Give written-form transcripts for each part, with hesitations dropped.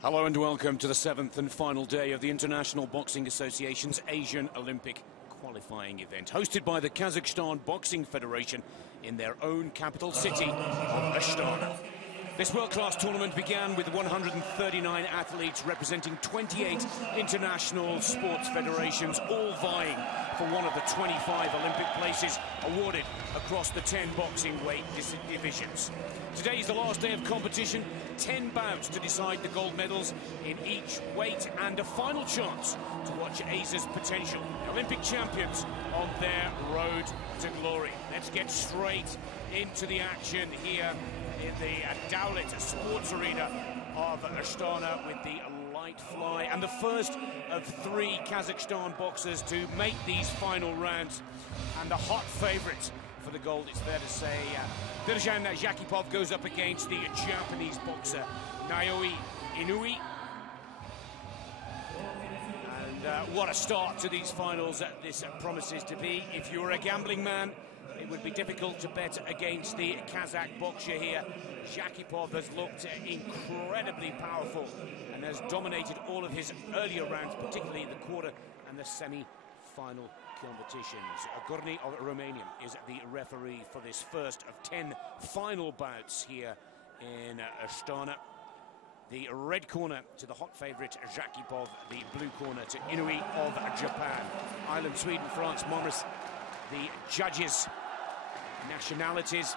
Hello and welcome to the 7th and final day of the International Boxing Association's Asian Olympic qualifying event, hosted by the Kazakhstan Boxing Federation in their own capital city of Astana. This world-class tournament began with 139 athletes representing 28 international sports federations, all vying for one of the 25 Olympic places awarded across the 10 boxing weight divisions. Today is the last day of competition, 10 bouts to decide the gold medals in each weight, and a final chance to watch Asia's potential Olympic champions on their road to glory. Let's get straight into the action here in the Dowlet Sports Arena of Astana with the light fly, and the first of 3 Kazakhstan boxers to make these final rounds, and the hot favourite for the gold, it's fair to say. Birjan Zakipov goes up against the Japanese boxer Naoya Inoue. And what a start to these finals this promises to be. If you're a gambling man, it would be difficult to bet against the Kazakh boxer here. Zakipov has looked incredibly powerful and has dominated all of his earlier rounds, particularly the quarter and the semi-final competitions. Gorny of Romania is the referee for this first of 10 final bouts here in Astana. The red corner to the hot favourite Zakipov, the blue corner to Inoue of Japan. Ireland, Sweden, France, Morris, the judges' nationalities,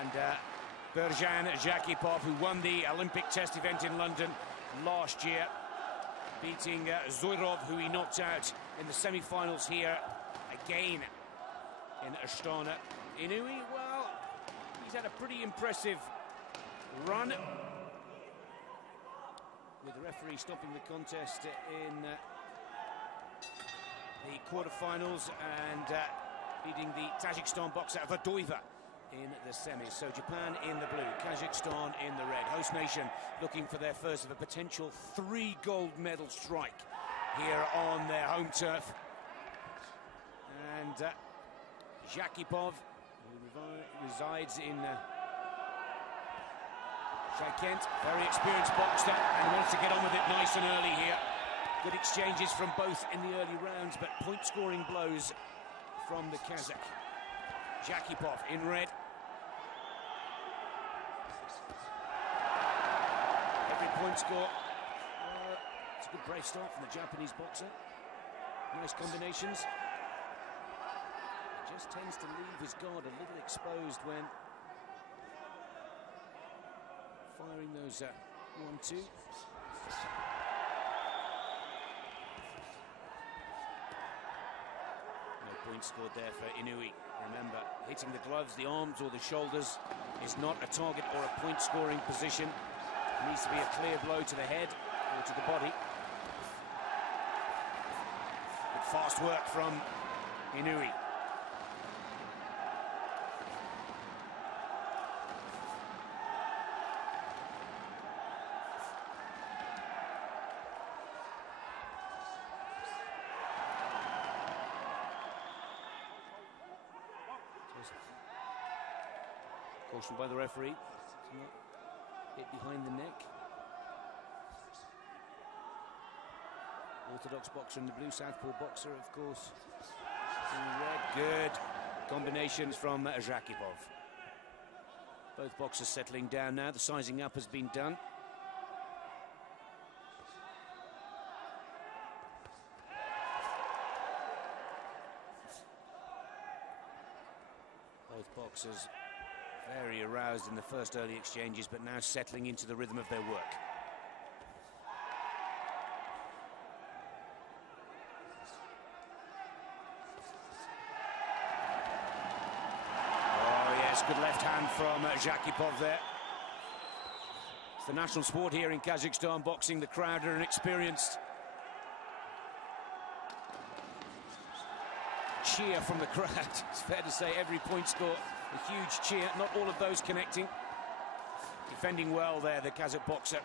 and Birjan Zakipov, who won the Olympic test event in London last year, beating Zoirov, who he knocked out in the semi-finals here again in Astana. Inoue, well, he's had a pretty impressive run, with the referee stopping the contest in the quarterfinals and beating the Tajikistan boxer Vadoeva in the semis. So Japan in the blue, Kazakhstan in the red. Host nation looking for their first of a potential 3 gold medal strike here on their home turf. And Zakipov, who resides in Shymkent, very experienced boxer, and wants to get on with it nice and early here. Good exchanges from both in the early rounds, but point-scoring blows from the Kazakh. Zakipov in red. Every point score. It's a good brave start from the Japanese boxer. Nice combinations. He just tends to leave his guard a little exposed when firing those 1-2. No point scored there for Inoue. Remember, hitting the gloves, the arms or the shoulders is not a target or a point scoring position. It needs to be a clear blow to the head or to the body. Good fast work from Inoue. Caution by the referee. It's not hit behind the neck. Orthodox boxer in the blue, southpaw boxer, of course, in red. Good combinations from Zakipov. Both boxers settling down now. The sizing up has been done. Both boxers very aroused in the first early exchanges, but now settling into the rhythm of their work. Oh yes, good left hand from Zakipov there. It's the national sport here in Kazakhstan, boxing. The crowd are inexperienced. Cheer from the crowd. It's fair to say every point score, a huge cheer, not all of those connecting. Defending well there, the Kazakh boxer.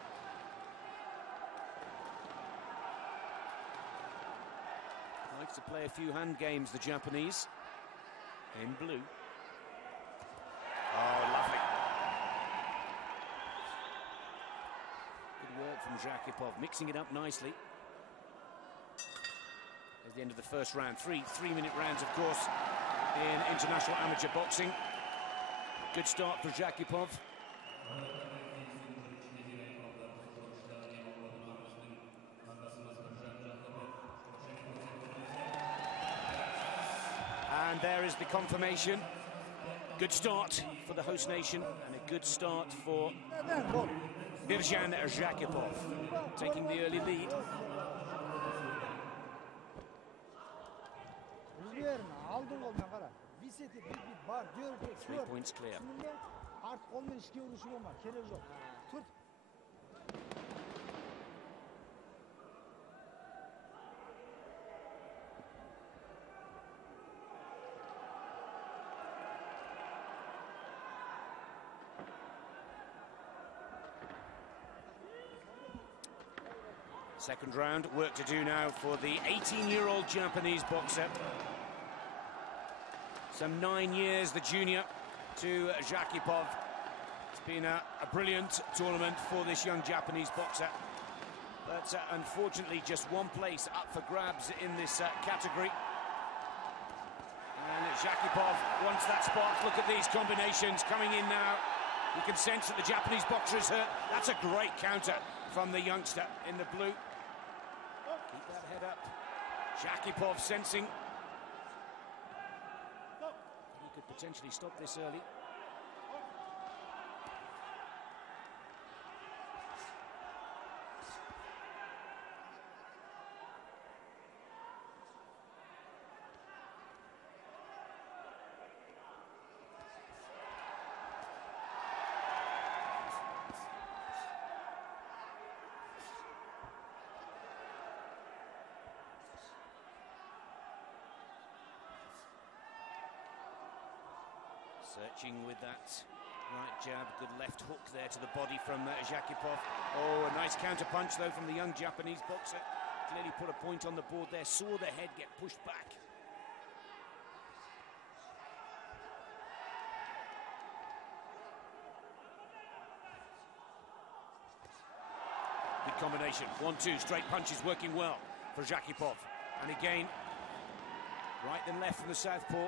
Likes to play a few hand games, the Japanese. In blue. Oh, lovely. Good work footwork from Zhakipov, mixing it up nicely. There's the end of the first round. Three-minute rounds, of course, in international amateur boxing. Good start for Zhakipov. And there is the confirmation. Good start for the host nation and a good start for Birjan Zhakipov, taking the early lead. 3 points clear. Second round, work to do now for the 18-year-old Japanese boxer. Some 9 years, the junior to Zhakipov. It's been a brilliant tournament for this young Japanese boxer. But unfortunately, just one place up for grabs in this category. And Zhakipov wants that spot. Look at these combinations coming in now. You can sense that the Japanese boxer is hurt. That's a great counter from the youngster in the blue. Keep that head up. Zhakipov sensing he could potentially stop this early. Searching with that right jab, good left hook there to the body from Zhakipov. Oh, a nice counter punch though from the young Japanese boxer. Clearly put a point on the board there, saw the head get pushed back. Good combination, 1-2, straight punches working well for Zhakipov. And again, right then left from the southpaw.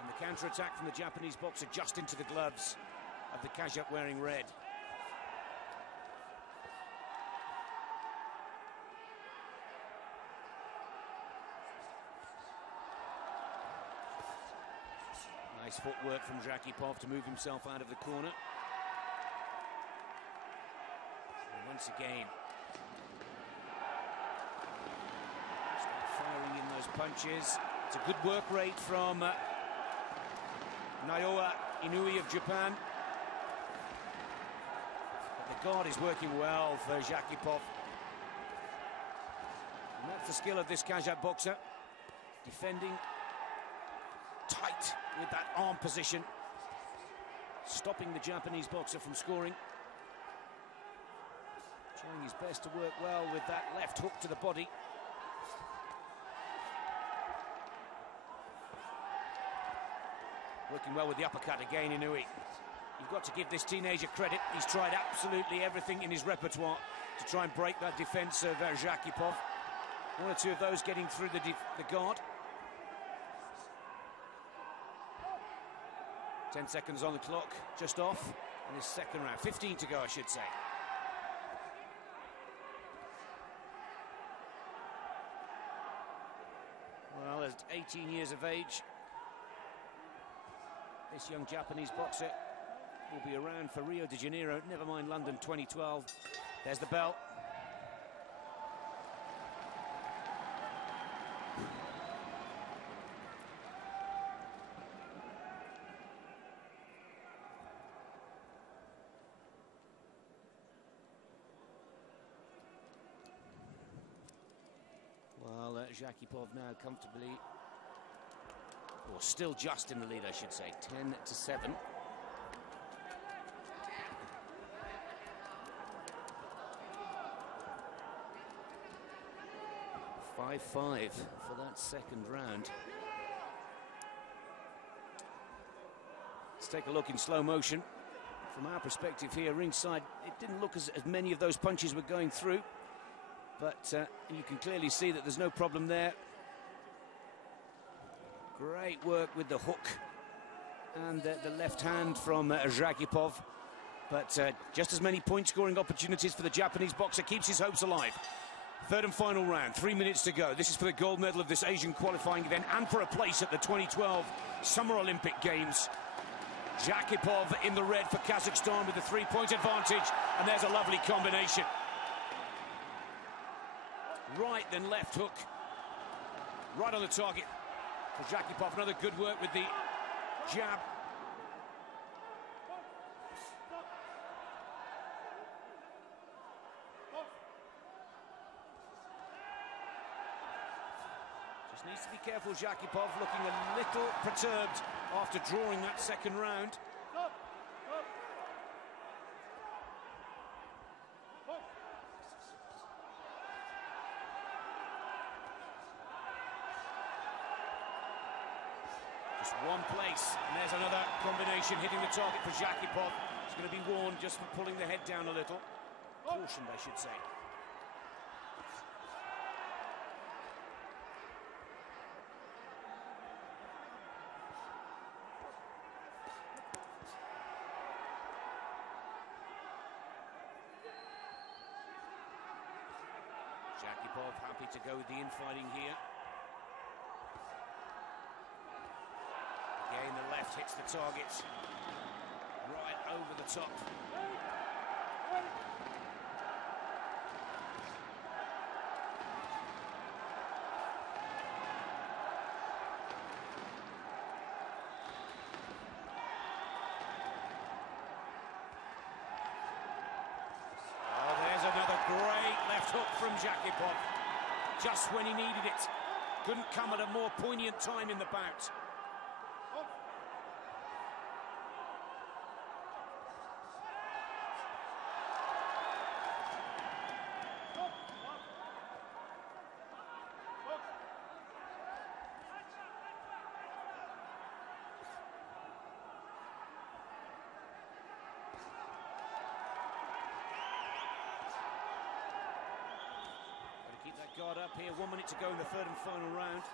And the counter-attack from the Japanese boxer just into the gloves of the Kazakh wearing red. Nice footwork from Zhakipov to move himself out of the corner. And once again, start firing in those punches. It's a good work rate from Naoya Inoue of Japan. But the guard is working well for Zhakipov. And that's the skill of this Kazakh boxer. Defending tight with that arm position. Stopping the Japanese boxer from scoring. Trying his best to work well with that left hook to the body. Working well with the uppercut again, Inoue. You've got to give this teenager credit. He's tried absolutely everything in his repertoire to try and break that defense of Zhakipov. One or two of those getting through the guard. 10 seconds on the clock, just off in this second round. 15 to go, I should say. Well, at 18 years of age, this young Japanese boxer will be around for Rio de Janeiro, never mind London 2012. There's the bell. Well, Zhakipov now comfortably, or still just in the lead, I should say, 10-7. Five for that second round. Let's take a look in slow motion From our perspective here, ringside, it didn't look as many of those punches were going through. But you can clearly see that there's no problem there. Great work with the hook and the left hand from Zhakipov. But just as many point-scoring opportunities for the Japanese boxer, keeps his hopes alive. Third and final round, 3 minutes to go. This is for the gold medal of this Asian qualifying event and for a place at the 2012 Summer Olympic Games. Zhakipov in the red for Kazakhstan with the three-point advantage, and there's a lovely combination. Right, then left hook. Right on the target for Zhakipov. Another good work with the jab. Just needs to be careful, Zhakipov, looking a little perturbed after drawing that second round. Just one place, and there's another combination hitting the target for Zhakipov. He's going to be warned just for pulling the head down a little. Cautioned, I should say. Zhakipov happy to go with the infighting here. Again, the left hits the target. Right over the top. Oh, there's another great left hook from Zhakipov. Just when he needed it. Couldn't come at a more poignant time in the bout. Keep that guard up here. 1 minute to go in the third and final round.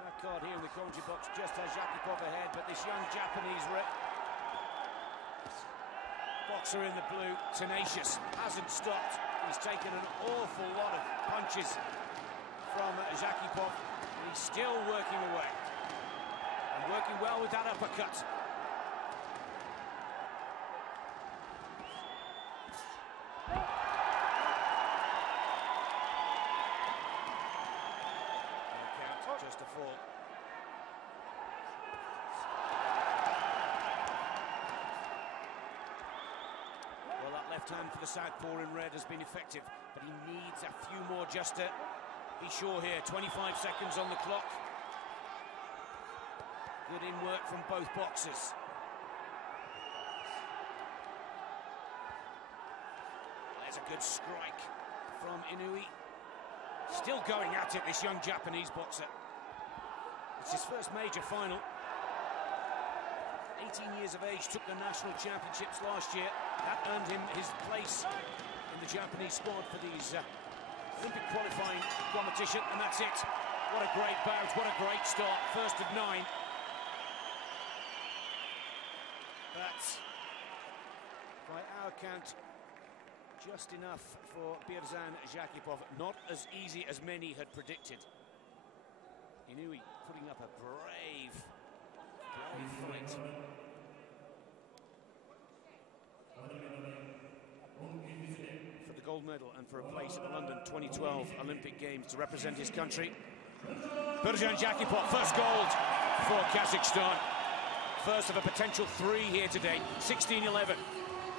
That guard here in the commentary box just has Zhakipov ahead, but this young Japanese boxer in the blue, tenacious, hasn't stopped. He's taken an awful lot of punches from Zhakipov, and he's still working away. And working well with that uppercut. Just a fall. Well, that left hand for the southpaw in red has been effective, but he needs a few more just to be sure here. 25 seconds on the clock. Good in work from both boxers. There's a good strike from Inoue. Still going at it, this young Japanese boxer. It's his first major final. 18 years of age, took the national championships last year. That earned him his place in the Japanese squad for these Olympic qualifying competition, and that's it. What a great bout, what a great start. First of 9. That's, by our count, just enough for Birzhan Zhakipov. Not as easy as many had predicted. Inoue putting up a brave fight. For the gold medal and for a place at the London 2012 Olympic Games to represent his country. Birzhan Zhakipov, first gold for Kazakhstan. First of a potential 3 here today. 16-11,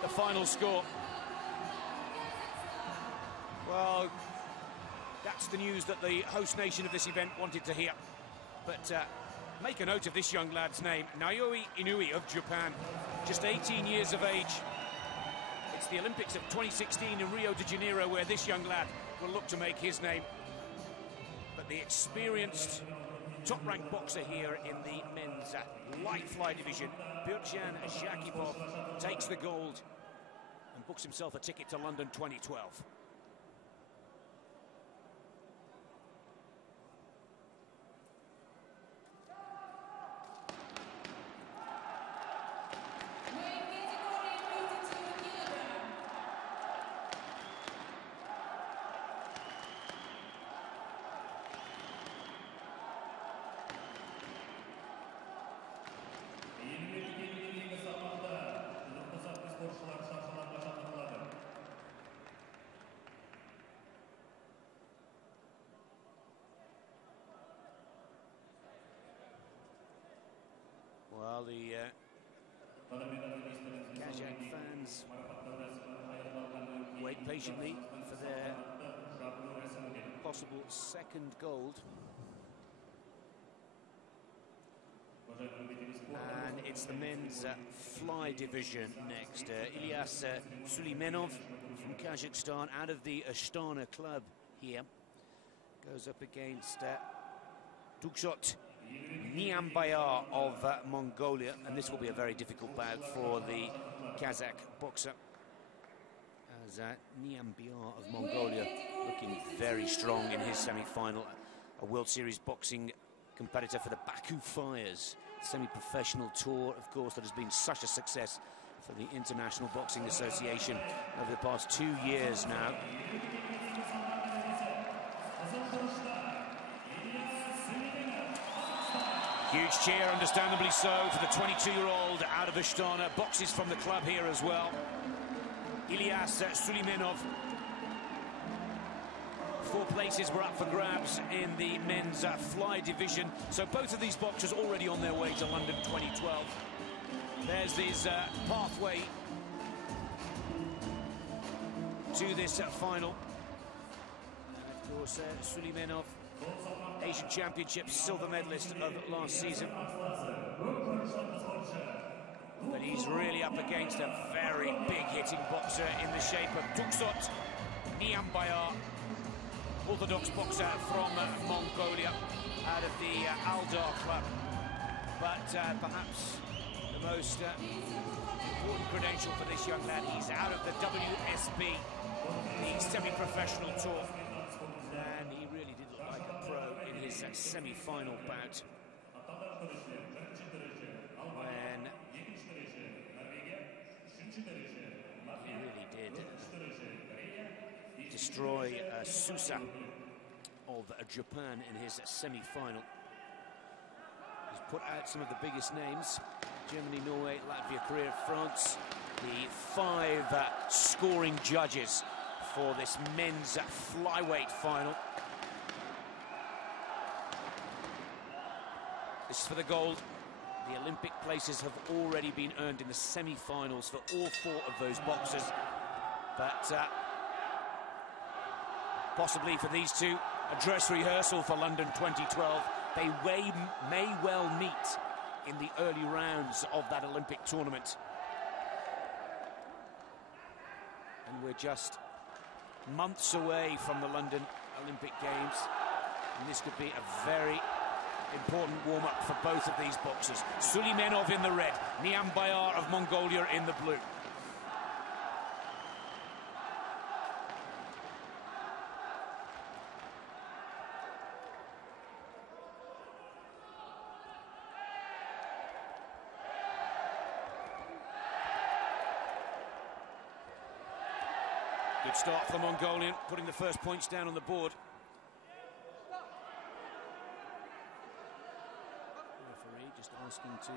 the final score. Well, that's the news that the host nation of this event wanted to hear. But make a note of this young lad's name, Naoya Inoue of Japan. Just 18 years of age. It's the Olympics of 2016 in Rio de Janeiro where this young lad will look to make his name. But the experienced top-ranked boxer here in the men's light fly division Byrchan Shakipov takes the gold and books himself a ticket to London 2012. Well, the Kazakh fans wait patiently for their possible second gold. And it's the men's fly division next. Ilyas Suleimanov from Kazakhstan, out of the Astana club here, goes up against Duksot Niambayar of Mongolia, and this will be a very difficult bout for the Kazakh boxer, as Niambayar of Mongolia looking very strong in his semi-final, a World Series boxing competitor for the Baku Fires semi-professional tour, of course, that has been such a success for the International Boxing Association over the past 2 years now. Huge cheer, understandably so, for the 22-year-old out of Astana. Boxes from the club here as well. Ilyas Suleimanov. 4 places were up for grabs in the men's fly division. So both of these boxers already on their way to London 2012. There's this pathway to this final. And of course, Suleimanov, Asian Championships silver medalist of last season. But he's really up against a very big hitting boxer in the shape of Duksot Niambayar, orthodox boxer from Mongolia, out of the Aldar club. But perhaps the most important credential for this young lad, he's out of the WSB, the semi-professional tour. And he really did look like a pro in his semi-final bout, when he really did destroy Sousa of Japan in his semi-final. He's put out some of the biggest names: Germany, Norway, Latvia, Korea, France. The 5 scoring judges for this men's flyweight final. This is for the gold. The Olympic places have already been earned in the semi-finals for all 4 of those boxers. But possibly for these two, a dress rehearsal for London 2012. They may well meet in the early rounds of that Olympic tournament. And we're just months away from the London Olympic Games, and this could be a very important warm-up for both of these boxers. Suleimanov in the red, Niambayar of Mongolia in the blue. Good start for the Mongolian, putting the first points down on the board. Referee just asking to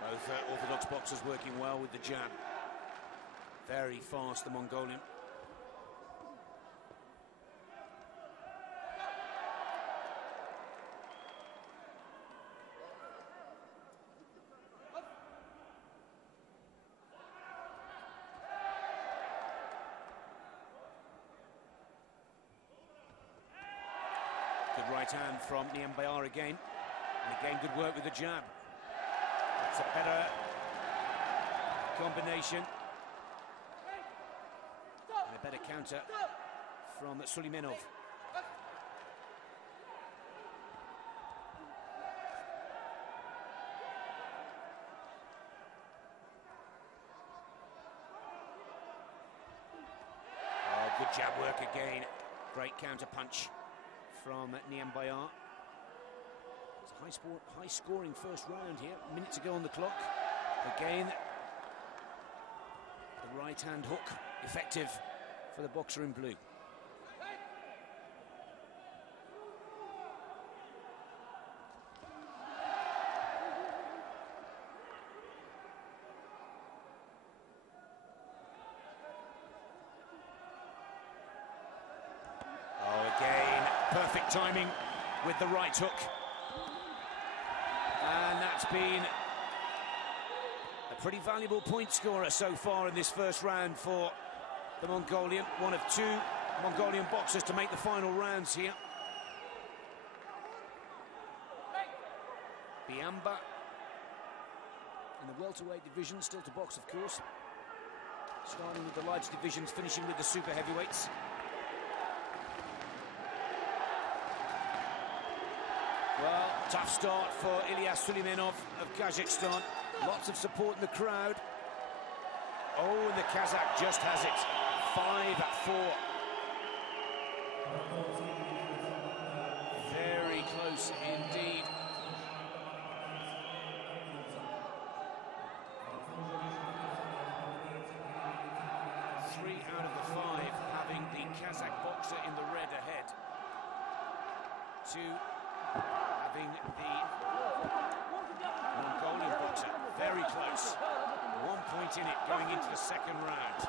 both orthodox boxers working well with the jab. Very fast, the Mongolian. Good right hand from Niambayar again. And again, good work with the jab. It's a better combination. And a better counter from Suleimanov. Oh, good jab work again. Great counter punch from Niambayar. It's a high-scoring first round here. A minute to go on the clock. Again, the right-hand hook, effective for the boxer in blue. Oh, again, perfect timing with the right hook. And that's been a pretty valuable point scorer so far in this first round for the Mongolian. One of two Mongolian boxers to make the final rounds here. AIBA in the welterweight division, still to box, of course. Starting with the light divisions, finishing with the super heavyweights. Well, tough start for Ilyas Suleimanov of Kazakhstan. Lots of support in the crowd. Oh, and the Kazakh just has it. 5-4. Very close indeed. Three out of the five having the Kazakh boxer in the red ahead. Two having the Mongolian boxer very close. 1 point in it going into the second round.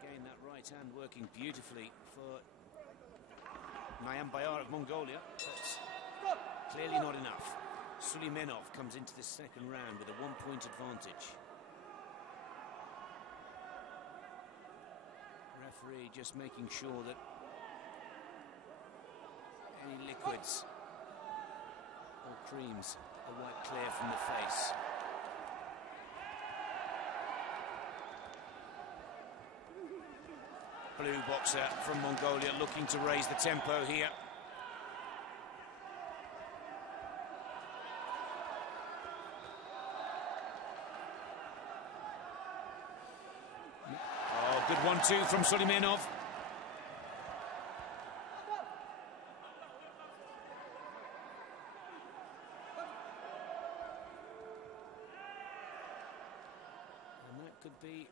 Again, that right hand working beautifully for Niambayar of Mongolia, but clearly not enough. Suleimanov comes into the second round with a 1 point advantage. Referee just making sure that any liquids or creams are wiped clear from the face. Blue boxer from Mongolia looking to raise the tempo here. Oh, good 1-2 from Suleimanov. And that could be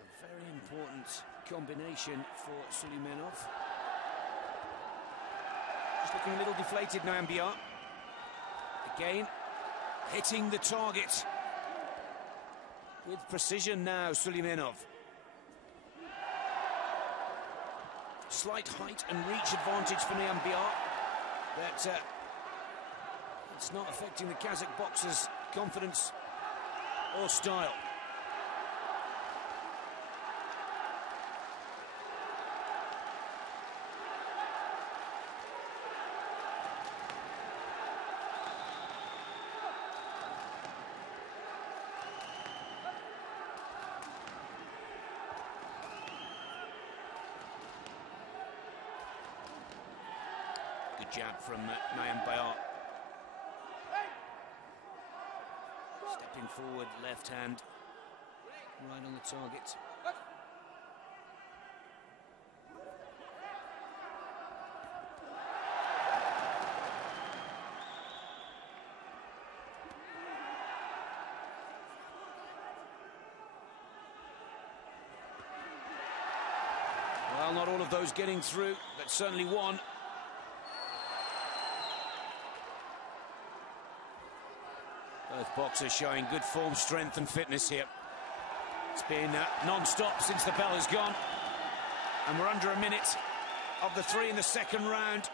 a very important combination for Suleimanov. Just looking a little deflated now, Niambayar. Again, hitting the target with precision now, Suleimanov. Slight height and reach advantage for Niambayar. But it's not affecting the Kazakh boxer's confidence or style. Jab from Niambayar. Stepping forward, left hand, right on the target. Well, not all of those getting through, but certainly one. Both boxers showing good form, strength and fitness here. It's been non-stop since the bell has gone. And we're under a minute of the three in the second round.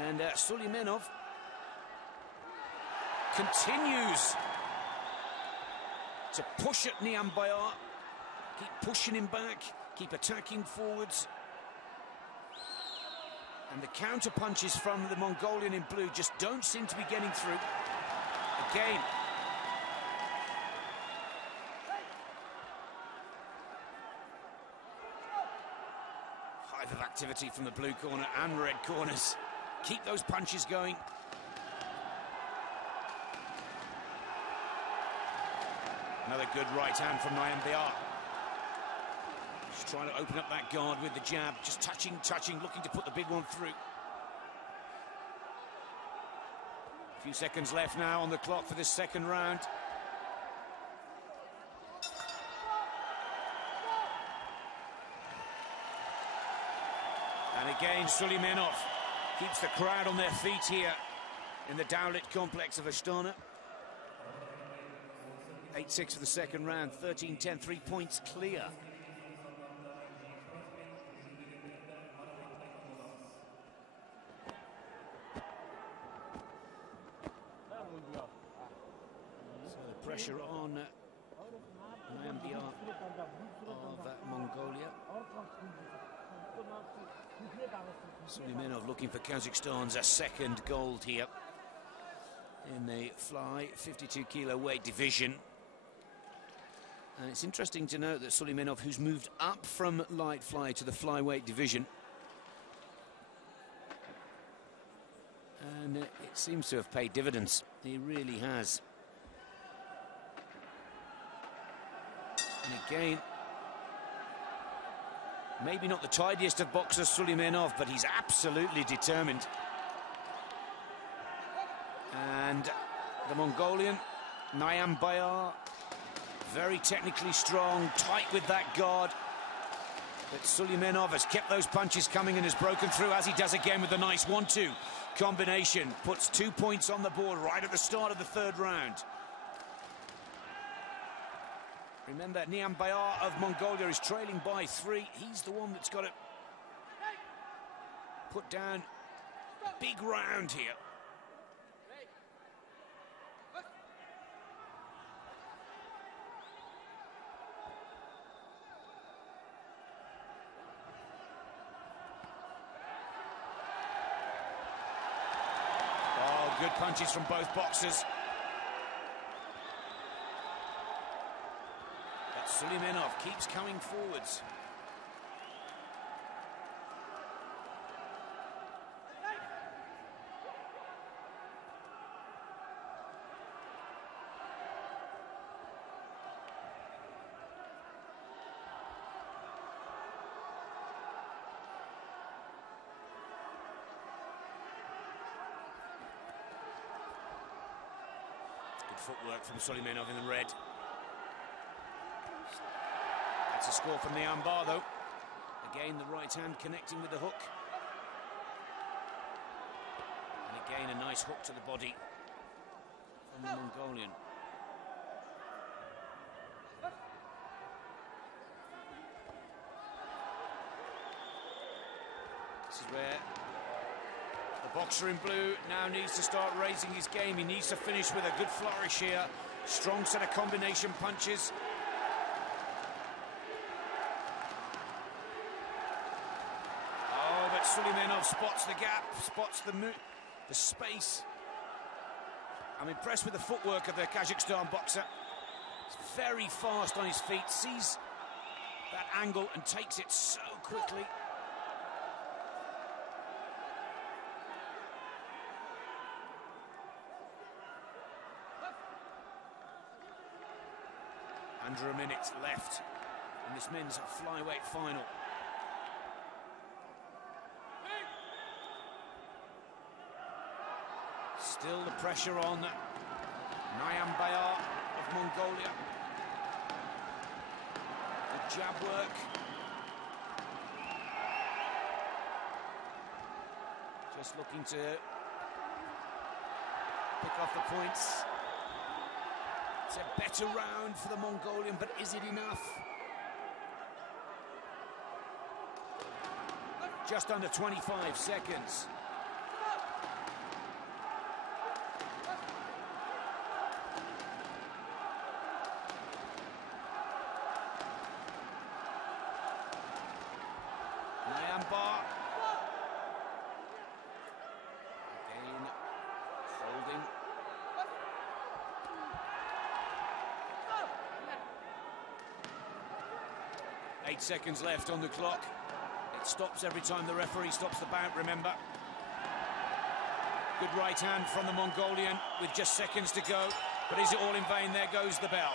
And Suleimanov continues to push at Niam Bayar, keep pushing him back, keep attacking forwards. And the counter punches from the Mongolian in blue just don't seem to be getting through. Again. Hive of activity from the blue corner and red corners. Keep those punches going. Another good right hand from Niam Bayar. Just trying to open up that guard with the jab. Just touching, looking to put the big one through. A few seconds left now on the clock for this second round. And again, Suleimanov keeps the crowd on their feet here in the Dowlit complex of Astana. 8-6 for the second round, 13-10, 3 points clear. So the pressure on Niam Bayar of Mongolia. Suleimanov looking for Kazakhstan's second gold here in the fly 52 kilo weight division. And it's interesting to note that Suleimanov, who's moved up from light fly to the flyweight division, and it seems to have paid dividends. He really has. And again, maybe not the tidiest of boxers, Suleimanov, but he's absolutely determined. And the Mongolian, Niam Bayar, very technically strong, tight with that guard. But Suleimanov has kept those punches coming and has broken through, as he does again with the nice 1-2 combination. Puts 2 points on the board right at the start of the third round. Remember, Niam Bayar of Mongolia is trailing by 3. He's the one that's got to put down a big round here. Oh, good punches from both boxers. Suleimanov keeps coming forwards. Good footwork from Suleimanov in the red. That's a score from Niam Bayar, though. Again, the right hand connecting with the hook. And again, a nice hook to the body from the Mongolian. This is where the boxer in blue now needs to start raising his game. He needs to finish with a good flourish here. Strong set of combination punches. Suleimanov spots the gap, spots the space. I'm impressed with the footwork of the Kazakhstan boxer. He's very fast on his feet, sees that angle and takes it so quickly. Under a minute left in this men's flyweight final. Still the pressure on Niam Bayar of Mongolia. The jab work. Just looking to pick off the points. It's a better round for the Mongolian, but is it enough? Just under 25 seconds. 8 seconds left on the clock. It stops every time the referee stops the bout, remember. Good right hand from the Mongolian with just seconds to go. But is it all in vain? There goes the bell.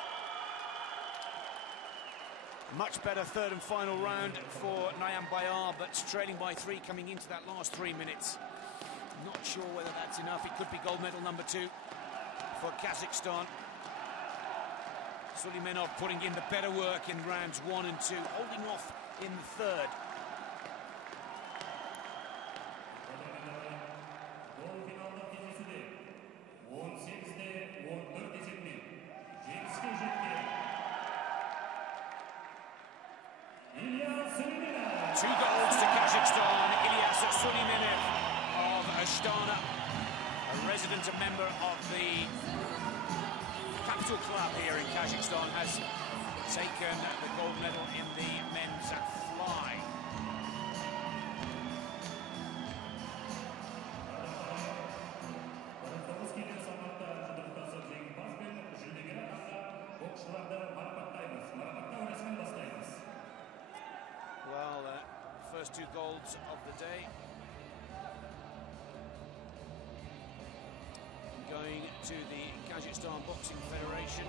Much better third and final round for AIBA, but trailing by 3 coming into that last 3 minutes. Not sure whether that's enough. It could be gold medal number 2 for Kazakhstan. Suleimanov putting in the better work in rounds 1 and 2, holding off in the third. A member of the capital club here in Kazakhstan has taken the gold medal in the men's fly. Well, first 2 golds of the day. Going to the Kazakhstan Boxing Federation.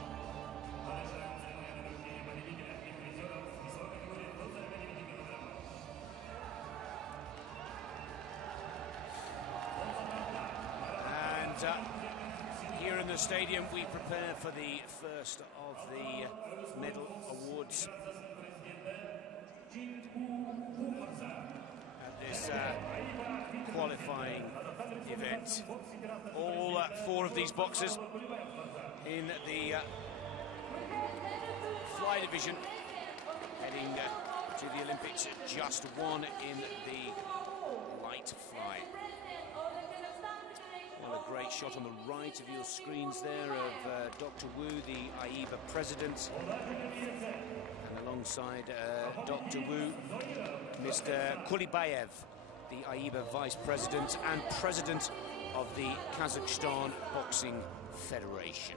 And here in the stadium we prepare for the first of the medal awards at this qualifying event. All 4 of these boxers in the fly division heading to the Olympics, just 1 in the light fly. Well, a great shot on the right of your screens there of Dr. Wu, the AIBA president, and alongside Dr. Wu, Mr. Kulibayev, the AIBA vice president and president of the Kazakhstan Boxing Federation.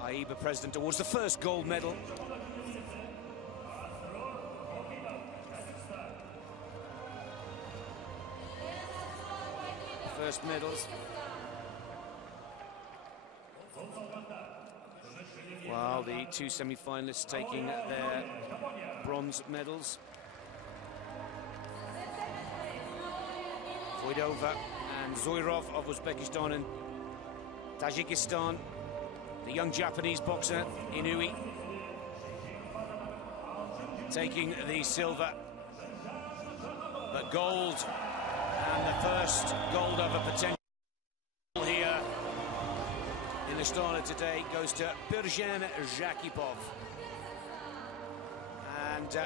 AIBA president awards the first gold medal. First medals. While the 2 semi-finalists taking their bronze medals. Voidova and Zoirov of Uzbekistan and Tajikistan. The young Japanese boxer, Inui, taking the silver. The gold, and the first gold of a potential here in Astana today goes to Birjan Zhakipov. And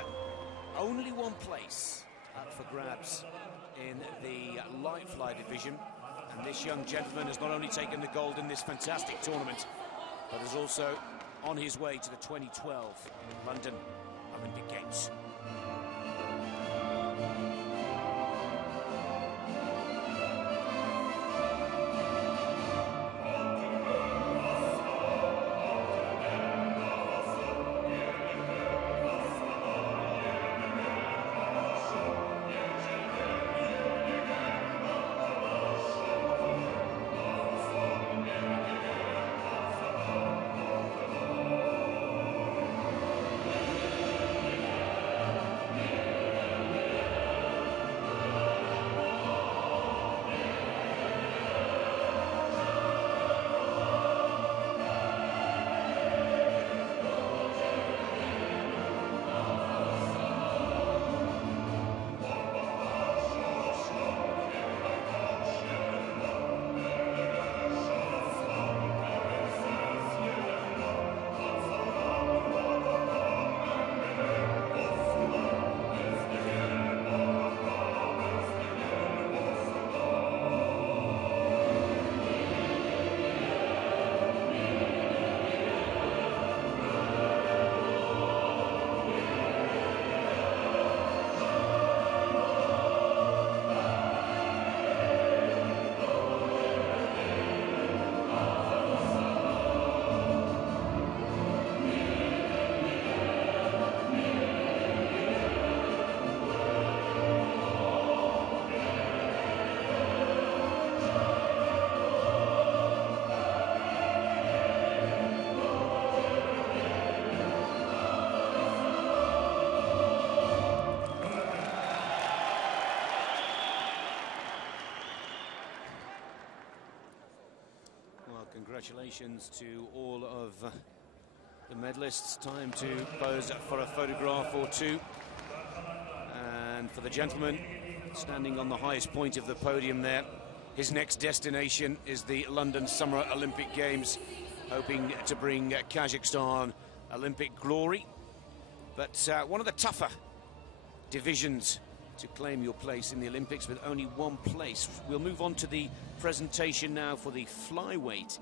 only 1 place up for grabs in the light fly division, and this young gentleman has not only taken the gold in this fantastic tournament, but is also on his way to the 2012 London Olympic Games. Congratulations to all of the medalists. Time to pose for a photograph or two. And for the gentleman standing on the highest point of the podium there, his next destination is the London Summer Olympic Games, hoping to bring Kazakhstan Olympic glory. But one of the tougher divisions to claim your place in the Olympics, with only one place. We'll move on to the presentation now for the flyweight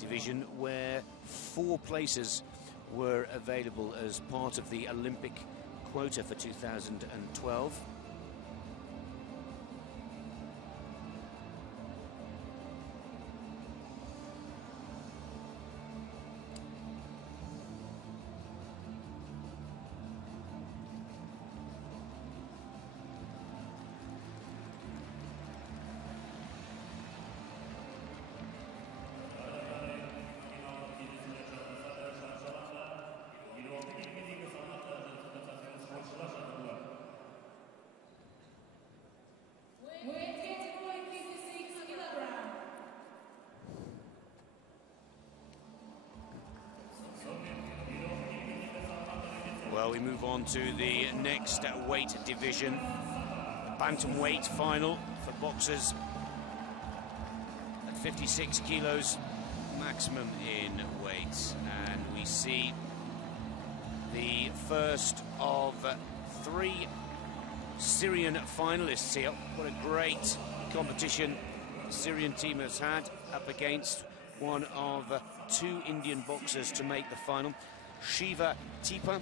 division, where 4 places were available as part of the Olympic quota for 2012. Well, we move on to the next weight division, the bantamweight final for boxers at 56 kilos maximum in weight. And we see the first of 3 Syrian finalists here. What a great competition the Syrian team has had, up against one of 2 Indian boxers to make the final. Shiva Tipa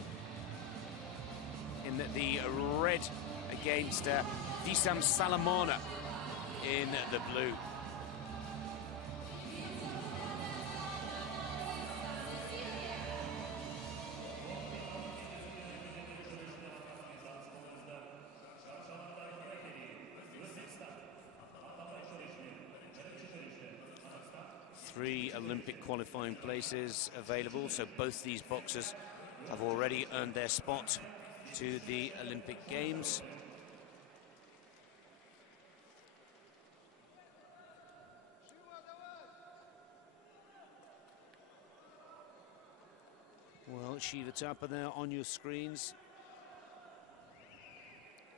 in the red against Visam Salamana in the blue. Three Olympic qualifying places available, so both these boxers have already earned their spot to the Olympic Games. Well, Shiva Thapa there on your screens,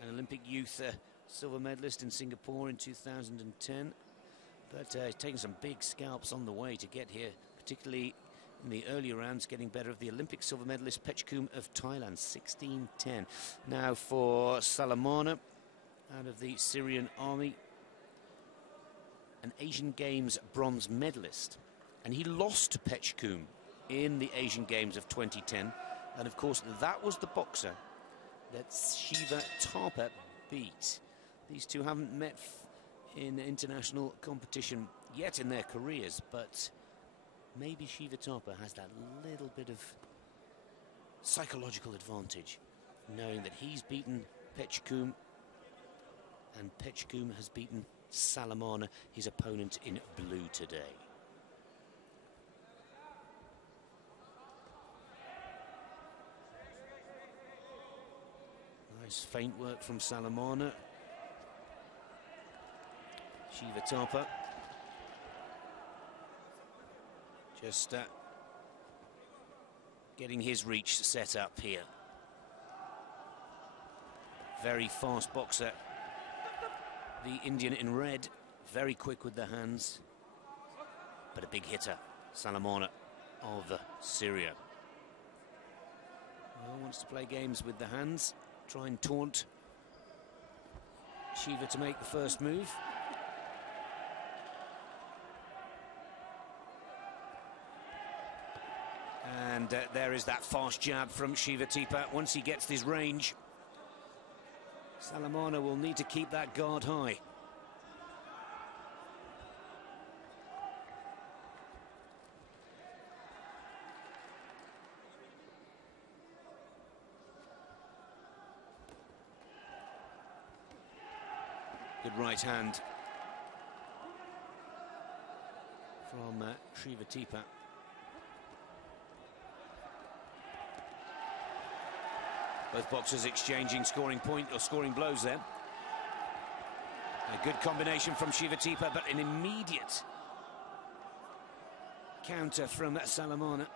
an Olympic youth silver medalist in Singapore in 2010, but he's taken some big scalps on the way to get here, particularly in the earlier rounds, getting better of the Olympic silver medalist Pechkum of Thailand, 16-10. Now for Salamana, out of the Syrian army, an Asian Games bronze medalist, and he lost to Pechkum in the Asian Games of 2010, and of course that was the boxer that Shiva Thapa beat. These two haven't met in international competition yet in their careers, but maybe Shiva Thapa has that little bit of psychological advantage, knowing that he's beaten Pechkum and Pechkum has beaten Salamana, his opponent in blue today. Nice feint work from Salamana. Shiva Thapa just getting his reach set up here. Very fast boxer, the Indian in red, very quick with the hands, but a big hitter, Salamana of Syria. Well, wants to play games with the hands, try and taunt Shiva to make the first move. And there is that fast jab from Shiva Thapa. Once he gets his range, Salamana will need to keep that guard high. Good right hand from Shiva Thapa. Both boxers exchanging scoring point or scoring blows there. A good combination from Shiva Thapa, but an immediate counter from Salamana.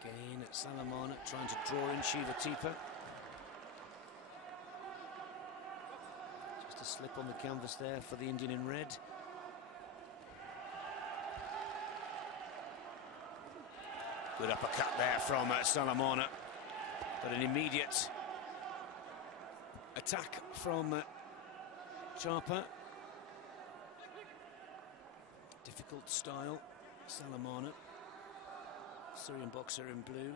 Again, Salamana trying to draw in Shiva. Just a slip on the canvas there for the Indian in red. Good uppercut there from Salamana, but an immediate attack from Chapa. Difficult style, Salamana. Syrian boxer in blue.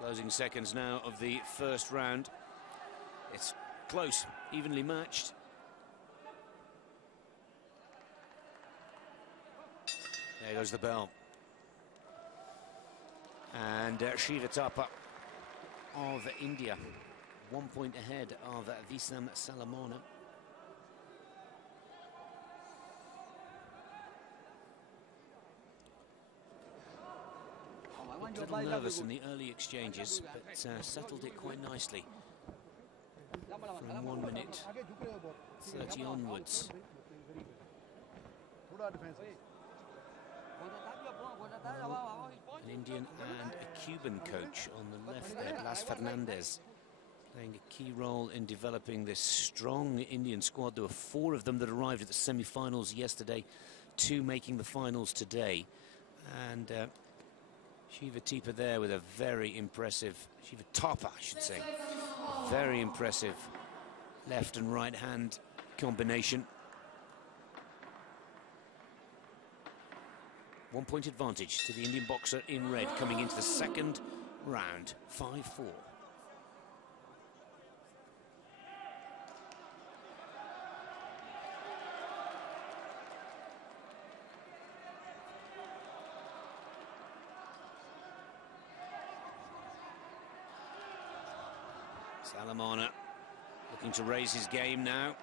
Closing seconds now of the first round. It's close, evenly matched. There goes the bell. And Shiva Thapa of India, 1 point ahead of Visam Salamana. Looked a little nervous in the early exchanges, but settled it quite nicely from 1 minute 30 onwards. An Indian and a Cuban coach on the left there, Las Fernandez, playing a key role in developing this strong Indian squad. There were 4 of them that arrived at the semi-finals yesterday, 2 making the finals today. And Shiva Thapa there with a very impressive, Shiva Thapa, I should say, a very impressive left and right hand combination. 1 point advantage to the Indian boxer in red coming into the second round, 5-4. Salamana looking to raise his game now.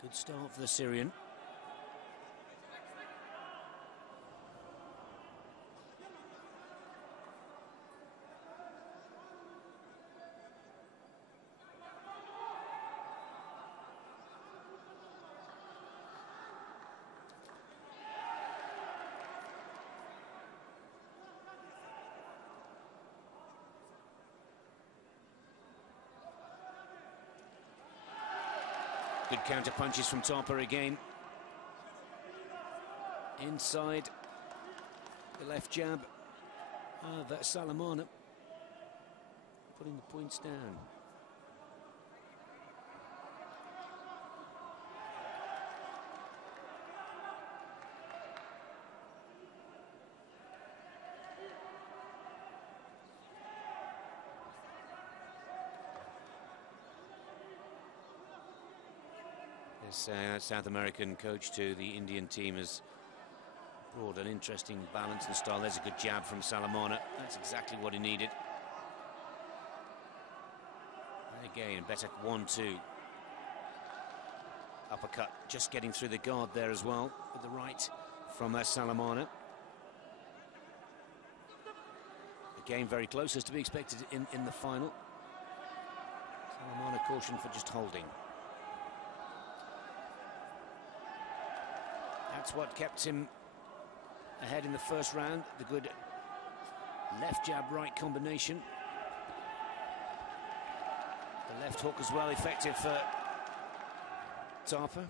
Good start for the Syrian. Good counter punches from Thapa again. Inside the left jab of Salamana, putting the points down. This South American coach to the Indian team has brought an interesting balance and style. There's a good jab from Salamana. That's exactly what he needed. And again, better 1-2. Uppercut, just getting through the guard there as well, with the right from Salamana. Again, very close, as to be expected in the final. Salamana cautioned for just holding. That's what kept him ahead in the first round, the good left jab right combination. The left hook as well, effective for Thapa.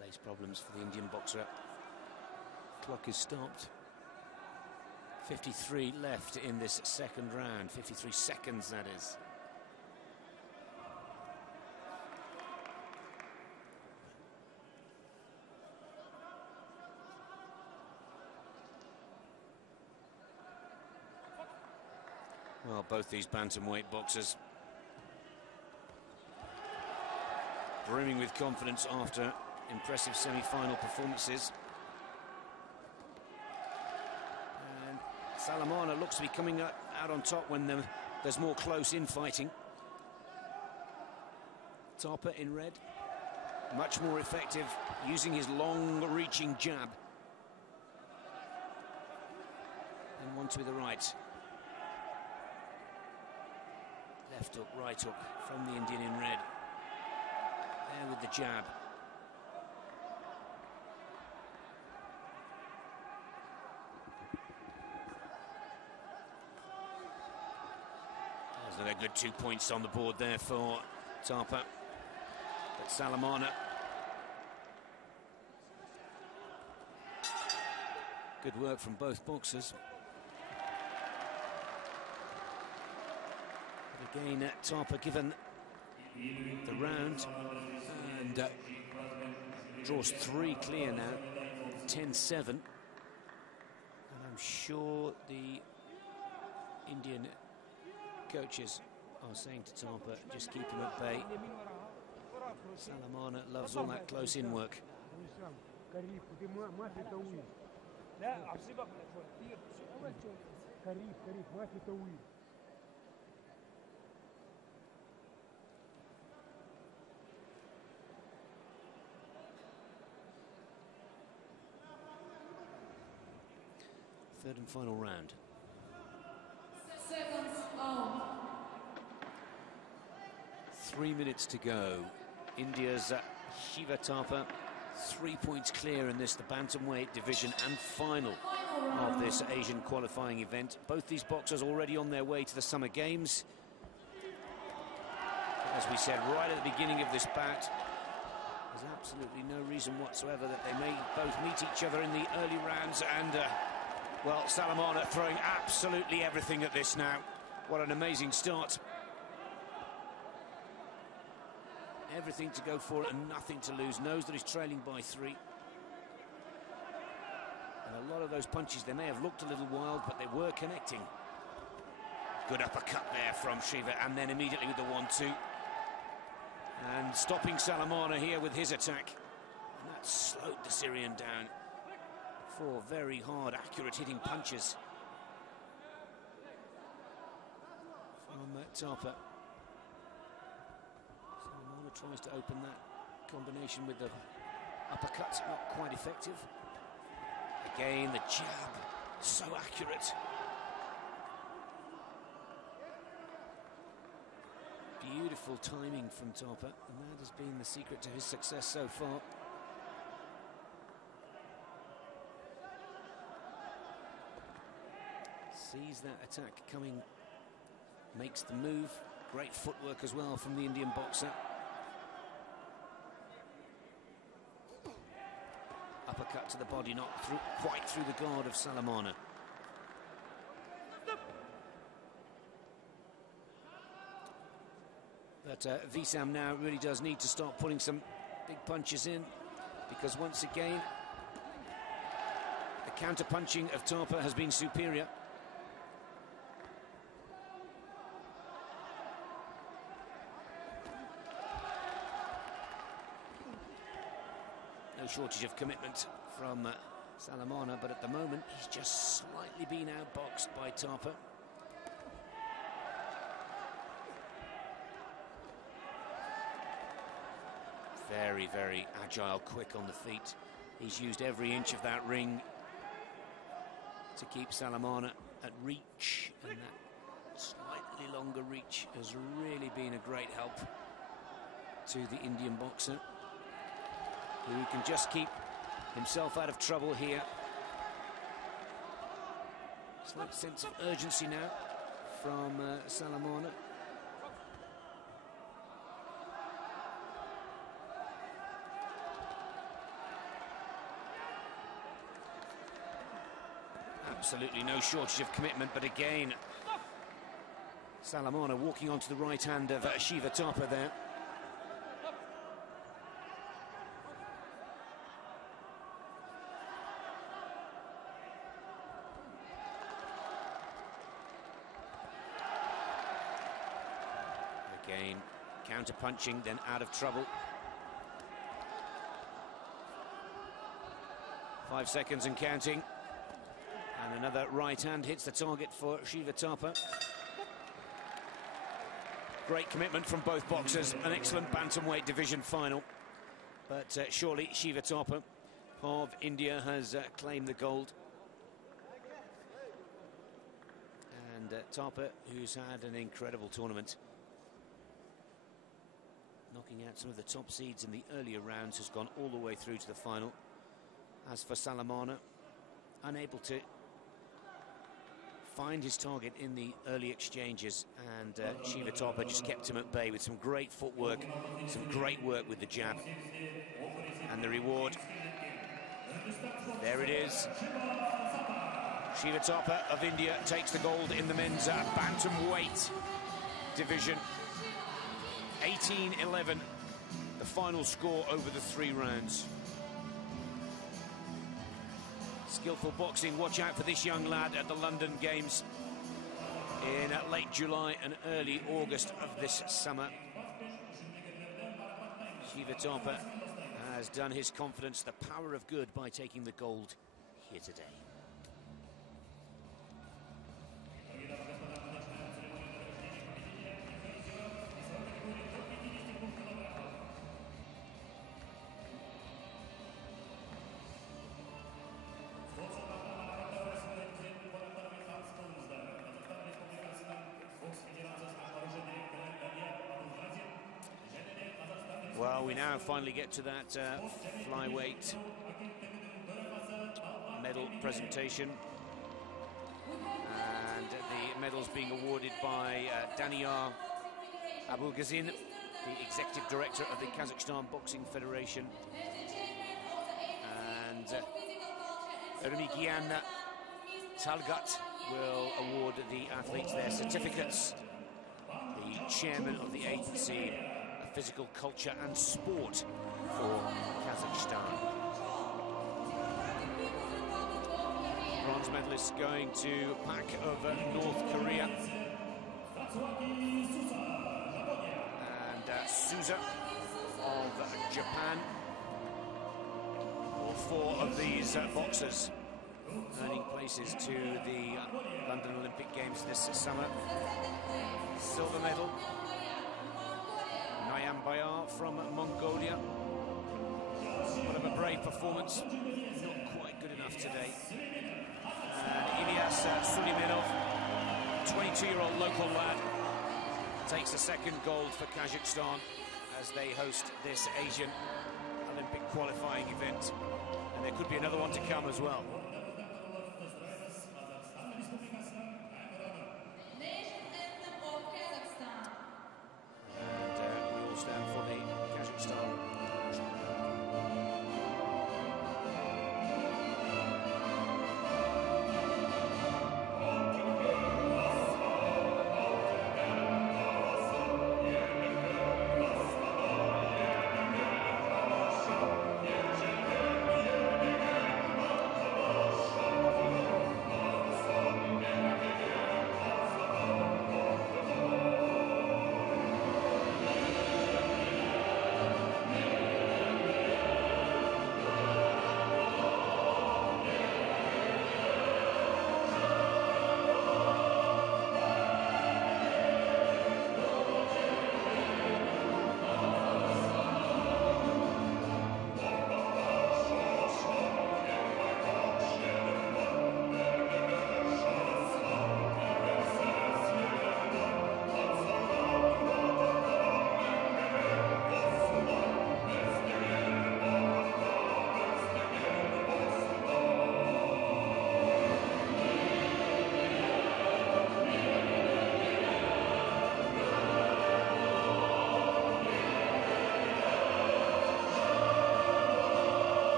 Lace problems for the Indian boxer. Clock is stopped. 53 left in this second round, 53 seconds that is. Well, both these bantamweight boxers brimming with confidence after impressive semi-final performances. And Salamana looks to be coming out on top when there's more close infighting. Tarper in red, much more effective, using his long-reaching jab. And one to the right. Left hook, right hook from the Indian in red. There with the jab. There's another good 2 points on the board there for Tarper. But Salamana. Good work from both boxers. But again, Tarper given the round and draws 3 clear now, 10-7. And I'm sure the Indian coaches are saying to Tarper, just keep him at bay. Salamana loves all that close-in work. Third and final round. Seconds on. 3 minutes to go. India's Shiva Tarper 3 points clear in this, the bantamweight division and final of this Asian qualifying event. Both these boxers already on their way to the Summer Games. As we said right at the beginning of this bout, there's absolutely no reason whatsoever that they may both meet each other in the early rounds. And well, Salamana throwing absolutely everything at this now. What an amazing start. Everything to go for and nothing to lose. Knows that he's trailing by 3. And a lot of those punches, they may have looked a little wild, but they were connecting. Good uppercut there from Shiva, and then immediately with the 1-2. And stopping Salamana here with his attack. And that slowed the Syrian down. 4 very hard, accurate hitting punches from Tarper. Salamana tries to open that combination with the uppercut, not quite effective. Again, the jab, so accurate. Beautiful timing from Tarper, and that has been the secret to his success so far. Sees that attack coming, makes the move. Great footwork as well from the Indian boxer. Uppercut to the body, not quite through the guard of Salamana. But Visam now really does need to start putting some big punches in, because once again, the counter-punching of Tarper has been superior. No shortage of commitment from Salamana, but at the moment he's just slightly been outboxed by Tarper. Very, very agile, quick on the feet. He's used every inch of that ring to keep Salamana at reach, and that slightly longer reach has really been a great help to the Indian boxer, who can just keep himself out of trouble here. Slight sense of urgency now from Salamana. Absolutely no shortage of commitment, but again, Salamana walking onto the right hand of Shiva Tarper there. Again, counter-punching, then out of trouble. 5 seconds and counting. And another right hand hits the target for Shiva Thapa. Great commitment from both boxers. An excellent bantamweight division final. But surely Shiva Thapa of India has claimed the gold. And Thapa, who's had an incredible tournament, knocking out some of the top seeds in the earlier rounds, has gone all the way through to the final. As for Salamana, unable to find his target in the early exchanges, and Shiva Thapa just kept him at bay with some great footwork, some great work with the jab. And the reward, there it is. Shiva Thapa of India takes the gold in the men's bantamweight division. 18-11, the final score over the 3 rounds. Skillful boxing. Watch out for this young lad at the London Games in late July and early August of this summer. Shiva Thapa has done his confidence the power of good by taking the gold here today. Well, we now finally get to that flyweight medal presentation, and the medals being awarded by Daniyar Abulgazin, the executive director of the Kazakhstan Boxing Federation, and Remigian Talgat will award the athletes their certificates. The chairman of the agency, Physical Culture and Sport for Kazakhstan. Bronze medalists going to pack of North Korea. And Souza of Japan. All 4 of these boxers earning places to the London Olympic Games this summer. Silver medal, Bayar from Mongolia. What of a brave performance. Not quite good enough today. And Ilyas Suleimanov, 22-year-old local lad, takes the 2nd gold for Kazakhstan as they host this Asian Olympic qualifying event. And there could be another one to come as well.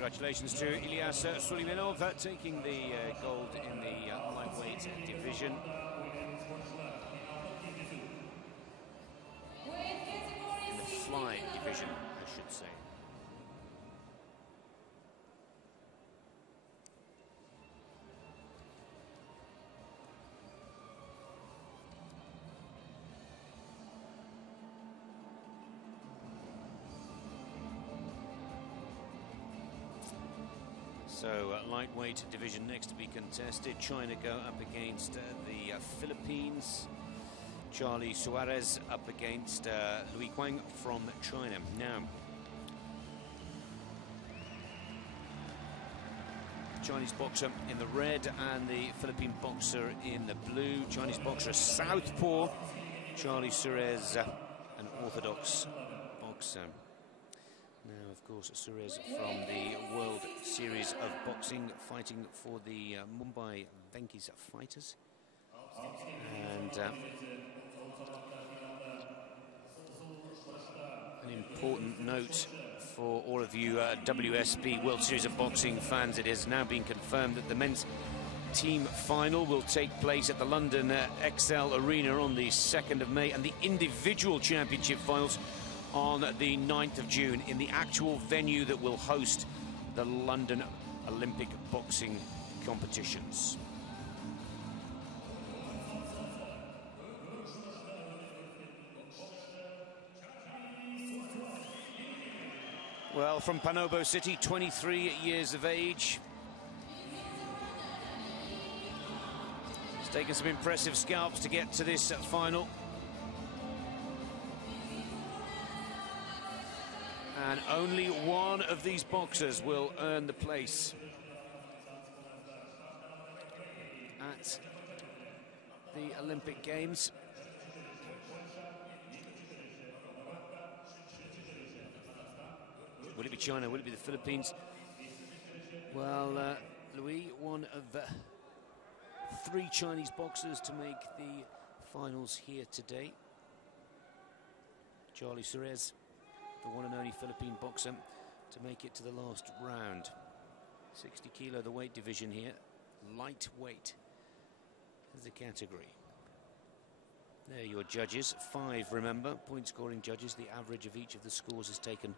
Congratulations to Ilyas Suleimanov taking the gold in the lightweight division. In the fly division, I should say. So, lightweight division next to be contested. China go up against the Philippines. Charlie Suarez up against Lui Guang from China. Now, Chinese boxer in the red and the Philippine boxer in the blue. Chinese boxer southpaw. Charlie Suarez, an orthodox boxer. Now, of course, Suarez from the World Series of Boxing, fighting for the Mumbai Venkis fighters. And an important note for all of you WSB World Series of Boxing fans, it has now been confirmed that the men's team final will take place at the London XL Arena on the 2nd of May, and the individual championship finals on the 9th of June in the actual venue that will host the London Olympic boxing competitions. Well, from Panobo City, 23 years of age. It's taken some impressive scalps to get to this final. And only one of these boxers will earn the place at the Olympic Games. Will it be China? Will it be the Philippines? Well, Louis, one of 3 Chinese boxers to make the finals here today. Charlie Suarez, the one and only Philippine boxer to make it to the last round. 60 kilo, the weight division here. Lightweight is the category. There are your judges. 5, remember, point-scoring judges. The average of each of the scores is taken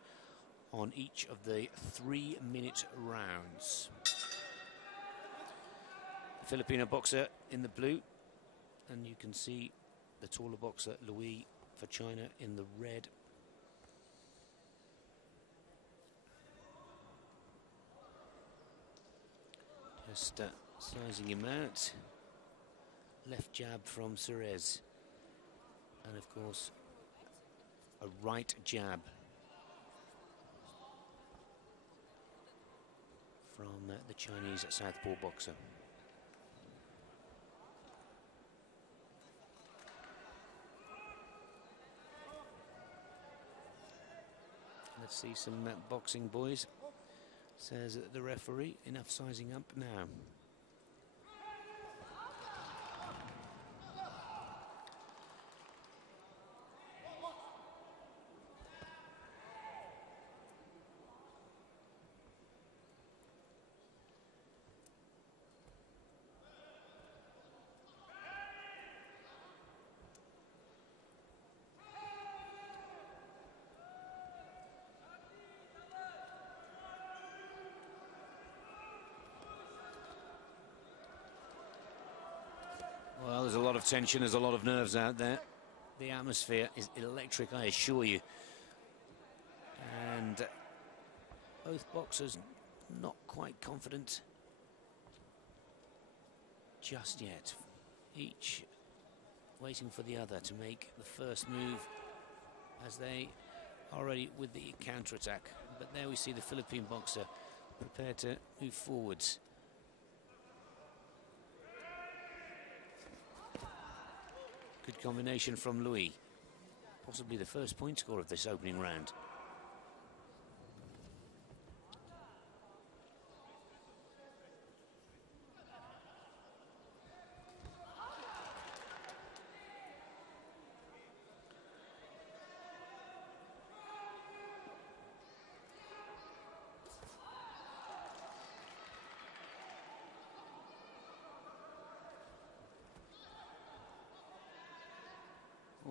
on each of the 3-minute rounds. Filipino boxer in the blue, and you can see the taller boxer Louis for China in the red. Just sizing him out. Left jab from Suarez, and of course a right jab from the Chinese southpaw boxer. Let's see some boxing, boys, says the referee. Enough sizing up now. Well, there's a lot of tension, there's a lot of nerves out there. The atmosphere is electric, I assure you. And both boxers not quite confident just yet. Each waiting for the other to make the first move, as they are ready with the counter-attack. But there we see the Philippine boxer prepared to move forwards. Good combination from Louis. Possibly the first point score of this opening round.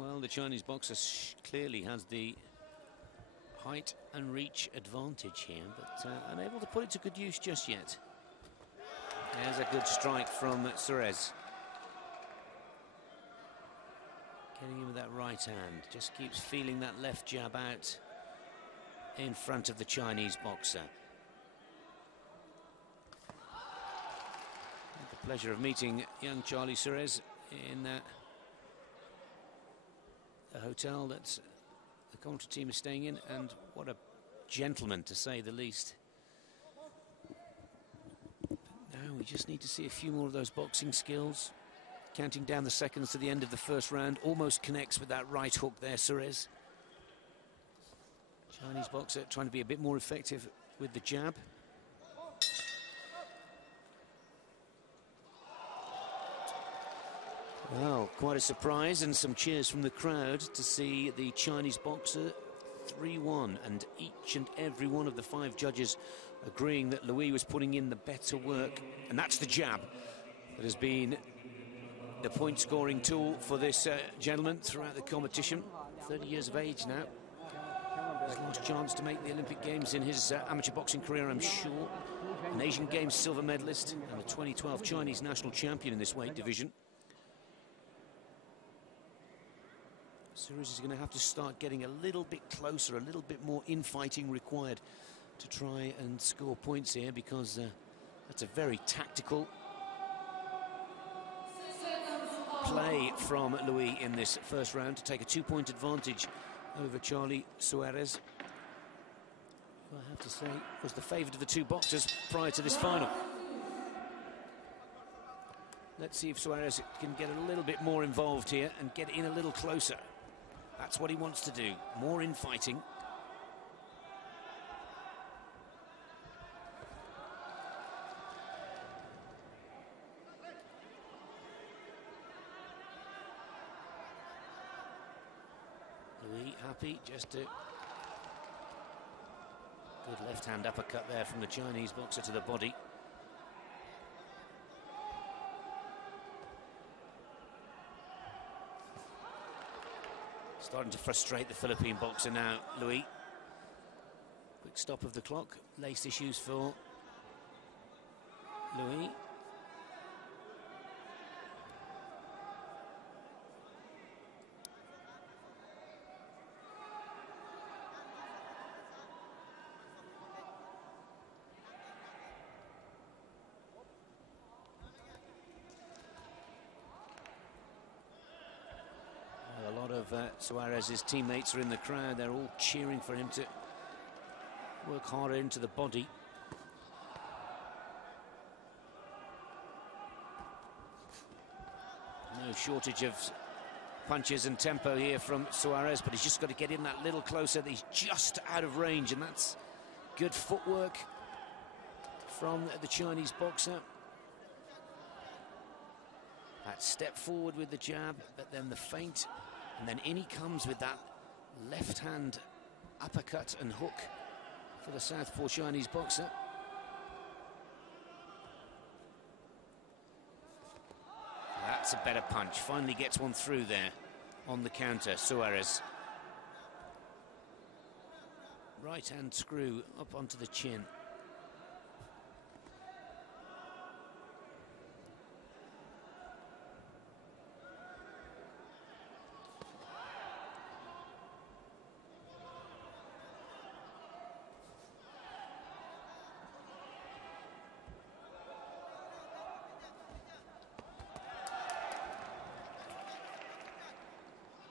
Well, the Chinese boxer clearly has the height and reach advantage here, but unable to put it to good use just yet. There's a good strike from Suarez. Getting in with that right hand. Just keeps feeling that left jab out in front of the Chinese boxer. Had the pleasure of meeting young Charlie Suarez in the hotel that the commentary team is staying in, and what a gentleman, to say the least. Now we just need to see a few more of those boxing skills. Counting down the seconds to the end of the first round, almost connects with that right hook there, Suarez. Chinese boxer trying to be a bit more effective with the jab. Well, quite a surprise and some cheers from the crowd to see the Chinese boxer 3-1, and each and every one of the 5 judges agreeing that Louis was putting in the better work, and that's the jab that has been the point-scoring tool for this gentleman throughout the competition. 30 years of age now. His last chance to make the Olympic Games in his amateur boxing career, I'm sure. An Asian Games silver medalist and a 2012 Chinese national champion in this weight division. Suarez is going to have to start getting a little bit closer, a little bit more infighting required to try and score points here, because that's a very tactical play from Louis in this first round to take a 2-point advantage over Charlie Suarez, who I have to say was the favourite of the 2 boxers prior to this final. Let's see if Suarez can get a little bit more involved here and get in a little closer. That's what he wants to do, more infighting. Louis happy just to... Good left-hand uppercut there from the Chinese boxer to the body. Starting to frustrate the Philippine boxer now, Louis. Quick stop of the clock. Lace issues for Louis. Suarez's teammates are in the crowd. They're all cheering for him to work harder into the body. No shortage of punches and tempo here from Suarez, but he's just got to get in that little closer. He's just out of range, and that's good footwork from the Chinese boxer. That step forward with the jab, but then the feint. And then in he comes with that left-hand uppercut and hook for the southpaw Chinese boxer. That's a better punch. Finally gets one through there on the counter, Suarez. Right-hand screw up onto the chin.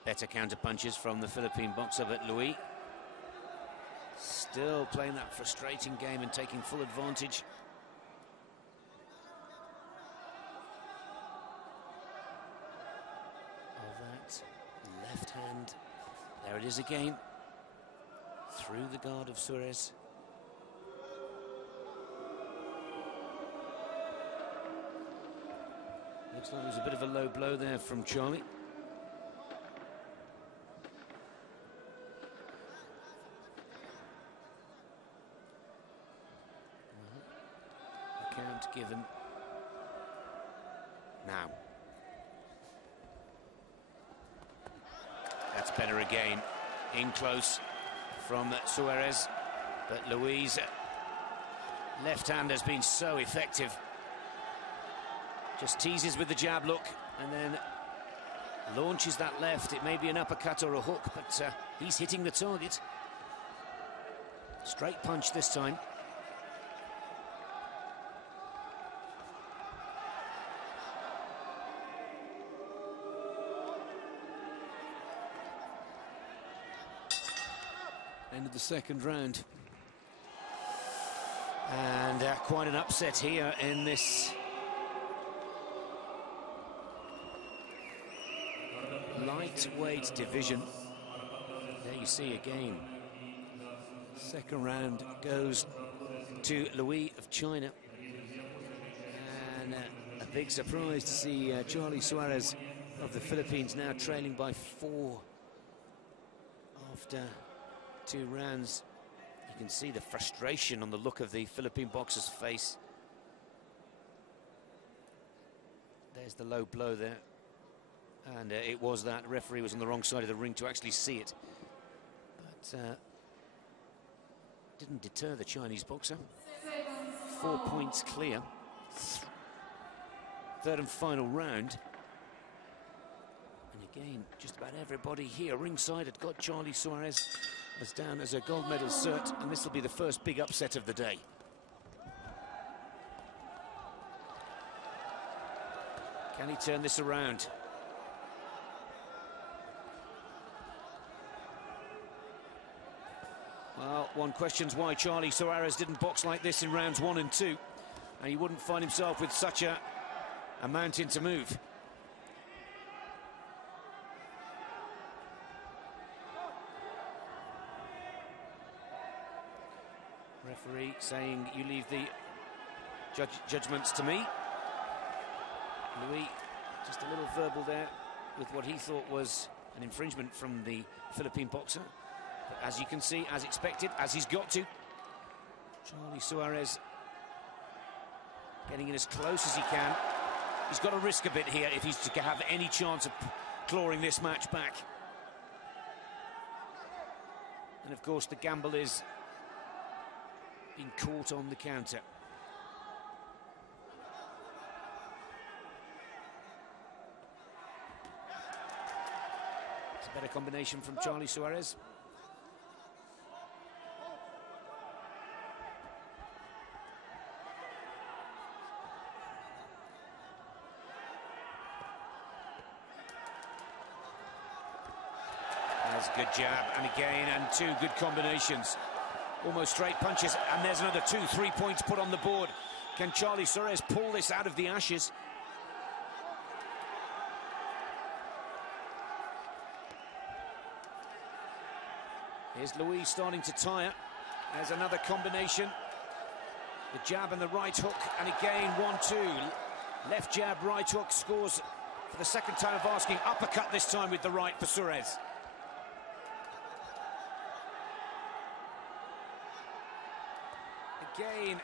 Better counter punches from the Philippine boxer, but Louis still playing that frustrating game and taking full advantage. Of that left hand. There it is again. Through the guard of Suarez. Looks like there's a bit of a low blow there from Charlie. Given now. That's better again. In close from Suarez, but Luis' left hand has been so effective. Just teases with the jab look and then launches that left. It may be an uppercut or a hook, but he's hitting the target. Straight punch this time. End of the second round. And quite an upset here in this lightweight division. There you see again. Second round goes to Louis of China. And a big surprise to see Charlie Suarez of the Philippines now trailing by 4 after 2 rounds. You can see the frustration on the look of the Philippine boxer's face. There's the low blow there. And it was that referee was on the wrong side of the ring to actually see it. But didn't deter the Chinese boxer. 4 points clear. Third and final round. And again, just about everybody here ringside had got Charlie Suarez as down as a gold medal cert, and this will be the first big upset of the day. Can he turn this around? Well, one questions why Charlie Suarez didn't box like this in rounds 1 and 2, and he wouldn't find himself with such a mountain to move. Referee saying you leave the judgments to me. Louis, just a little verbal there with what he thought was an infringement from the Philippine boxer. But as you can see, as expected, as he's got to, Charlie Suarez getting in as close as he can. He's got to risk a bit here if he's to have any chance of clawing this match back. And of course the gamble is being caught on the counter. It's a better combination from Charlie Suarez. That's a good jab, and again, and 2 good combinations. Almost straight punches, and there's another 2-3 points put on the board. Can Charlie Suarez pull this out of the ashes? Here's Louis starting to tire. There's another combination. The jab and the right hook, and again 1-2. Left jab, right hook, scores for the second time of asking. Uppercut this time with the right for Suarez. Again,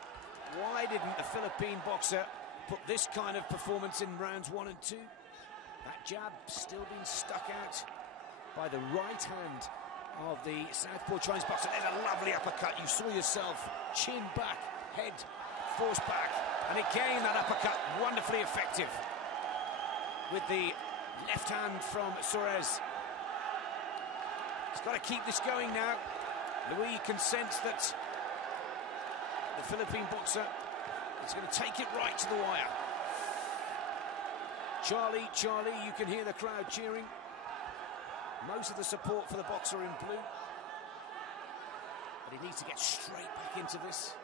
why didn't the Philippine boxer put this kind of performance in rounds 1 and 2? That jab still being stuck out by the right hand of the southpaw Chinese boxer. There's a lovely uppercut. You saw yourself. Chin back, head forced back. And again, that uppercut, wonderfully effective with the left hand from Suarez. He's got to keep this going now. Louis can sense that the Philippine boxer is going to take it right to the wire. Charlie, Charlie, you can hear the crowd cheering. Most of the support for the boxer in blue. But he needs to get straight back into this.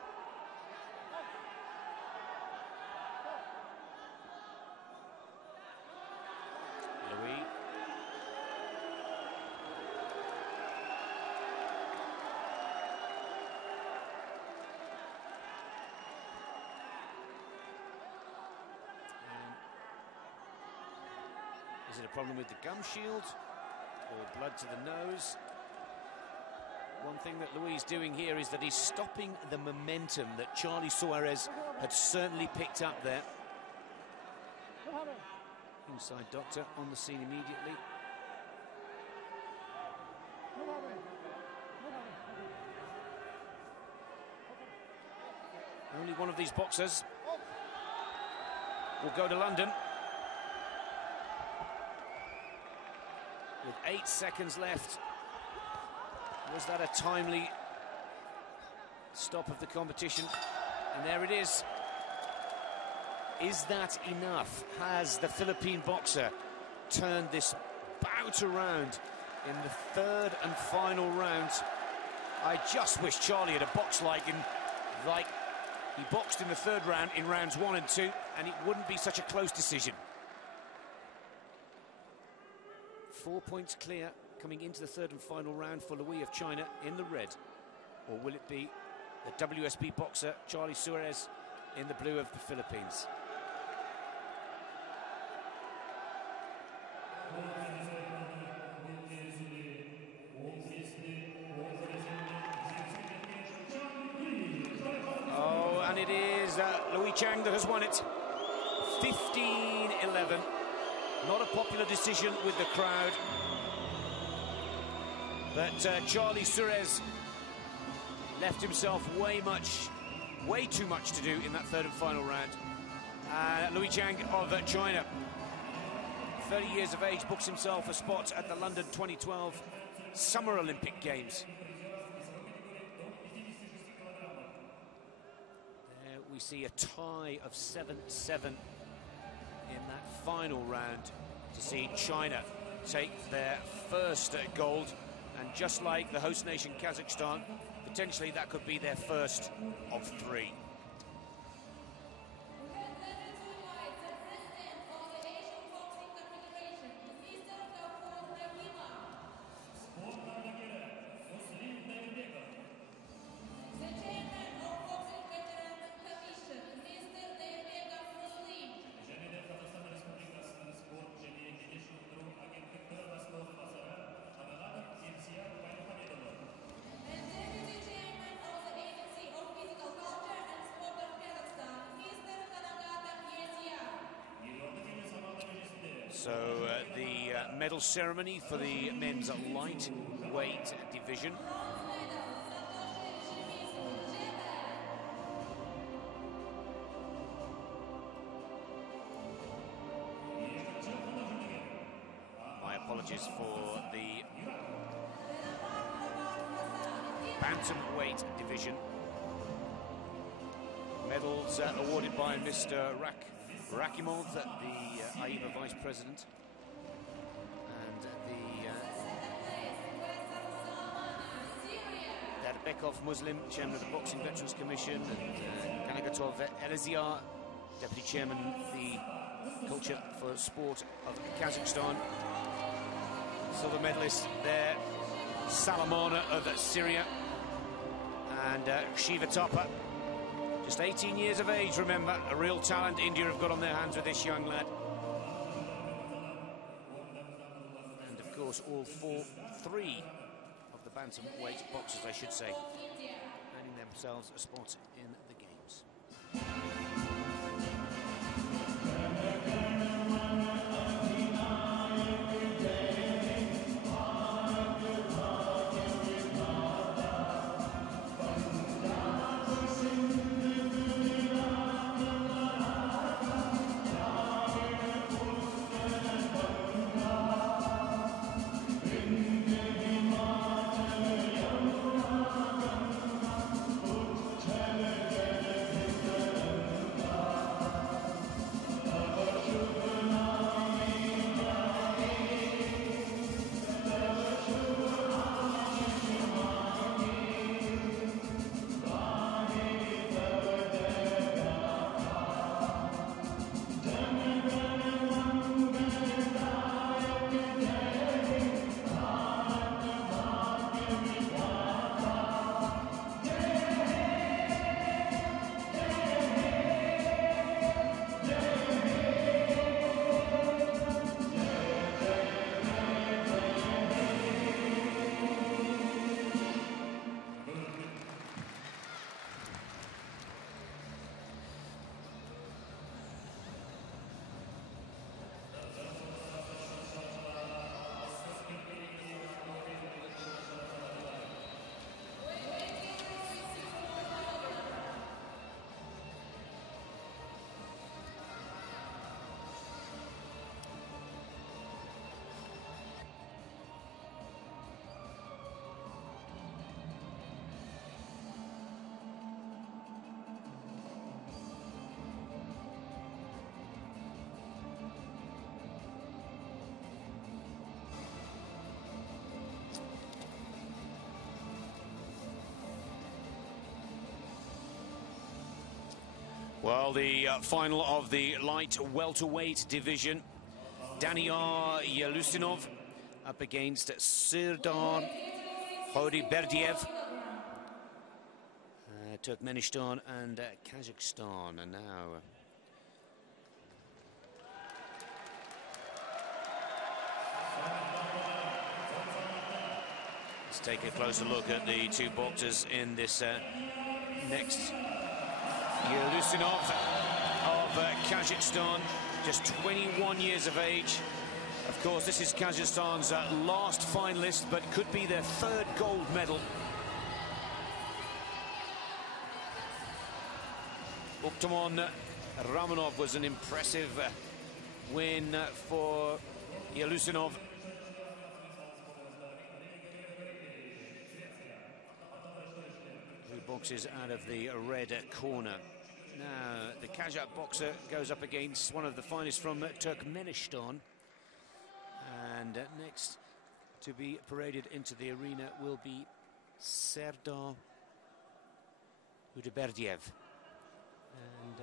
Louis. Is it a problem with the gum shield or blood to the nose? One thing that Louis is doing here is that he's stopping the momentum that Charlie Suarez had certainly picked up there. Inside doctor on the scene immediately. Only one of these boxers will go to London. With 8 seconds left. Was that a timely stop of the competition? And there it is. Is that enough? Has the Philippine boxer turned this bout around in the third and final round? I just wish Charlie had a box like he boxed in the third round in rounds 1 and 2, and it wouldn't be such a close decision. 4 points clear coming into the third and final round for Louis of China in the red. Or will it be the WSB boxer Charlie Suarez in the blue of the Philippines? Oh, and it is Louis Chang that has won it. 15-11. Not a popular decision with the crowd. But Charlie Suarez left himself way too much to do in that third and final round. Louis Chang of China, 30 years of age, books himself a spot at the London 2012 Summer Olympic Games. There we see a tie of 7-7 in that final round to see China take their first gold. And just like the host nation Kazakhstan, potentially that could be their first of 3. So the medal ceremony for the men's lightweight division. My apologies for the bantamweight division. Medals awarded by Mr. Rakimov, the AIBA vice president, and the Darbekov Muslim, chairman of the Boxing Veterans Commission, and Kanagatov Elazar, deputy chairman of the Culture for Sport of Kazakhstan. Silver medalist there, Salamana of Syria, and Shiva Tapa. Just 18 years of age, remember, a real talent India have got on their hands with this young lad. And of course, three of the bantamweight boxers, I should say, earning themselves a spot in the games. Well, the final of the light welterweight division. Daniil Yelusinov up against Serdar Hodiberdiev. Turkmenistan and Kazakhstan. And now let's take a closer look at the two boxers in this next. Yelusinov of Kazakhstan, just 21 years of age. Of course, this is Kazakhstan's last finalist, but could be their third gold medal. Uktamon Ramonov was an impressive win for Yelusinov. Who boxes out of the red corner. Now, the Kazakh boxer goes up against one of the finest from Turkmenistan. And next to be paraded into the arena will be Serdar Hodiberdiev. And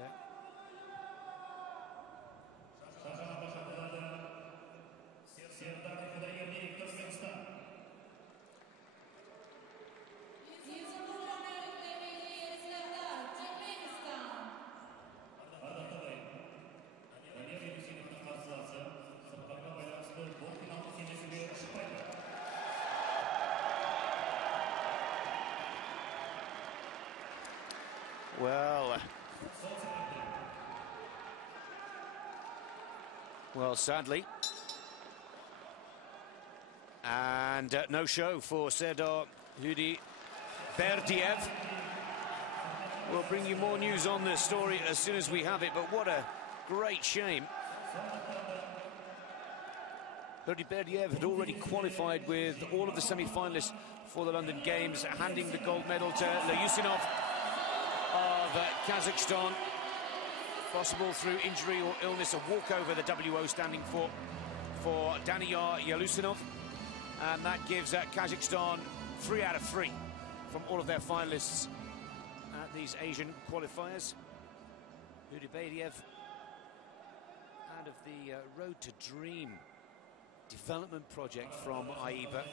well, sadly, and no show for Serdar Hodiberdiev. We'll bring you more news on this story as soon as we have it, but what a great shame. Hodiberdiev had already qualified with all of the semi-finalists for the London Games, handing the gold medal to Yelusinov of Kazakhstan. Possible through injury or illness, a walkover the WO standing for Daniil Yelusinov. And that gives Kazakhstan 3 out of 3 from all of their finalists at these Asian qualifiers. Hodiberdiev out of the Road to Dream development project from AIBA.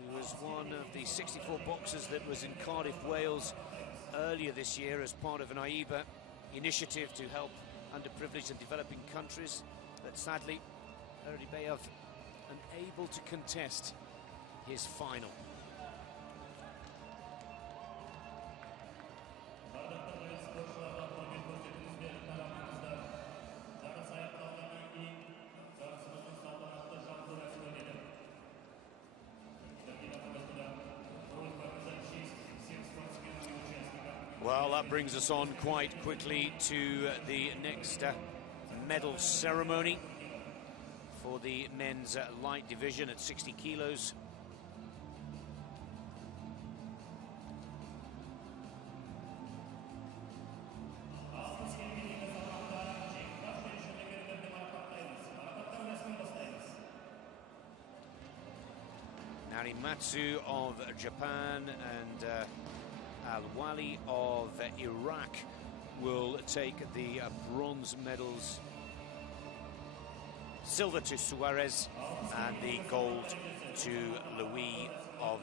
He was one of the 64 boxers that was in Cardiff, Wales earlier this year as part of an AIBA initiative to help underprivileged and developing countries, but sadly Hodiberdiev unable to contest his final. Well, that brings us on quite quickly to the next medal ceremony for the men's light division at 60 kilos. Narimatsu of Japan and Al-Wali of Iraq will take the bronze medals. Silver to Suarez and the gold to Louis of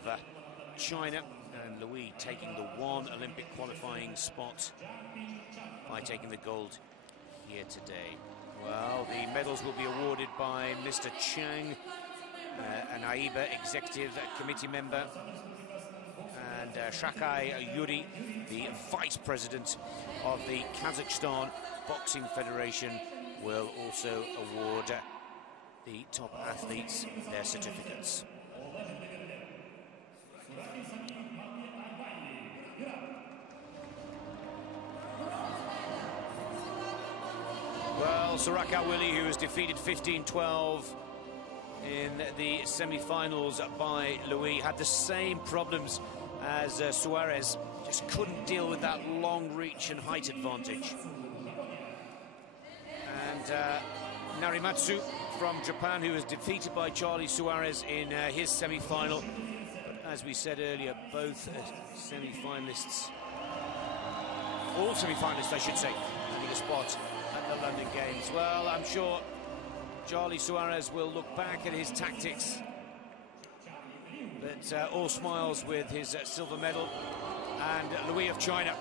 China. And Louis taking the one Olympic qualifying spot by taking the gold here today. Well, the medals will be awarded by Mr. Chang, an AIBA executive committee member. And Shakai Yuri, the vice president of the Kazakhstan Boxing Federation, will also award the top athletes their certificates. Well, Suraka Willie, who was defeated 15-12 in the semi-finals by Louis, had the same problems as Suarez, just couldn't deal with that long reach and height advantage. And Narimatsu from Japan, who was defeated by Charlie Suarez in his semi-final. But as we said earlier, both semi-finalists all semi-finalists, I should say, having a spot at the London Games. Well, I'm sure Charlie Suarez will look back at his tactics, but all smiles with his silver medal. And Louis of China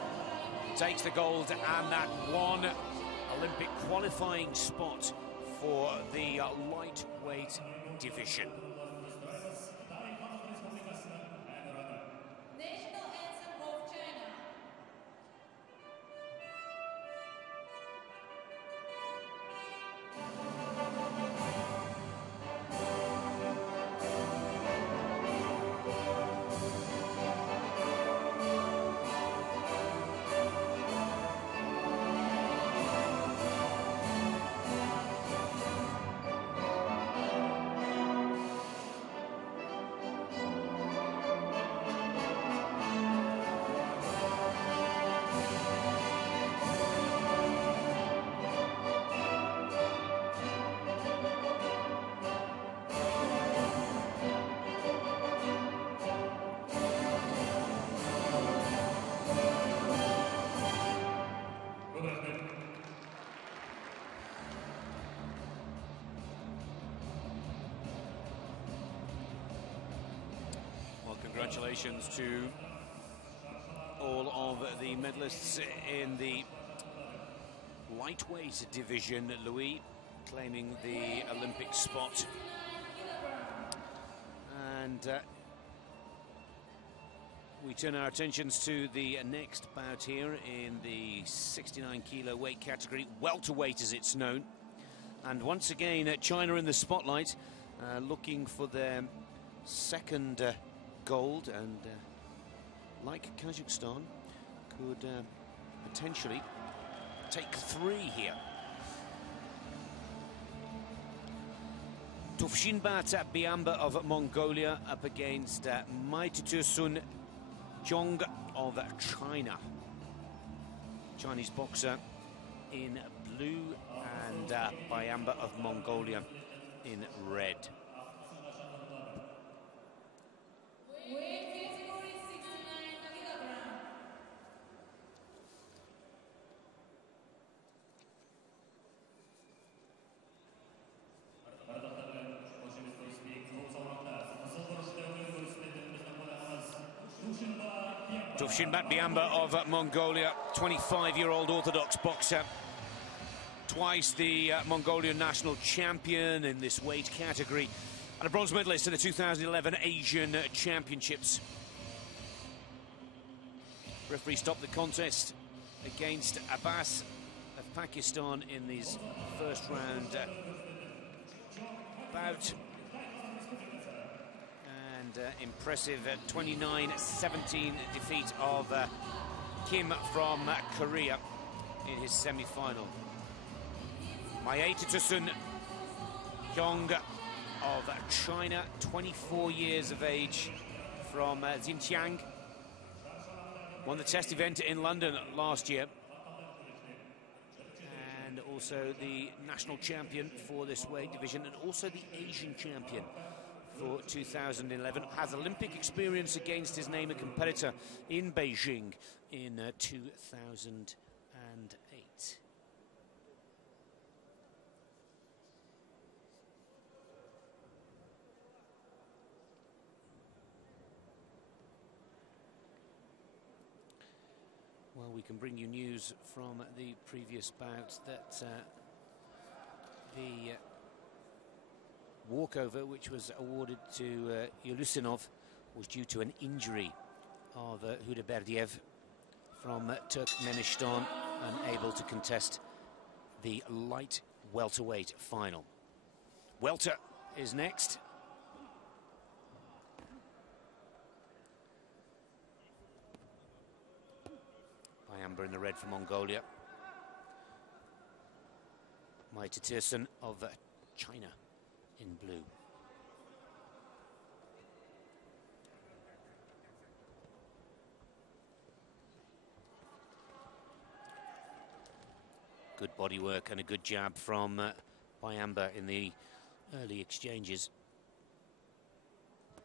takes the gold and that one Olympic qualifying spot for the lightweight division. Congratulations to all of the medalists in the lightweight division. Louis claiming the Olympic spot. And we turn our attentions to the next bout here in the 69 kilo weight category, welterweight as it's known. And once again, China in the spotlight, looking for their second gold, and like Kazakhstan, could potentially take 3 here. Tufshinbat Biamba of Mongolia up against Maitutusun Jong of China. Chinese boxer in blue and Biamba of Mongolia in red. Tufshinbat Biamba of Mongolia, 25-year-old orthodox boxer, twice the Mongolian national champion in this weight category, and a bronze medalist in the 2011 Asian Championships. Referee stopped the contest against Abbas of Pakistan in his first round bout. Impressive 29-17 defeat of Kim from Korea in his semi-final. Maitutusun Jong of China, 24 years of age, from Xinjiang. Won the test event in London last year. And also the national champion for this weight division, and also the Asian champion for 2011, has Olympic experience against his name a competitor in Beijing in 2008. Well, we can bring you news from the previous bout that the walkover, which was awarded to Yulusinov, was due to an injury of Hudaberdiev from Turkmenistan, unable to contest the light welterweight final. Welter is next. Biamba in the red for Mongolia. Maitutusun of China in blue. Good body work and a good jab from Biamba in the early exchanges.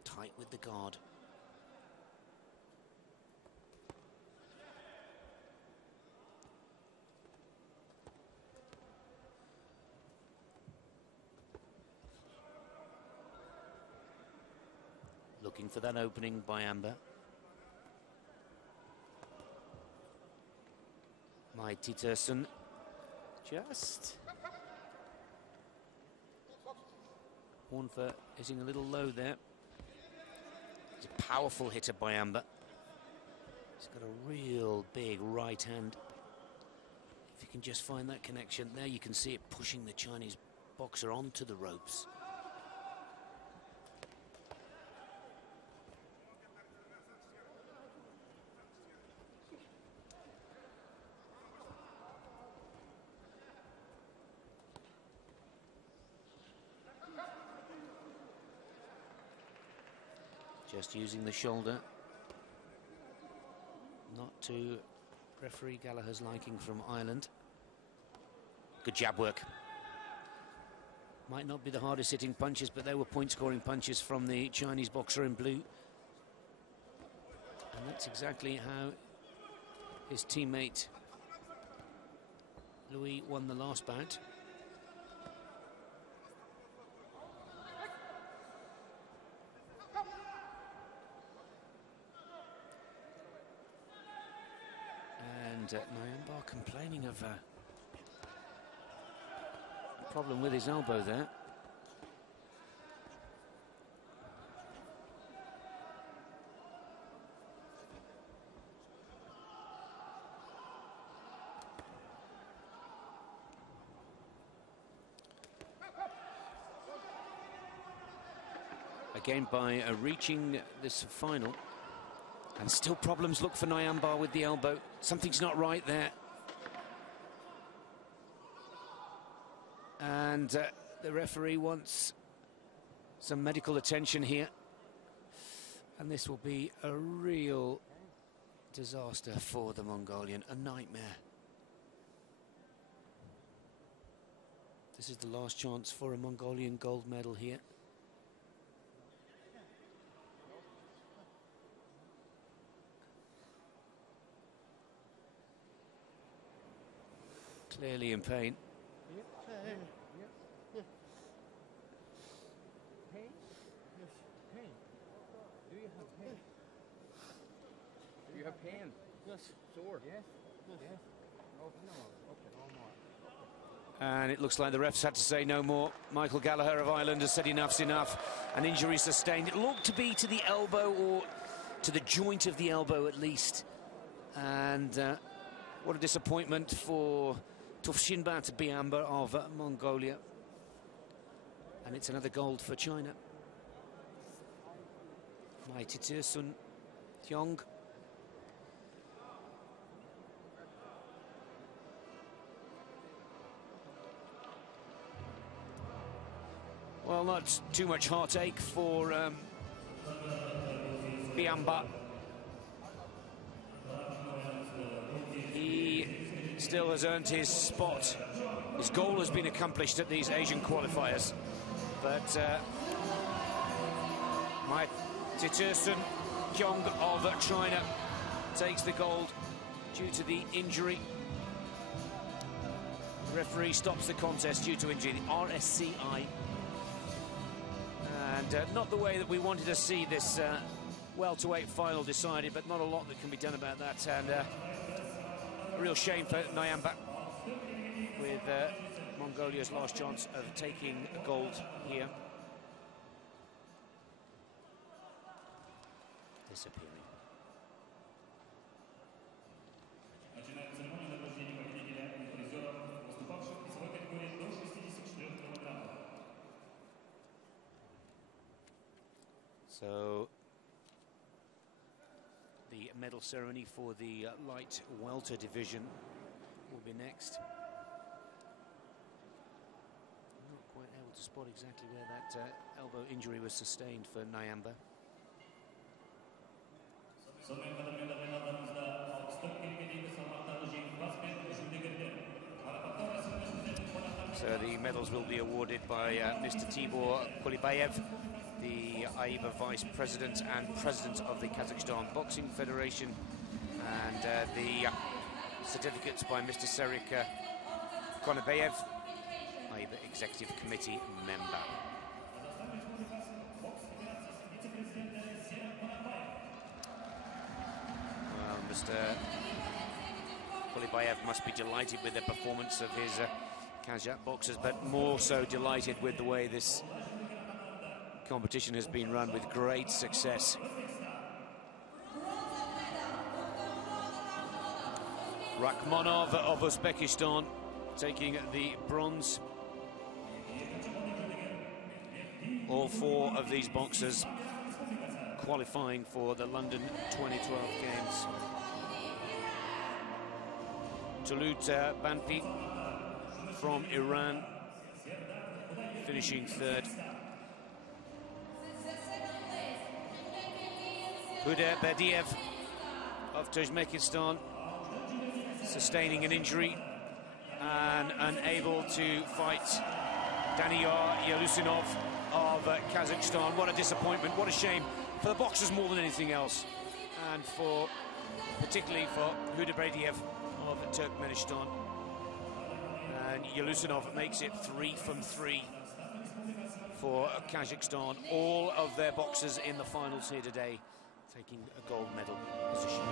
Tight with the guard. looking for that opening by AIBA. Mighty Tursun just one for hitting a little low there. He's a powerful hitter by AIBA. He's got a real big right hand. If you can just find that connection there, you can see it pushing the Chinese boxer onto the ropes. Just using the shoulder, not to referee Gallagher's liking from Ireland. Good jab work. Might not be the hardest hitting punches, but they were point scoring punches from the Chinese boxer in blue. And that's exactly how his teammate Louis won the last bout. Nyamba complaining of a problem with his elbow there. Again, by reaching this final. And still problems look for Nyamba with the elbow. Something's not right there. And the referee wants some medical attention here. And this will be a real disaster for the Mongolian, a nightmare. This is the last chance for a Mongolian gold medal here. Clearly in pain. Pain? Yes, pain. Do you have pain? Do you have pain? Yes. Sore? Yes. Yes. No, okay, no more. And it looks like the refs had to say no more. Michael Gallagher of Ireland has said enough's enough. An injury sustained. It looked to be to the elbow, or to the joint of the elbow at least. And what a disappointment for Tufshinbat Biamba of Mongolia. And it's another gold for China. Mighty Tursun Hyong. Well, not too much heartache for Biamba. He still has earned his spot. His goal has been accomplished at these Asian qualifiers. But Mighty Tursun Hyong of China takes the gold due to the injury. The referee stops the contest due to injury, the RSCI. And not the way that we wanted to see this welterweight final decided, but not a lot that can be done about that. And a real shame for Nyamba, with Mongolia's last chance of taking gold here disappearing. So the medal ceremony for the light welter division will be next. I'm not quite able to spot exactly where that elbow injury was sustained for Nyamba. So the medals will be awarded by Mr. Tibor Kulibayev, the AIBA Vice President and President of the Kazakhstan Boxing Federation, and the certificates by Mr. Serik Konobayev, AIBA Executive Committee member. Mr. Kulibayev must be delighted with the performance of his Kazakh boxers, but more so delighted with the way this competition has been run with great success. Rakhmonov of Uzbekistan taking the bronze. All four of these boxers qualifying for the London 2012 Games. Talut Banfi from Iran finishing third. Huda Badiev of Tajikistan sustaining an injury and unable to fight. Daniyar Yelusinov of Kazakhstan. What a disappointment, what a shame for the boxers more than anything else, and particularly for Huda Badiev of Turkmenistan. And Yelusinov makes it 3 from 3 for Kazakhstan. All of their boxers in the finals here today taking a gold medal position.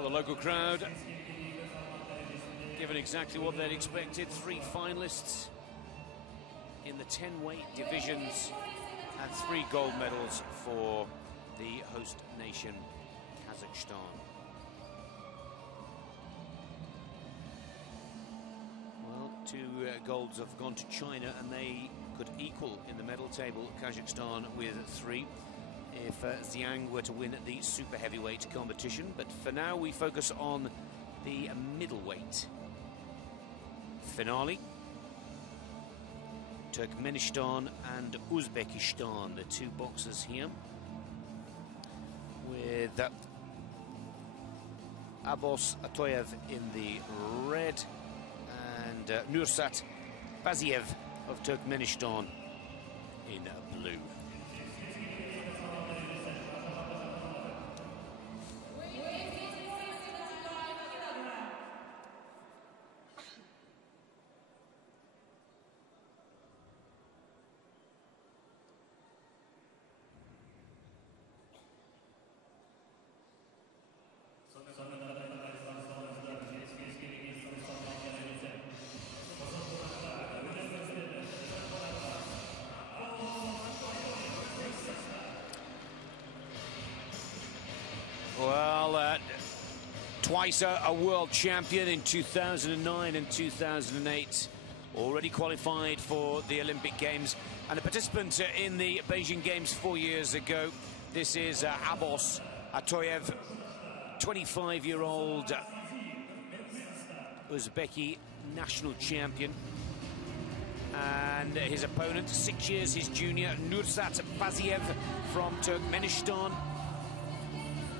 The local crowd given exactly what they'd expected. 3 finalists in the 10-weight divisions and 3 gold medals for the host nation, Kazakhstan. Well, 2 golds have gone to China, and they could equal in the medal table Kazakhstan with 3. If Xiang were to win the super heavyweight competition. But for now we focus on the middleweight finale. Turkmenistan and Uzbekistan, the 2 boxers here, with Abbas Atoyev in the red and Nursat Baziev of Turkmenistan in blue. Well, twice a world champion in 2009 and 2008, already qualified for the Olympic Games, and a participant in the Beijing Games 4 years ago. This is Abbas Atoyev, 25-year-old Uzbeki national champion. And his opponent, 6 years his junior, Nursat Baziev from Turkmenistan.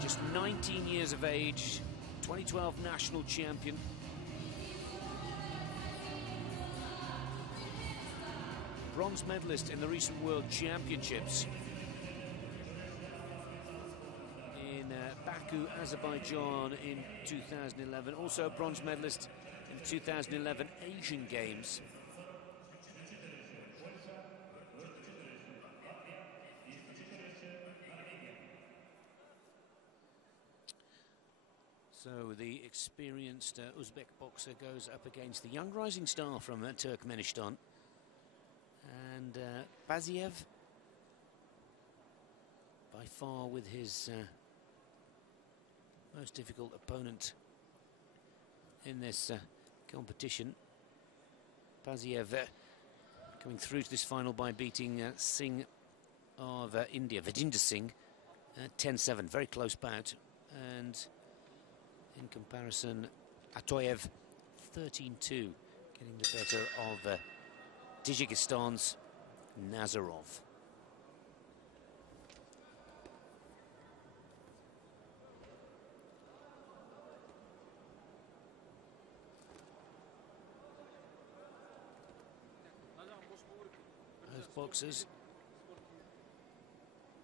Just 19 years of age, 2012 national champion. Bronze medalist in the recent World Championships in Baku, Azerbaijan in 2011. Also bronze medalist in the 2011 Asian Games. So the experienced Uzbek boxer goes up against the young rising star from Turkmenistan. And Baziev, by far with his most difficult opponent in this competition. Baziev coming through to this final by beating Singh of India, Vijender Singh, 10-7, very close bout. And in comparison, Atoyev 13-2, getting the better of Tajikistan's Nazarov. Both boxers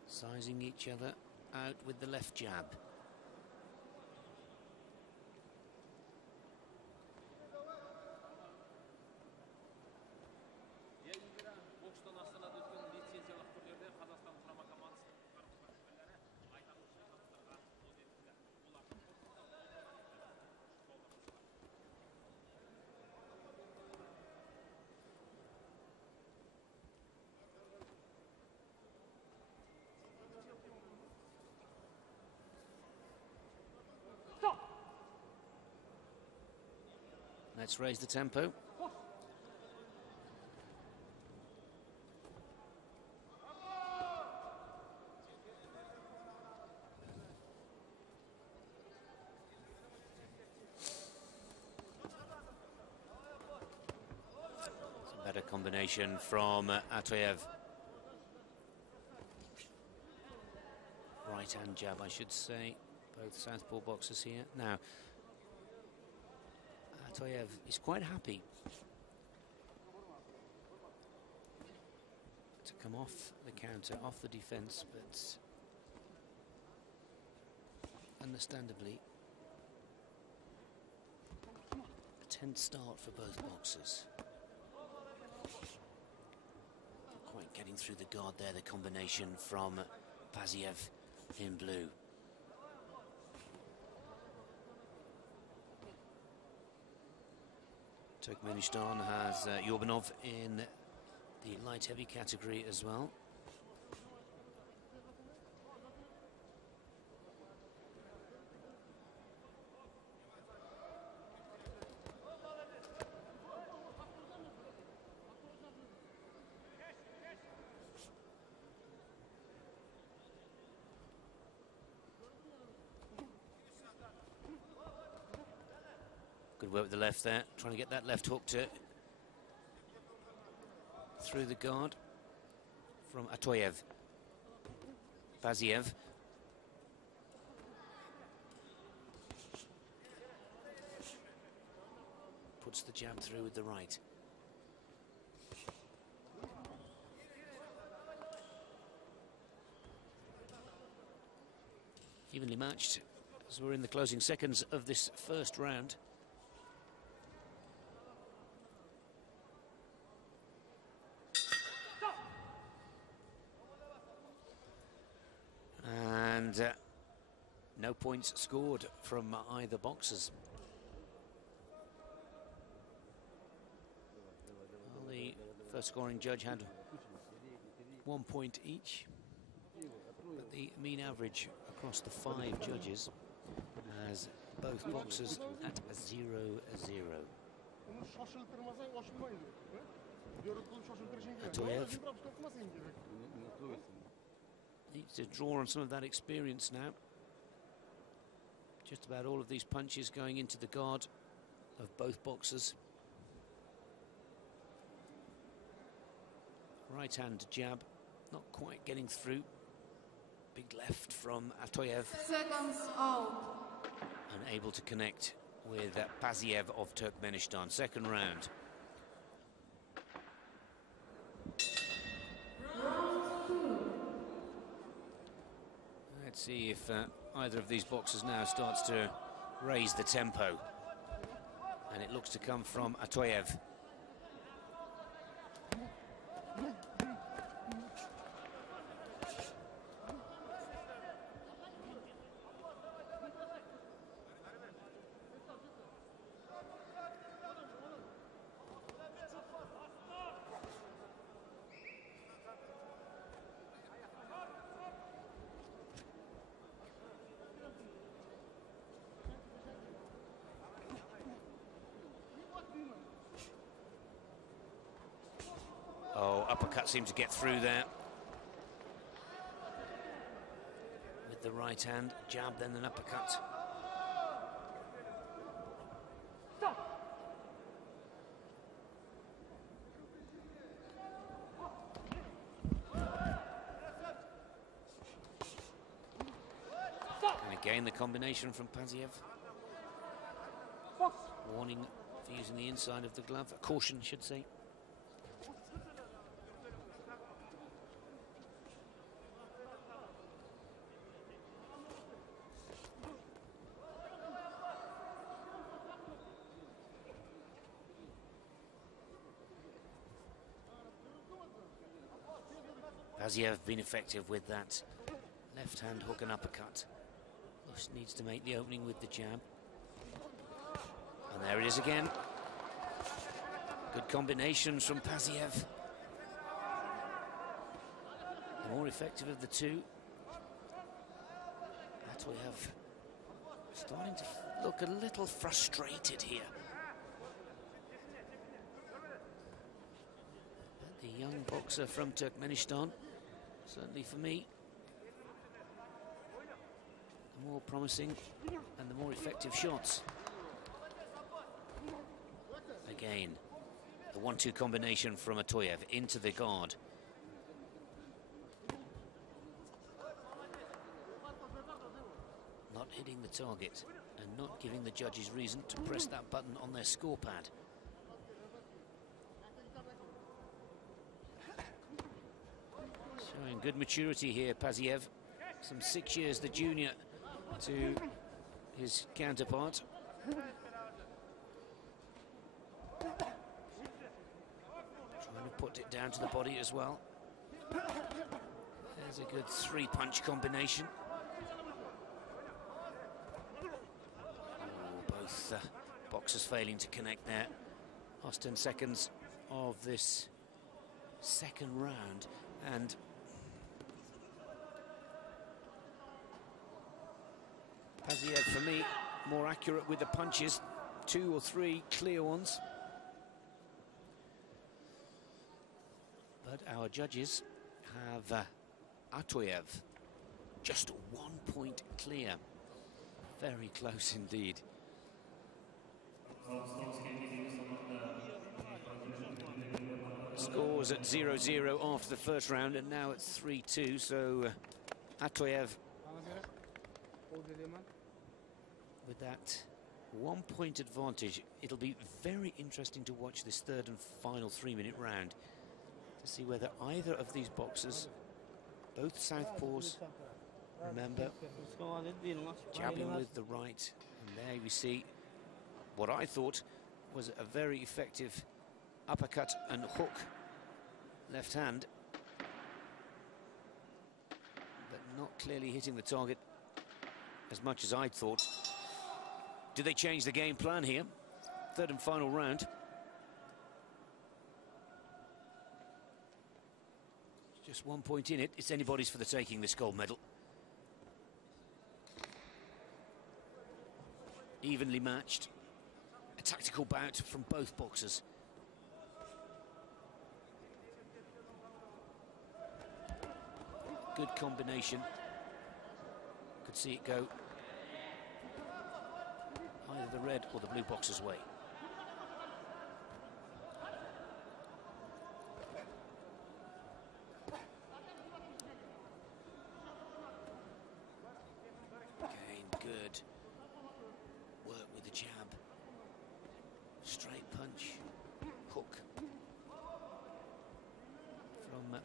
sizing each other out with the left jab. Let's raise the tempo. It's a better combination from Atoyev. Right-hand jab, I should say. Both southpaw boxers here. Now, Atoyev is quite happy to come off the counter, off the defence, but understandably a tense start for both boxers. Not quite getting through the guard there, the combination from Baziev in blue. Turkmenistan has Yorbanov in the light heavy category as well. Good work with the left there, trying to get that left hook to through the guard from Atoyev. Baziev. Puts the jab through with the right. Evenly matched as we're in the closing seconds of this first round. And no points scored from either boxers. Well, the first scoring judge had 1 point each, but the mean average across the 5 judges has both boxers at 0-0. Atoyev needs to draw on some of that experience now. Just about all of these punches going into the guard of both boxers. Right hand jab, not quite getting through. Big left from Atoyev. Seconds out. Unable to connect with Paziev of Turkmenistan. Second round. Let's see if either of these boxers now starts to raise the tempo. And it looks to come from Atoyev. Oh, uppercut seemed to get through there. With the right hand, jab, then an uppercut. And again, the combination from Paziev. Warning for using the inside of the glove. A caution, I should say. Paziev been effective with that left hand hook and uppercut. Just needs to make the opening with the jab. And there it is again. Good combinations from Paziev. The more effective of the two. Atoyev starting to look a little frustrated here. But the young boxer from Turkmenistan, certainly for me, the more promising and the more effective shots. Again, the 1-2 combination from Atoyev into the guard. Not hitting the target and not giving the judges reason to press that button on their scorepad. Showing good maturity here, Paziev. Some 6 years the junior to his counterpart. Trying to put it down to the body as well. There's a good 3-punch combination. Both boxers failing to connect there. Last 10 seconds of this second round, and Paziev, for me, more accurate with the punches. 2 or 3 clear ones. But our judges have Atoyev just 1 point clear. Very close indeed. Scores at 0-0 after the first round, and now it's 3-2, so Atoyev with that 1 point advantage. It'll be very interesting to watch this third and final 3-minute round to see whether either of these boxers, both southpaws, remember, jabbing with the right, and there we see what I thought was a very effective uppercut and hook left hand, but not clearly hitting the target as much as I thought. Do they change the game plan here? Third and final round. Just 1 point in it. It's anybody's for the taking, this gold medal. Evenly matched. A tactical bout from both boxers. Good combination. Could see it go either the red or the blue boxer's way.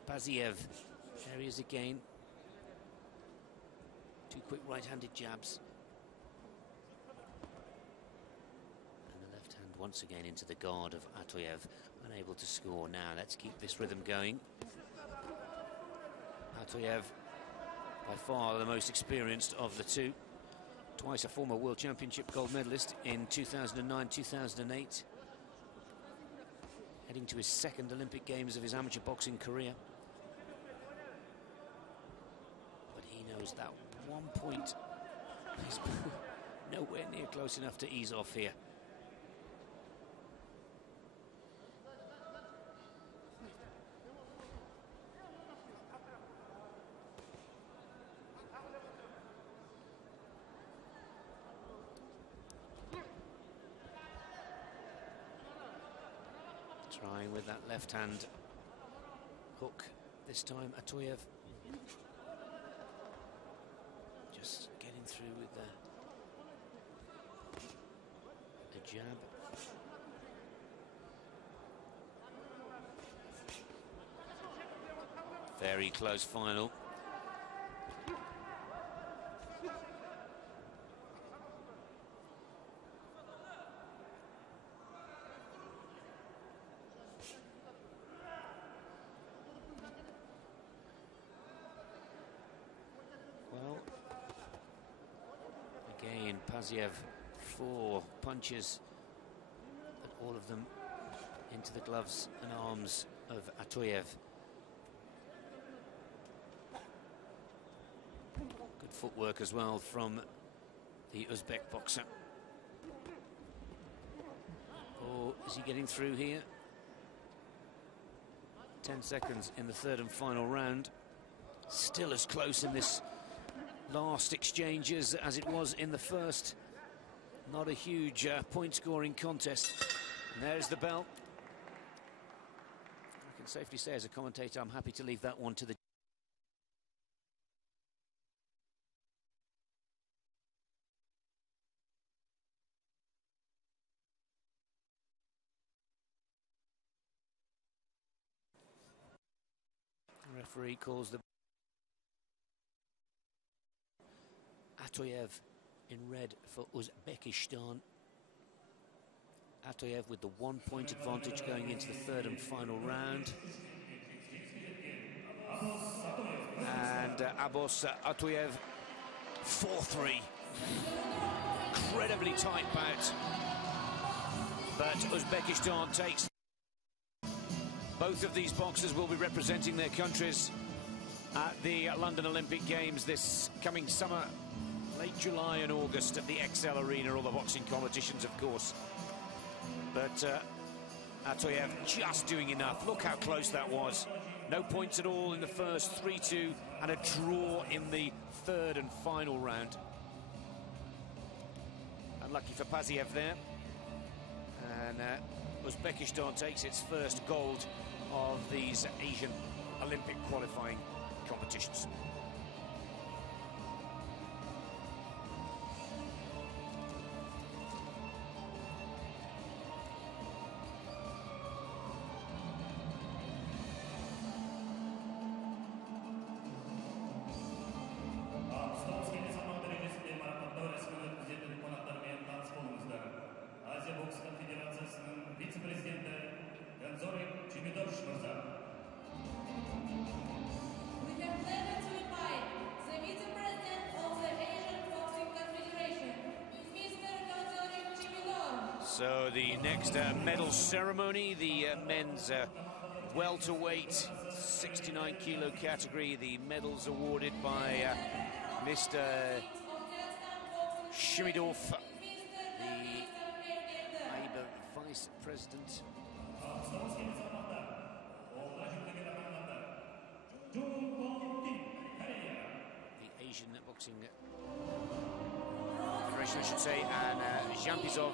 Paziev. There he is again. Two quick right-handed jabs. And the left hand once again into the guard of Atoyev. Unable to score now. Let's keep this rhythm going. Atoyev, by far the most experienced of the two. Twice a former World Championship gold medalist in 2009, 2008. Heading to his second Olympic Games of his amateur boxing career. But he knows that 1 point is nowhere near close enough to ease off here. Trying with that left hand hook this time, Atoyev. Just getting through with the jab. Very close final. Again, Paziev, 4 punches, but all of them into the gloves and arms of Atoyev. Good footwork as well from the Uzbek boxer. Oh, is he getting through here? 10 seconds in the third and final round. Still as close in this last exchanges as it was in the first. Not a huge point scoring contest. And there's the bell. I can safely say as a commentator I'm happy to leave that one to the referee. Calls the Atoyev in red for Uzbekistan. Atoyev with the 1 point advantage going into the third and final round. And Abbas Atoyev, 4-3. Incredibly tight bout. But Uzbekistan takes. Both of these boxers will be representing their countries at the London Olympic Games this coming summer. Late July and August at the XL Arena, all the boxing competitions, of course. But Atoyev just doing enough. Look how close that was. No points at all in the first, 3-2, and a draw in the third and final round. Unlucky for Paziev there. And Uzbekistan takes its first gold of these Asian Olympic qualifying competitions. So the next medal ceremony, the men's welterweight 69 kilo category, the medals awarded by Mr. Shimidov, the AIBA vice president. The Asian Boxing Federation, I should say, and Jampizov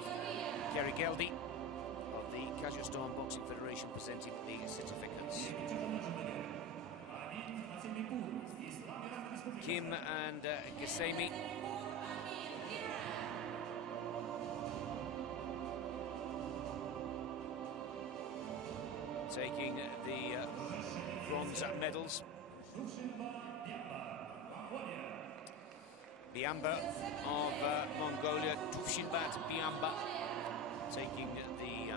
Kerigeldi of the Kazakhstan Boxing Federation presenting the certificates. Kim and Gesemi. taking the bronze medals. Biamba of Mongolia, Tufshinbat Biamba taking the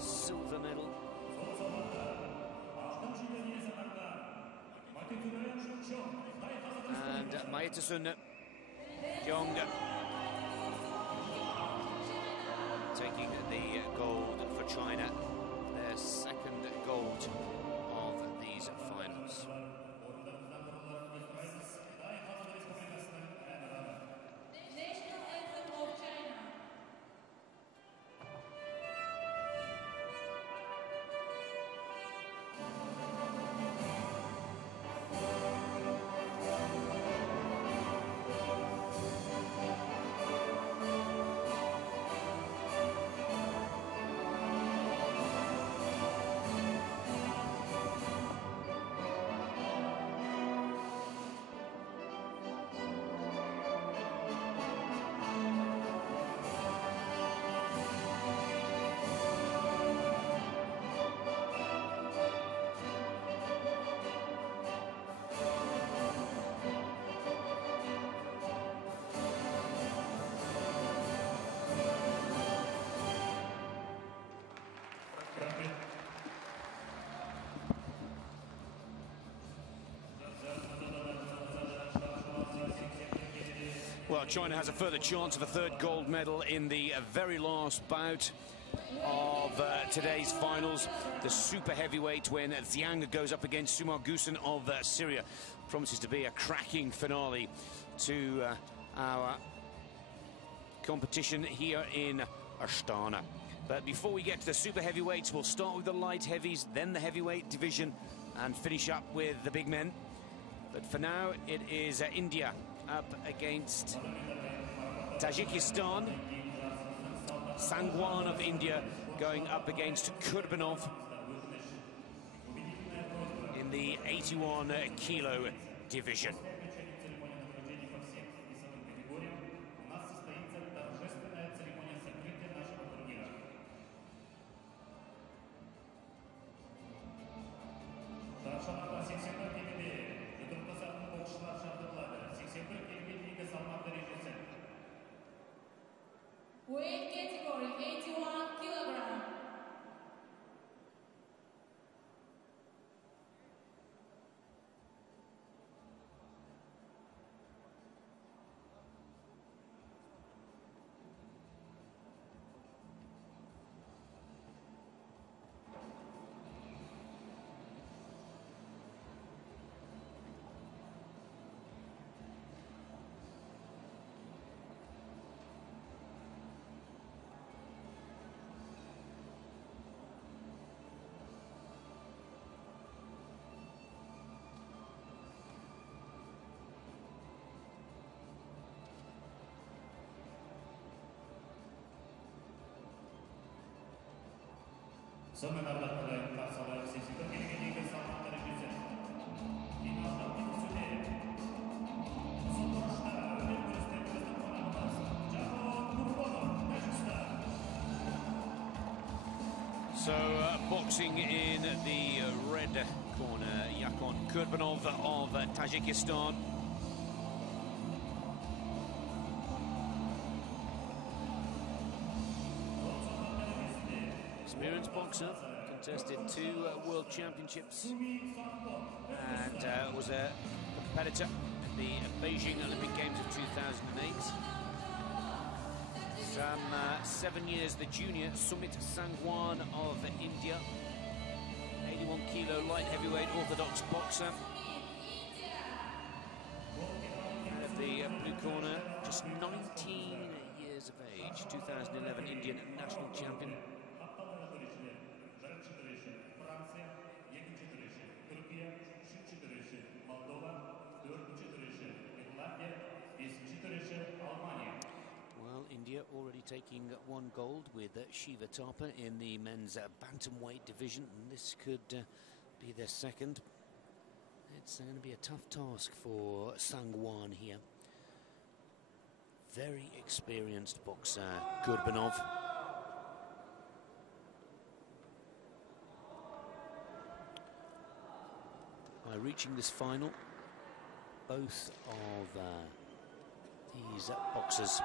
silver medal. And Maetasun Jong taking the gold for China, their second gold of these finals. National anthem of China. Well, China has a further chance of a third gold medal in the very last bout of today's finals. The super heavyweight, when Zhang goes up against Sumar Gusen of Syria. Promises to be a cracking finale to our competition here in Astana. But before we get to the super heavyweights, we'll start with the light heavies, then the heavyweight division, and finish up with the big men. But for now, it is India up against Tajikistan. Sangwan of India going up against Kurbanov in the 81 kilo division. Weight category 81 kilogram. So, boxing in the red corner, Yakon Kurbanov of Tajikistan. Experienced boxer, contested 2 world championships, and was a competitor at the Beijing Olympic Games of 2008. Some 7 years the junior Sumit Sangwan of India, 81 kilo light heavyweight orthodox boxer. And at the blue corner, just 19 years of age, 2011 Indian national champion. India already taking 1 gold with Shiva Thapa in the men's bantamweight division, and this could be their second. It's going to be a tough task for Sangwan here. Very experienced boxer, Kurbanov. by reaching this final. Both of these boxers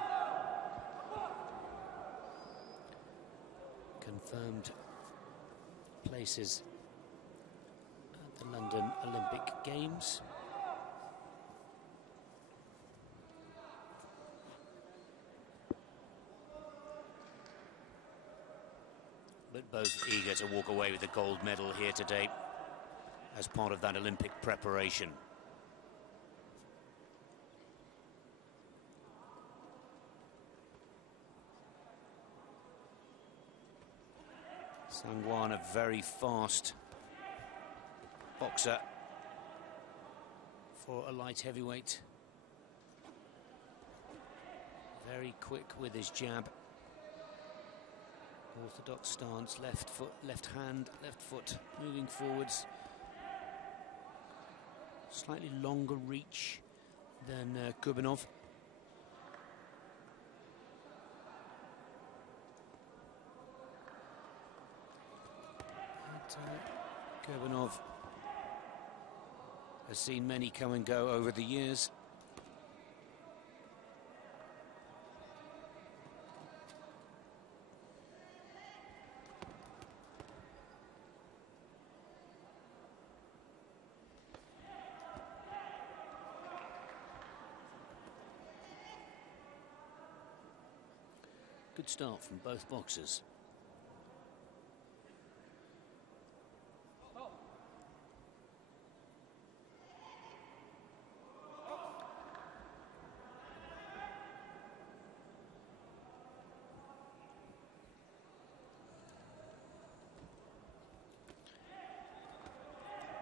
confirmed places at the London Olympic Games. But both eager to walk away with the gold medal here today as part of that Olympic preparation. Sangwan, a very fast boxer for a light heavyweight. Very quick with his jab. Orthodox stance, left foot, left hand, left foot, moving forwards. Slightly longer reach than Kubanov. Kubanov has seen many come and go over the years. Good start from both boxers.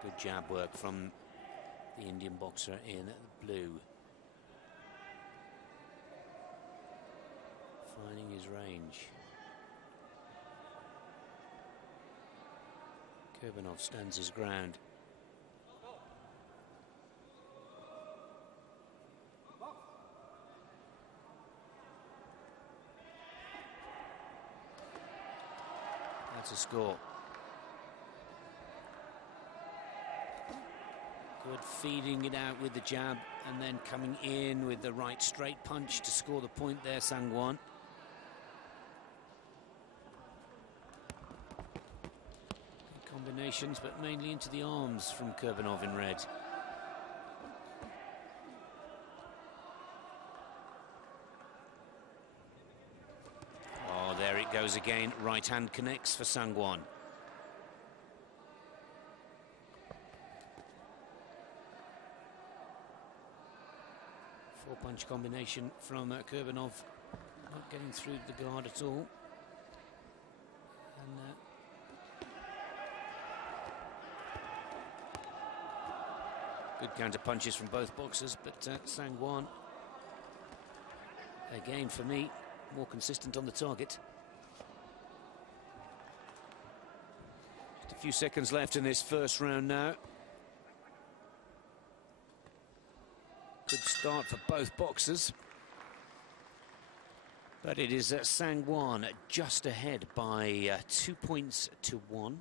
Good jab work from the Indian boxer in blue. Finding his range. Kubanov stands his ground. That's a score. Good feeding it out with the jab and then coming in with the right straight punch to score the point there, Sangwan. Combinations, but mainly into the arms from Kubanov in red. Oh, there it goes again. Right hand connects for Sangwan. Four-punch combination from Kubanov, not getting through the guard at all. And good counter punches from both boxers, but Sangwan, again for me, more consistent on the target. Just a few seconds left in this first round now. Good start for both boxers. But it is Sangwan just ahead by 2 points to 1.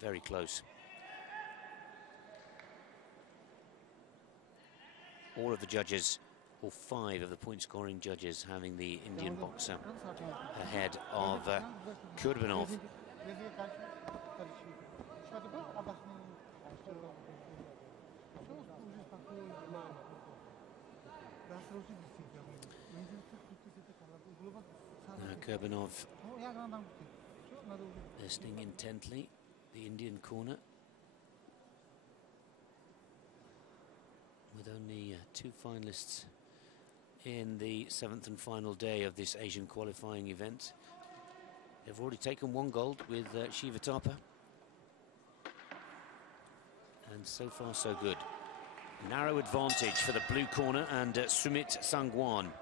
Very close. All of the judges, or 5 of the point-scoring judges, having the Indian boxer ahead of Kubanov. Kubanov listening intently, the Indian corner. With only 2 finalists in the 7th and final day of this Asian qualifying event. They've already taken 1 gold with Shiva Thapa. And so far so good. Narrow advantage for the blue corner, and Sumit Sangwan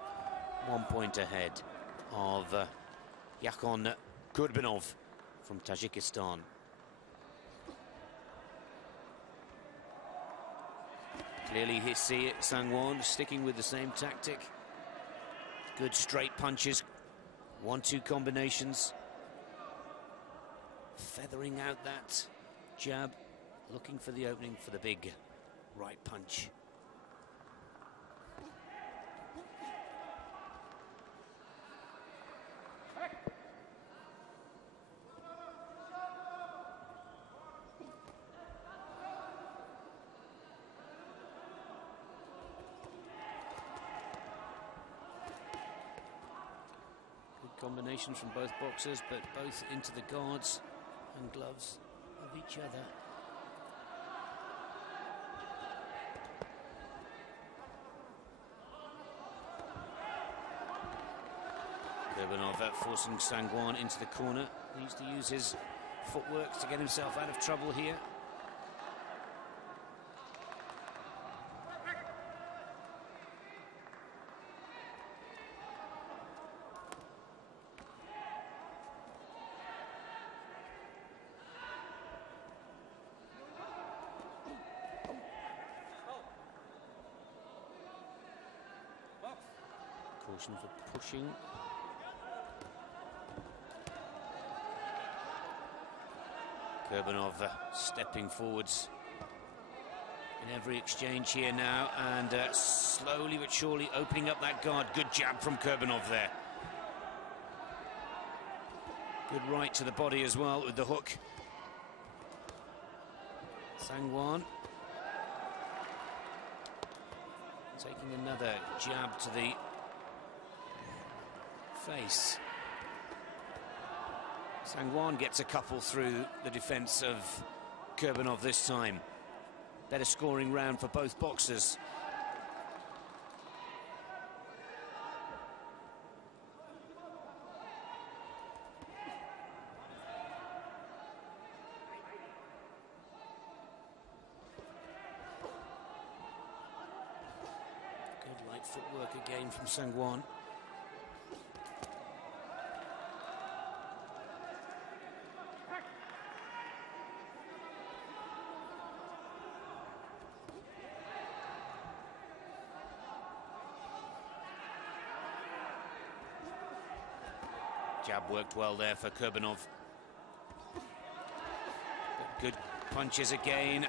1 point ahead of Yakhon Kubanov from Tajikistan. Clearly he see it, Sangwan sticking with the same tactic. Good straight punches, 1-2 combinations. Feathering out that jab looking for the opening for the big right punch. Combinations from both boxers, but both into the guards and gloves of each other. Kurbanov forcing Sangwan into the corner. He needs to use his footwork to get himself out of trouble here. Caution for pushing. Kurbanov stepping forwards in every exchange here now, and slowly but surely opening up that guard. Good jab from Kurbanov there. Good right to the body as well with the hook. Sangwan taking another jab to the face. Sangwan gets a couple through the defence of Kurbanov this time. Better scoring round for both boxers. Good light footwork again from Sangwan. Jab worked well there for Kurbanov. Good punches again.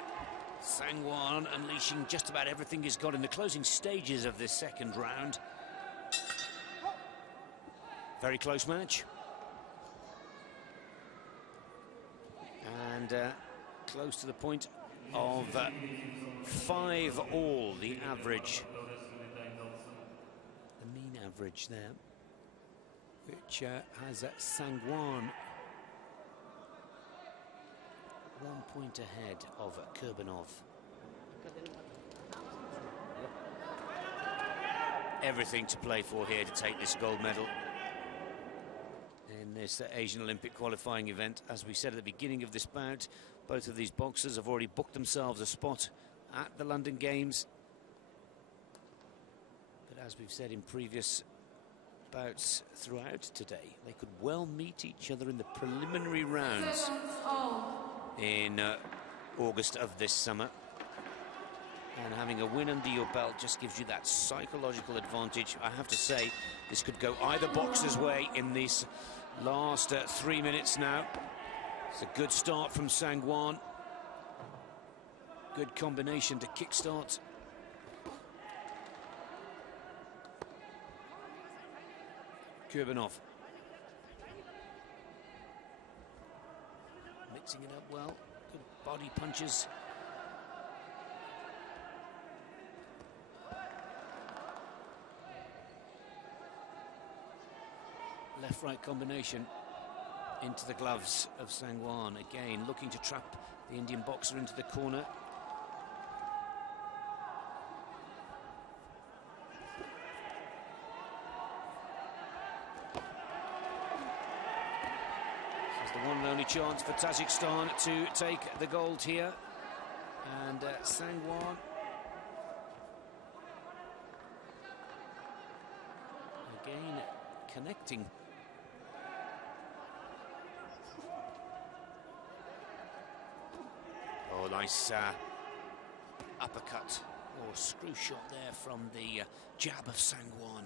Sangwan unleashing just about everything he's got in the closing stages of this second round. Very close match. And close to the point of 5-all, the average. The mean average there, which has Sangwan 1 point ahead of Kurbanov. Everything to play for here to take this gold medal in this Asian Olympic qualifying event. As we said at the beginning of this bout, both of these boxers have already booked themselves a spot at the London Games. But as we've said in previous bouts throughout today, they could well meet each other in the preliminary rounds in August of this summer. And having a win under your belt just gives you that psychological advantage. I have to say, this could go either boxer's way in these last 3 minutes now. It's a good start from Sangwan. Good combination to kickstart. Kurbanov mixing it up well. Good body punches. Left-right combination into the gloves of Sangwan. Again, looking to trap the Indian boxer into the corner. This is the one and only chance for Tajikistan to take the gold here. And Sangwan again connecting. Oh, nice uppercut or screw shot there from the jab of Sangwan.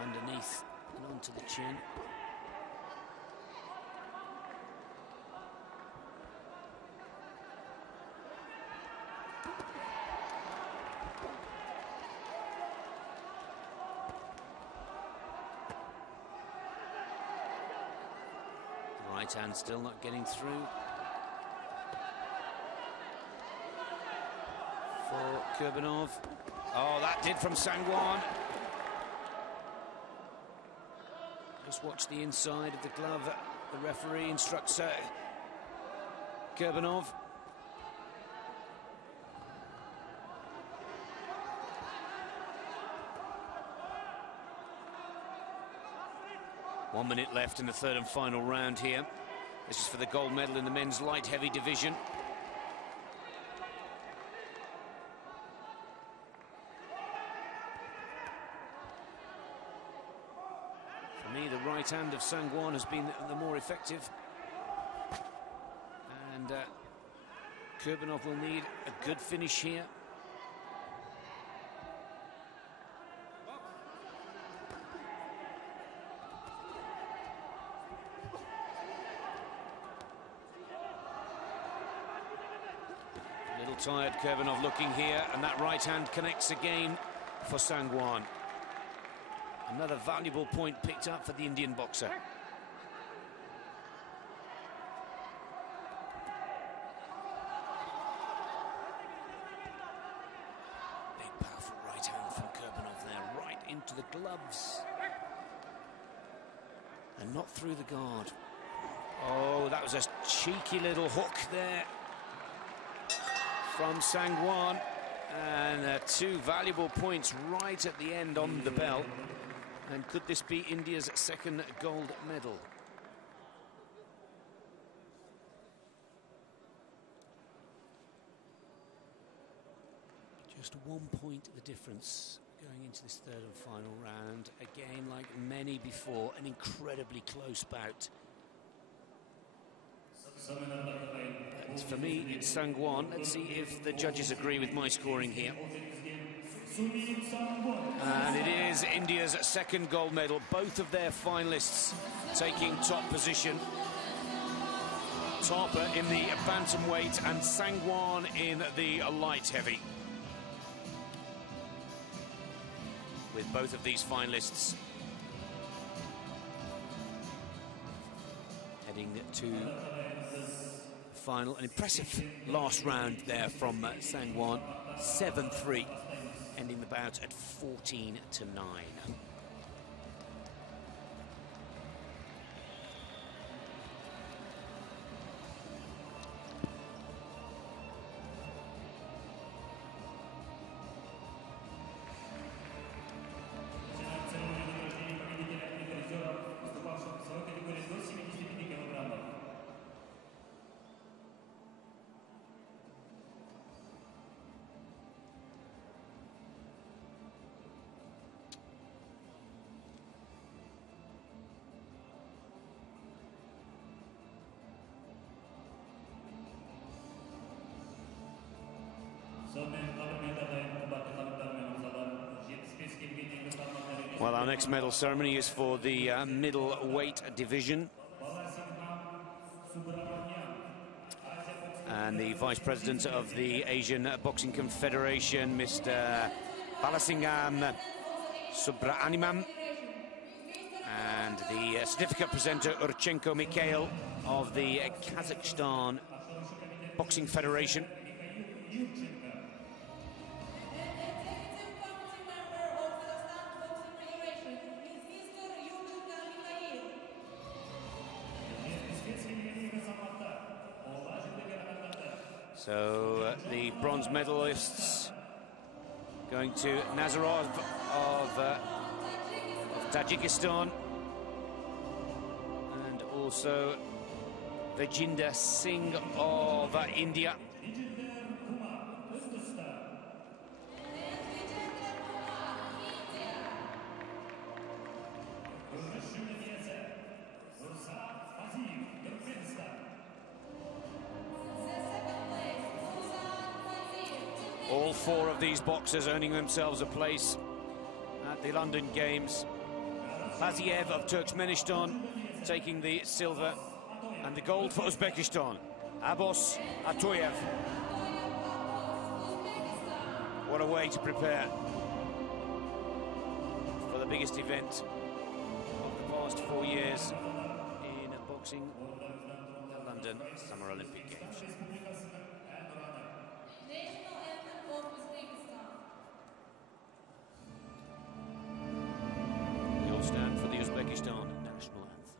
Underneath and onto the chin. right hand still not getting through for Kurbanov. Oh, that did from Sangwan. Just watch the inside of the glove. The referee instructs Kurbanov. One minute left in the third and final round here. This is for the gold medal in the men's light heavy division. For me, the right hand of Sangwan has been the more effective. And Kurbanov will need a good finish here. Tired Kurbanov looking here, and that right hand connects again for Sangwan. Another valuable point picked up for the Indian boxer. Big powerful right hand from Kurbanov there, right into the gloves. And not through the guard. Oh, that was a cheeky little hook there from Sangwan, and two valuable points right at the end on the bell. And could this be India's second gold medal? Just 1 point the difference going into this third and final round. Again, like many before, an incredibly close bout. And for me, it's Sangwan. Let's see if the judges agree with my scoring here. And it is India's second gold medal. Both of their finalists taking top position. Topper in the bantamweight and Sangwan in the light heavy. With both of these finalists heading to final. An impressive last round there from Sangwan. 7-3, ending the bout at 14-9. Well, our next medal ceremony is for the middleweight division. And the Vice President of the Asian Boxing Confederation, Mr. Balasingam Subramaniam, and the certificate presenter, Urchenko Mikhail of the Kazakhstan Boxing Federation. So the bronze medalists going to Nazarov of Tajikistan, and also Vijinder Singh of India. All four of these boxers earning themselves a place at the London Games. Faziev of Turkmenistan taking the silver, and the gold for Uzbekistan, Abbas Atoyev. What a way to prepare for the biggest event of the past 4 years in boxing. London Summer Olympic Games. National anthem of Uzbekistan. You'll stand for the Uzbekistan national anthem.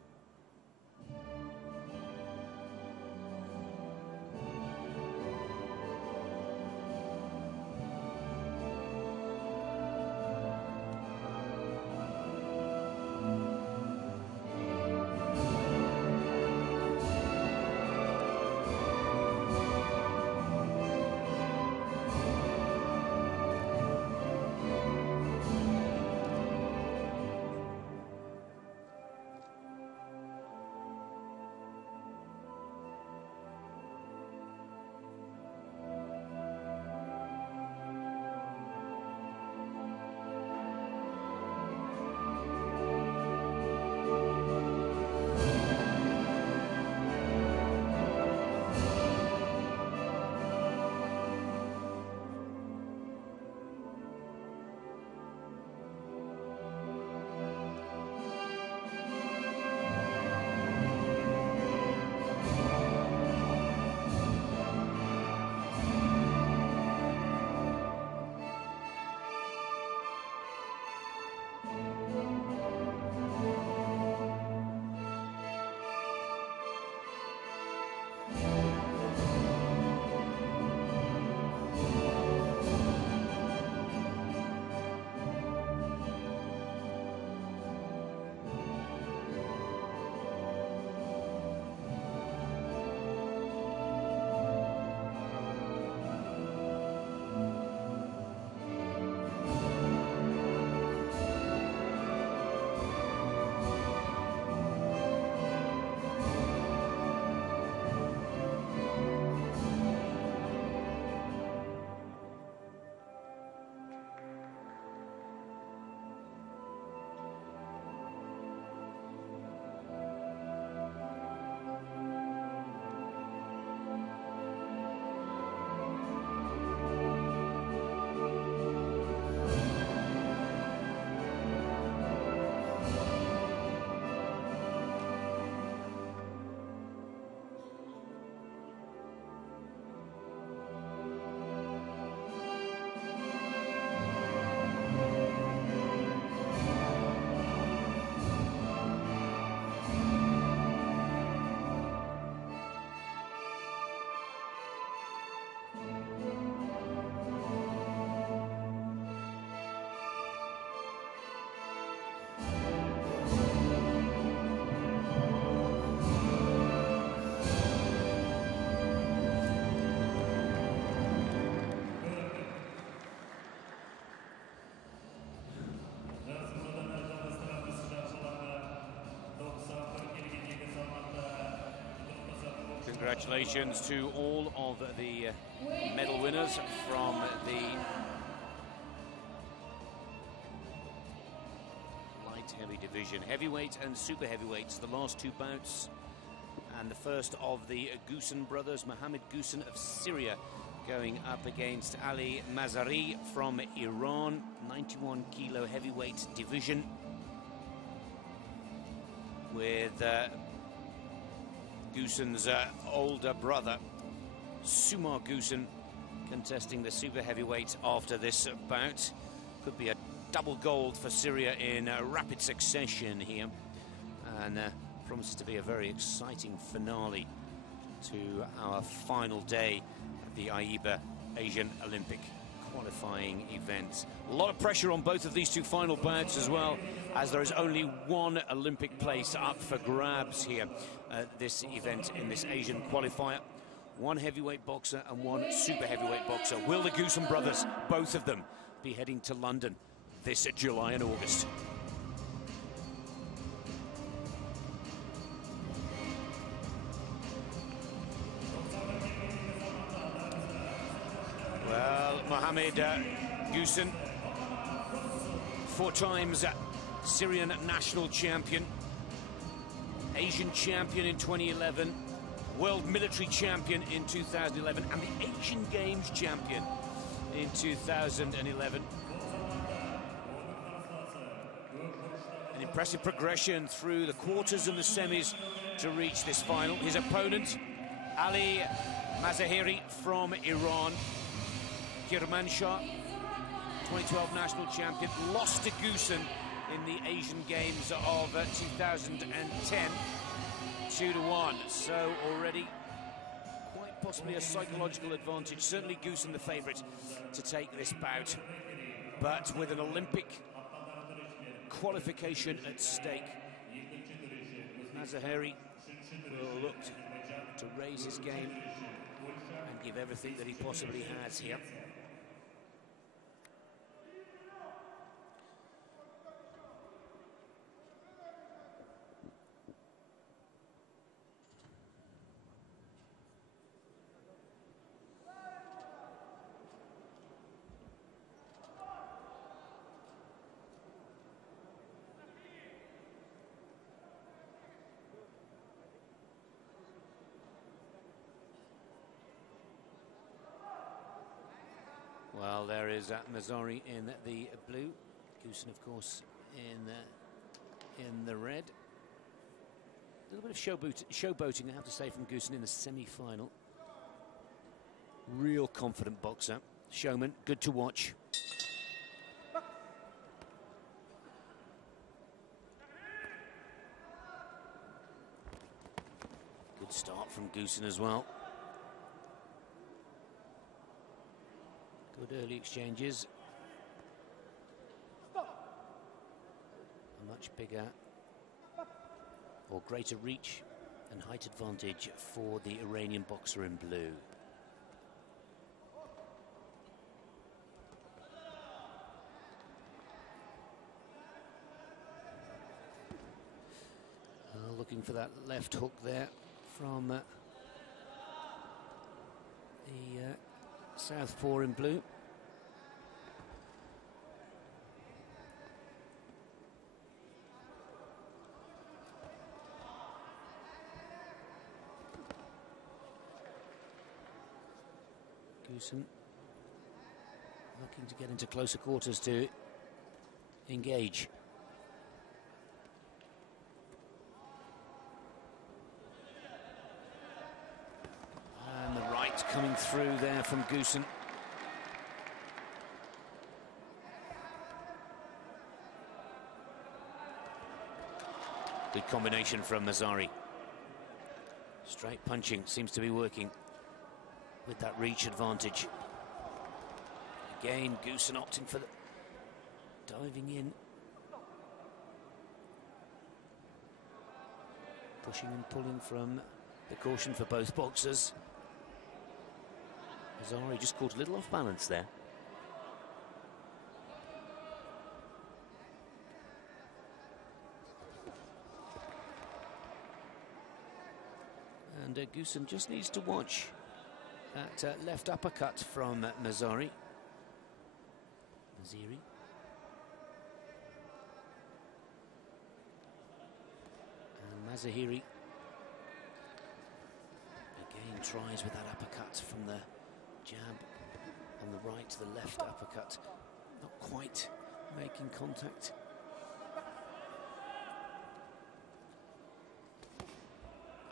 Congratulations to all of the medal winners from the light heavy division. Heavyweight and super heavyweights, the last two bouts. And the first of the Gusen brothers, Mohammed Gusen of Syria, going up against Ali Mazari from Iran, 91 kilo heavyweight division, with Gusen's older brother, Sumar Gusen, contesting the super heavyweight after this bout. Could be a double gold for Syria in rapid succession here, and promises to be a very exciting finale to our final day of the AIBA Asian Olympic qualifying event. A lot of pressure on both of these two final bouts as well, as there is only one Olympic place up for grabs here at this event in this Asian qualifier. One heavyweight boxer and one super heavyweight boxer. Will the Gusen brothers, both of them, be heading to London this July and August? Well, Mohammed Gusen, 4 times Syrian national champion, Asian champion in 2011, world military champion in 2011, and the Asian Games champion in 2011. An impressive progression through the quarters and the semis to reach this final. His opponent, Ali Mazahiri from Iran. Kirmanshah, 2012 national champion, lost to Goosen in the Asian Games of 2010, 2-1. So already quite possibly a psychological advantage. Certainly Goosen the favourite to take this bout, but with an Olympic qualification at stake, Mazahiri will look to raise his game and give everything that he possibly has here. Well, there is Mazahiri in the blue, Goosen, of course, in the red. A little bit of showboating, I have to say, from Goosen in the semi-final. Real confident boxer, showman, good to watch. Good start from Goosen as well. Good early exchanges. A much bigger or greater reach and height advantage for the Iranian boxer in blue. Looking for that left hook there from the southpaw in blue. Goosen looking to get into closer quarters to engage. And the right coming through there from Goosen. Good combination from Mazahiri. Straight punching seems to be working with that reach advantage. Again, Goosen opting for the diving in. Pushing and pulling from the caution for both boxers. Mazahiri just caught a little off balance there. And Goosen just needs to watch that left uppercut from Mazahiri. And Mazahiri again tries with that uppercut from the jab on the right to the left uppercut. Not quite making contact.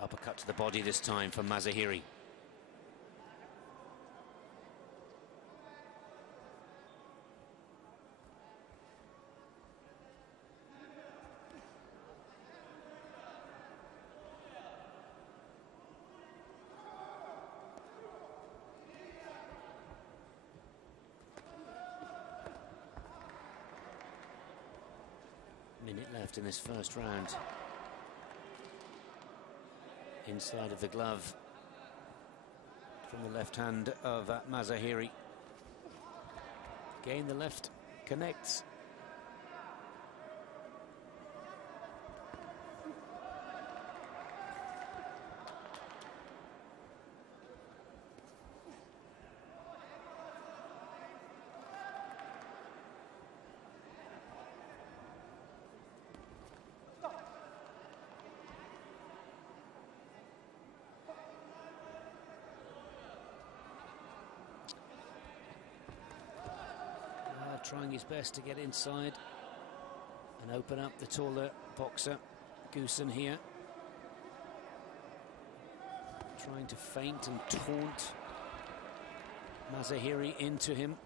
Uppercut to the body this time from Mazahiri. Minute left in this first round. Inside of the glove from the left hand of Mazahiri. Again, the left connects. Trying his best to get inside and open up the taller boxer, Goosen here. trying to feint and taunt Mazahiri into him.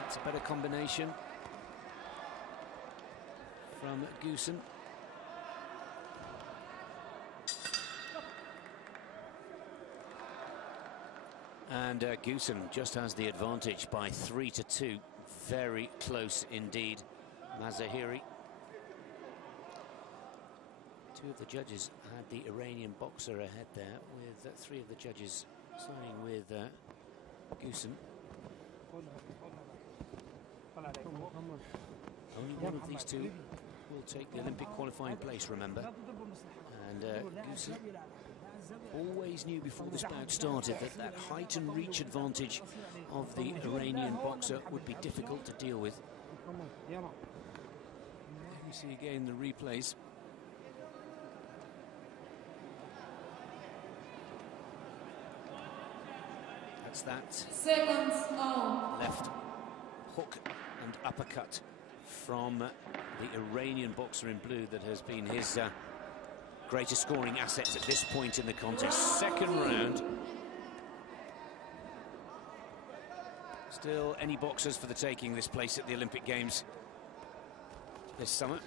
That's a better combination from Goosen. And Goosen just has the advantage by 3-2. Very close indeed, Mazahiri. Two of the judges had the Iranian boxer ahead there, with three of the judges siding with Goosen. Only one of these two will take the Olympic qualifying place, remember. And Goosen always knew before this bout started that that height and reach advantage of the Iranian boxer would be difficult to deal with. Let me see again the replays. That's that Seconds on. left hook and uppercut from the Iranian boxer in blue that has been his greatest scoring asset at this point in the contest. Second round. Still any boxers for the taking this place at the Olympic Games this summer.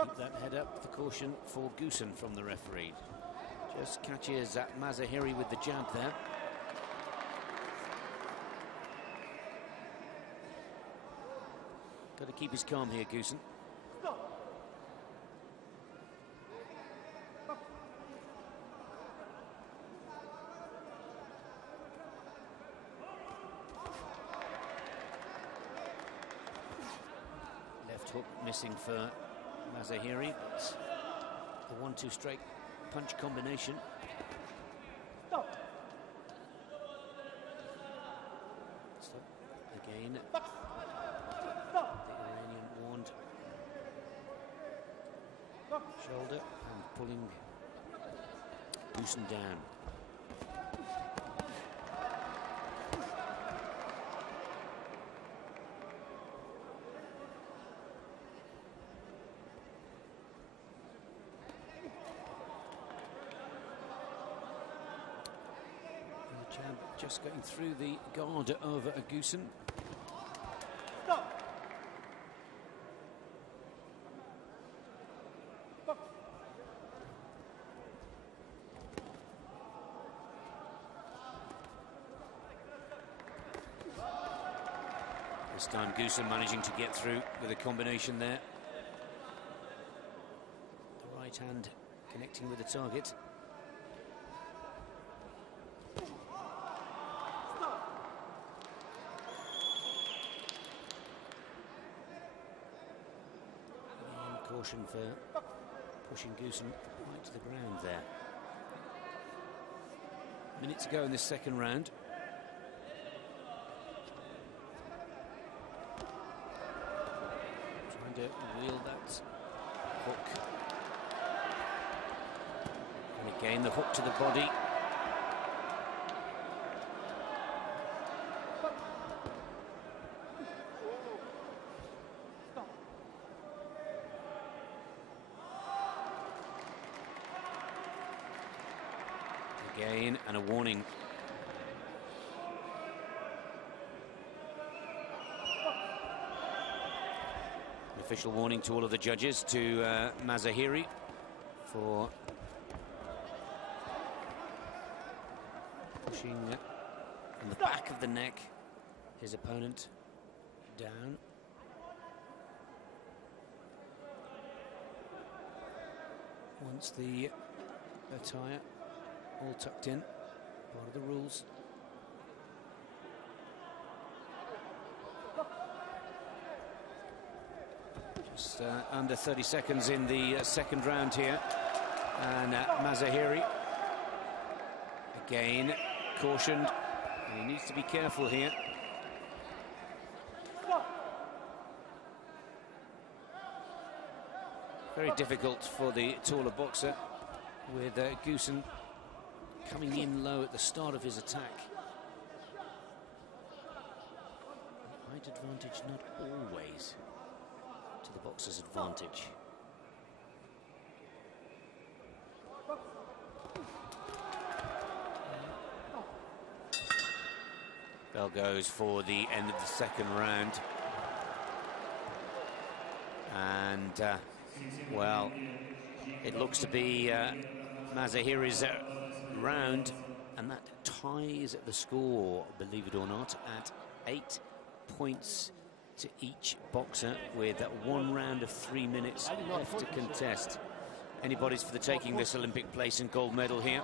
Keep that head up, the caution for Goosen from the referee. Just catches Mazahiri with the jab there. Got to keep his calm here, Goosen. Left hook missing for Mazahiri, but the 1-2 straight punch combination. Stop again. The Iranian warned shoulder and pulling Goosen down. Just going through the guard over Goosen. This time Goosen managing to get through with a combination there. The right hand connecting with the target. Caution for pushing Goosen right to the ground there. Minute to go in this second round. Trying to wheel that hook. And again the hook to the body. Again, and a warning. An official warning to all of the judges, to Mazahiri for pushing on the back of the neck his opponent down. Once the attire all tucked in, part of the rules. Just under 30 seconds in the second round here. And Mazahiri, again, cautioned. He needs to be careful here. Very difficult for the taller boxer, with Goosen coming in low at the start of his attack. Height advantage not always to the boxer's advantage. Bell goes for the end of the second round. And, well, it looks to be Mazahiri's round, and that ties the score, believe it or not, at 8 points to each boxer, with 1 round of 3 minutes left to contest. Anybody's for the taking this Olympic place and gold medal here.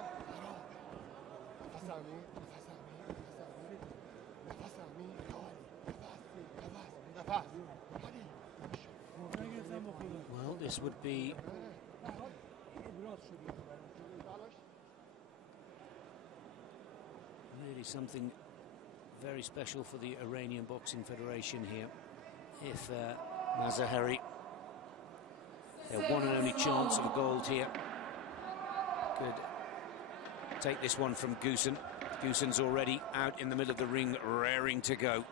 Well, this would be really something very special for the Iranian Boxing Federation here. If Mazahiri, their one and only chance of gold here, could take this one from Goosen. Goosen's already out in the middle of the ring, raring to go.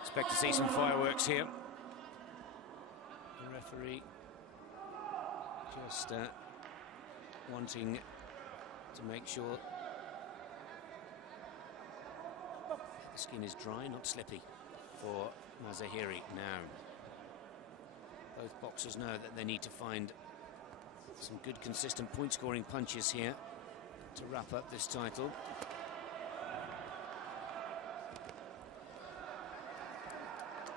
Expect to see some fireworks here. The referee just wanting to make sure the skin is dry, not slippy, for Mazahiri now. Both boxers know that they need to find some good, consistent point-scoring punches here to wrap up this title.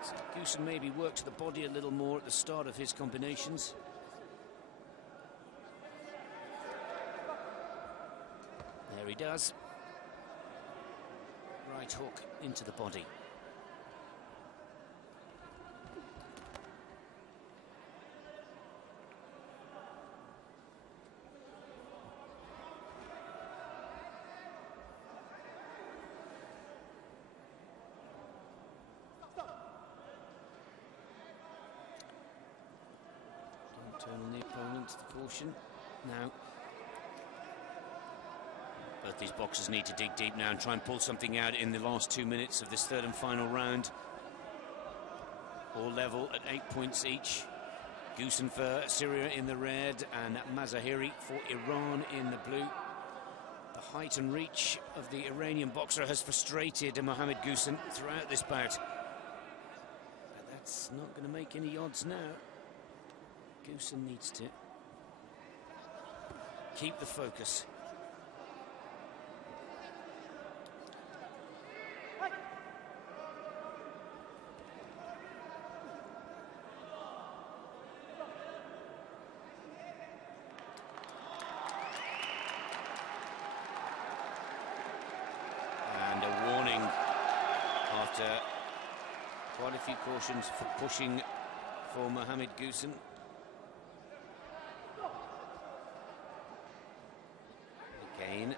So Goosen maybe works the body a little more at the start of his combinations. There he does. Right hook into the body. Don't turn on the opponent, the caution. Now, both these boxers need to dig deep now and try and pull something out in the last 2 minutes of this third and final round. All level at 8 points each. Goosen for Syria in the red and Mazahiri for Iran in the blue. The height and reach of the Iranian boxer has frustrated Mohammed Goosen throughout this bout. But that's not going to make any odds now. Goosen needs to keep the focus. Quite a few cautions for pushing for Mohammed Goosen. Again.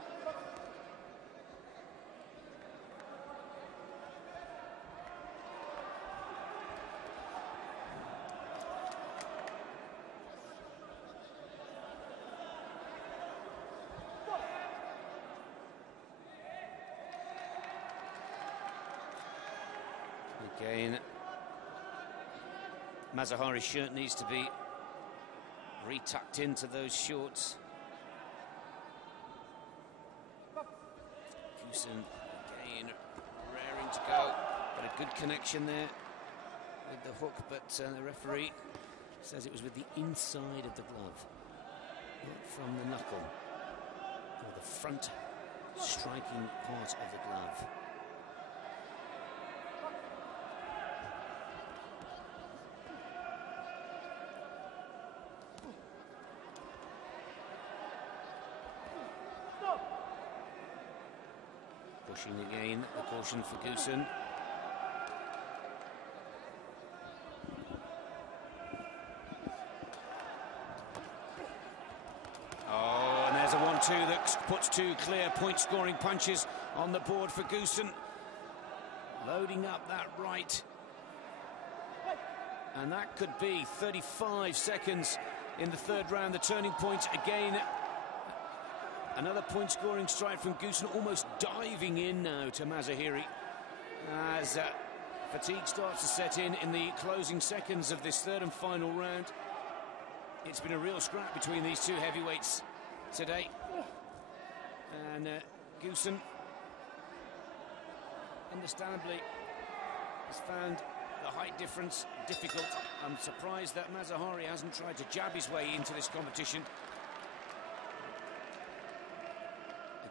Again, Mazahiri's shirt needs to be retucked into those shorts. Goosen again raring to go, but a good connection there with the hook, but the referee says it was with the inside of the glove, not from the knuckle, or the front striking part of the glove. Pushing again, the caution for Goosen. Oh, and there's a 1-2 that puts 2 clear point-scoring punches on the board for Goosen. Loading up that right. And that could be 35 seconds in the third round. The turning point again. Another point-scoring strike from Goosen, almost diving in now to Mazahiri as fatigue starts to set in the closing seconds of this third and final round. It's been a real scrap between these two heavyweights today. And Goosen, understandably, has found the height difference difficult. I'm surprised that Mazahari hasn't tried to jab his way into this competition.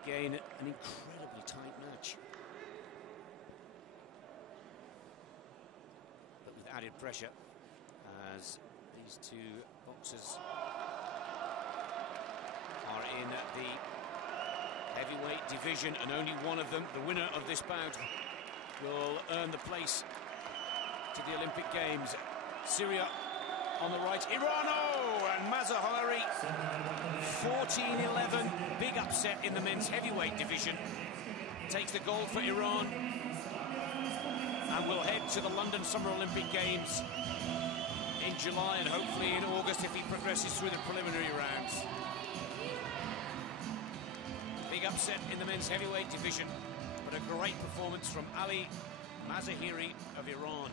Again, an incredibly tight match, but with added pressure as these two boxers are in the heavyweight division, and only one of them, the winner of this bout, will earn the place to the Olympic Games. Syria on the right, Iran, and Mazahari, 14-11, big upset in the men's heavyweight division. Takes the gold for Iran and will head to the London Summer Olympic Games in July and hopefully in August if he progresses through the preliminary rounds. Big upset in the men's heavyweight division, but a great performance from Ali Mazahiri of Iran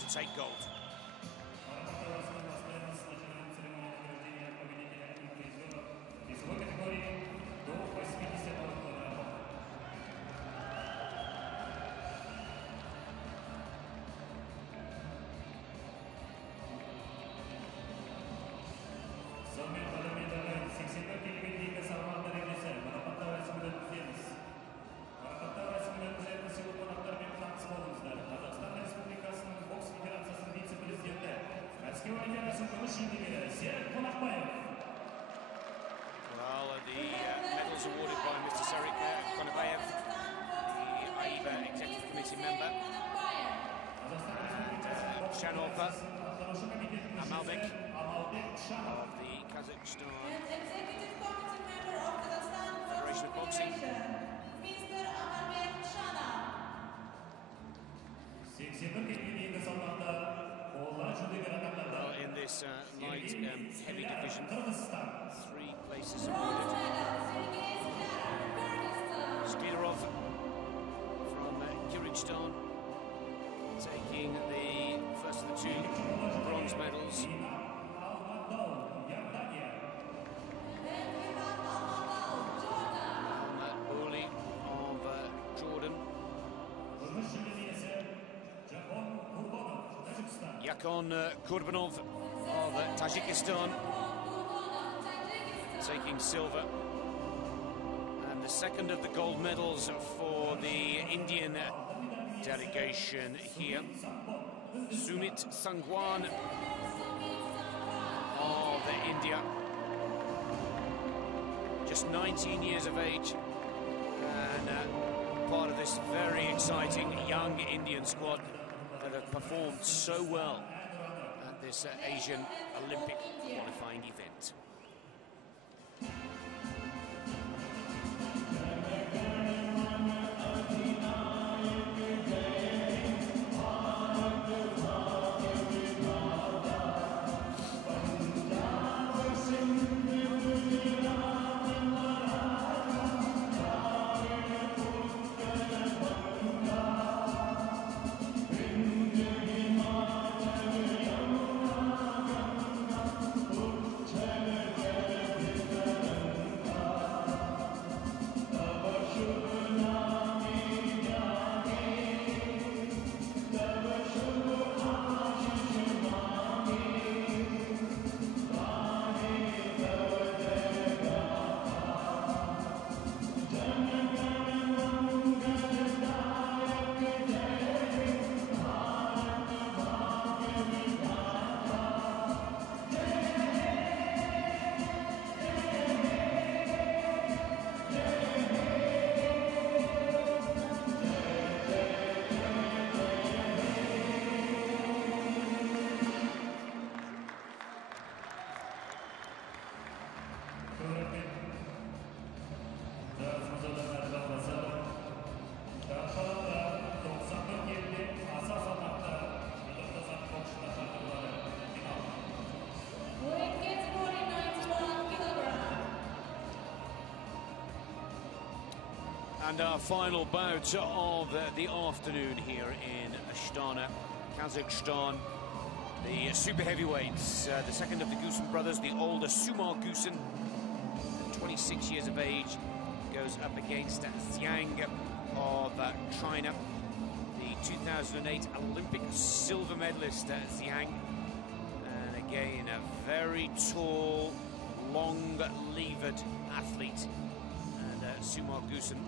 to take gold. Well, the medals awarded by Mr. Sarik Konobayev, the AIBA Executive Committee member, and Shanov Amalbek of the Kazakhstan Federation of Boxing. Well, in this light heavy division, 3 places awarded. Skirov from Kyrgyzstan taking the first of the 2 bronze medals. Uli of Jordan. Yakon Kurbanov of Tajikistan taking silver. And the second of the gold medals for the Indian delegation here. Sumit Sangwan of India. Just 19 years of age and part of this very exciting young Indian squad that have performed so well at this Asian Olympic qualifying event. And our final bout of the afternoon here in Astana, Kazakhstan. The super heavyweights, the second of the Gusen brothers, the older Sumar Gusen, 26 years of age, goes up against Zhang of China, the 2008 Olympic silver medalist Zhang. And again, a very tall, long-levered athlete. And Sumar Gusen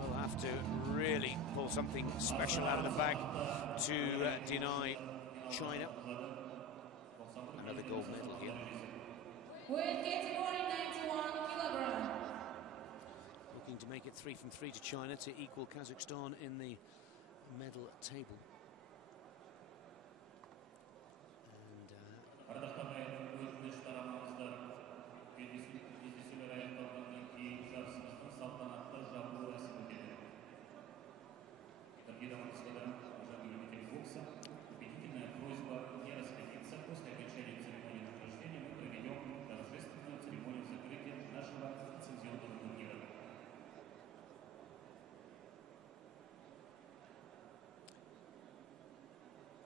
will have to really pull something special out of the bag to deny China another gold medal here. Weight category 91 kilogram. Looking to make it 3 from 3 to China to equal Kazakhstan in the medal table.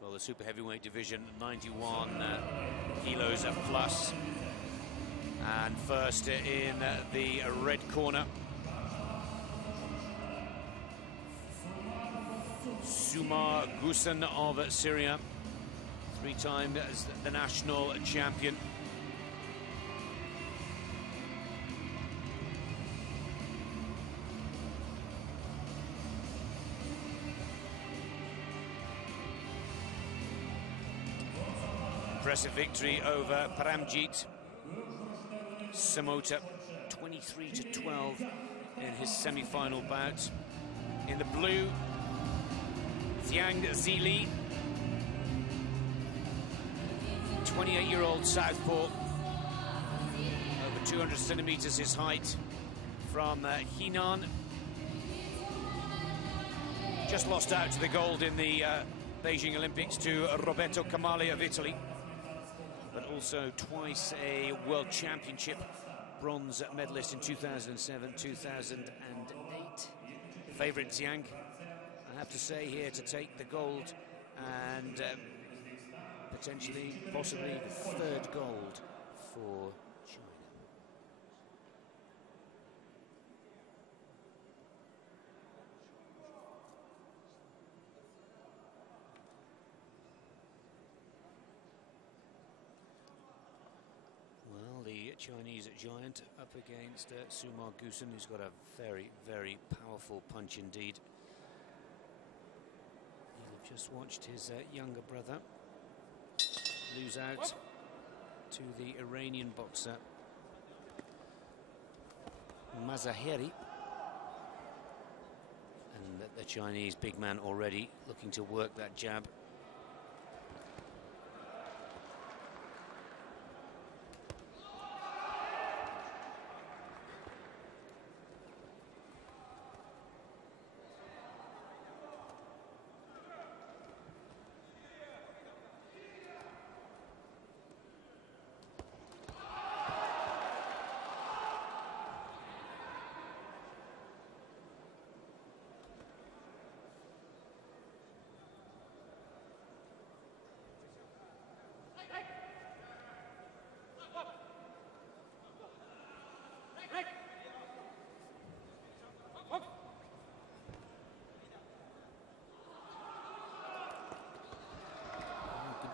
Well, the super heavyweight division, 91 kilos plus. And first in the red corner, Sumar Gusen of Syria, 3 times as the national champion. Impressive victory over Paramjit Samota, 23-12 in his semi-final bout. In the blue, Zhang Zili, 28-year-old southpaw, over 200 centimeters his height, from Henan. Just lost out to the gold in the Beijing Olympics to Roberto Camali of Italy, but also twice a World Championship bronze medalist in 2007, 2008. Favourite Zhang, I have to say, here to take the gold and potentially, possibly the 3rd gold for China. Well, the Chinese giant up against Sumar Gusen, who's got a very, very powerful punch indeed. He'll have just watched his younger brother lose out to the Iranian boxer Mazaheri, and the Chinese big man already looking to work that jab.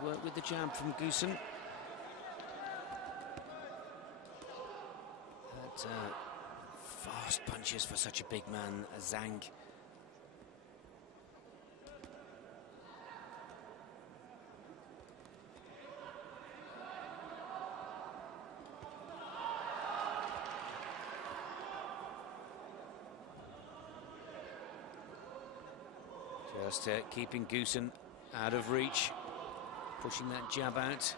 Work with the jab from Gusen. But fast punches for such a big man, Zhang. Just keeping Gusen out of reach. Pushing that jab out.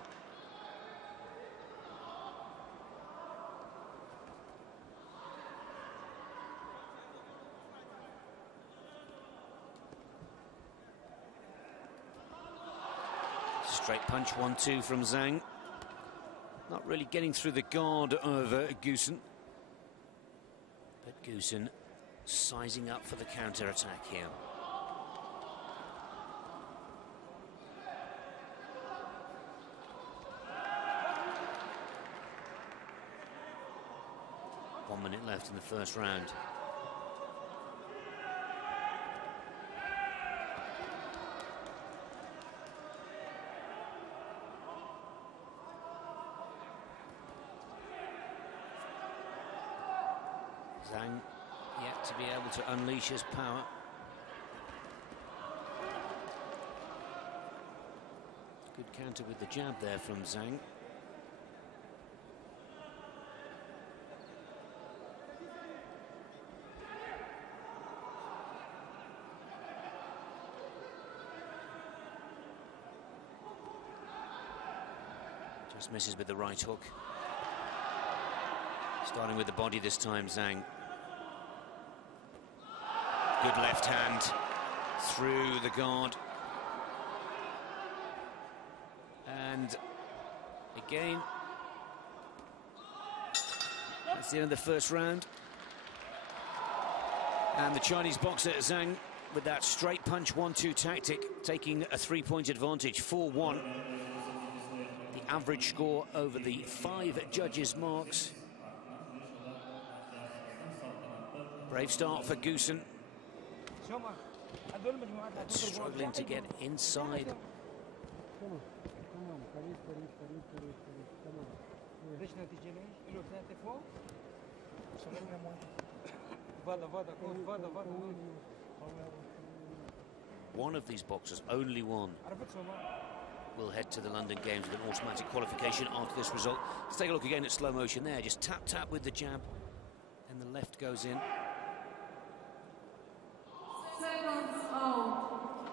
Straight punch, 1-2 from Zhang. Not really getting through the guard of Gusen. But Gusen sizing up for the counter-attack here. One minute left in the first round. Zhang yet to be able to unleash his power. Good counter with the jab there from Zhang. Just misses with the right hook. Starting with the body this time, Zhang. Good left hand through the guard. And again, that's the end of the first round. And the Chinese boxer Zhang with that straight punch 1-2 tactic, taking a 3-point advantage, 4-1. The average score over the 5 judges' marks. Brave start for Goosen. Struggling to get inside. One of these boxers, only one, will head to the London Games with an automatic qualification after this result. Let's take a look again at slow motion there. Just tap, tap with the jab, and the left goes in.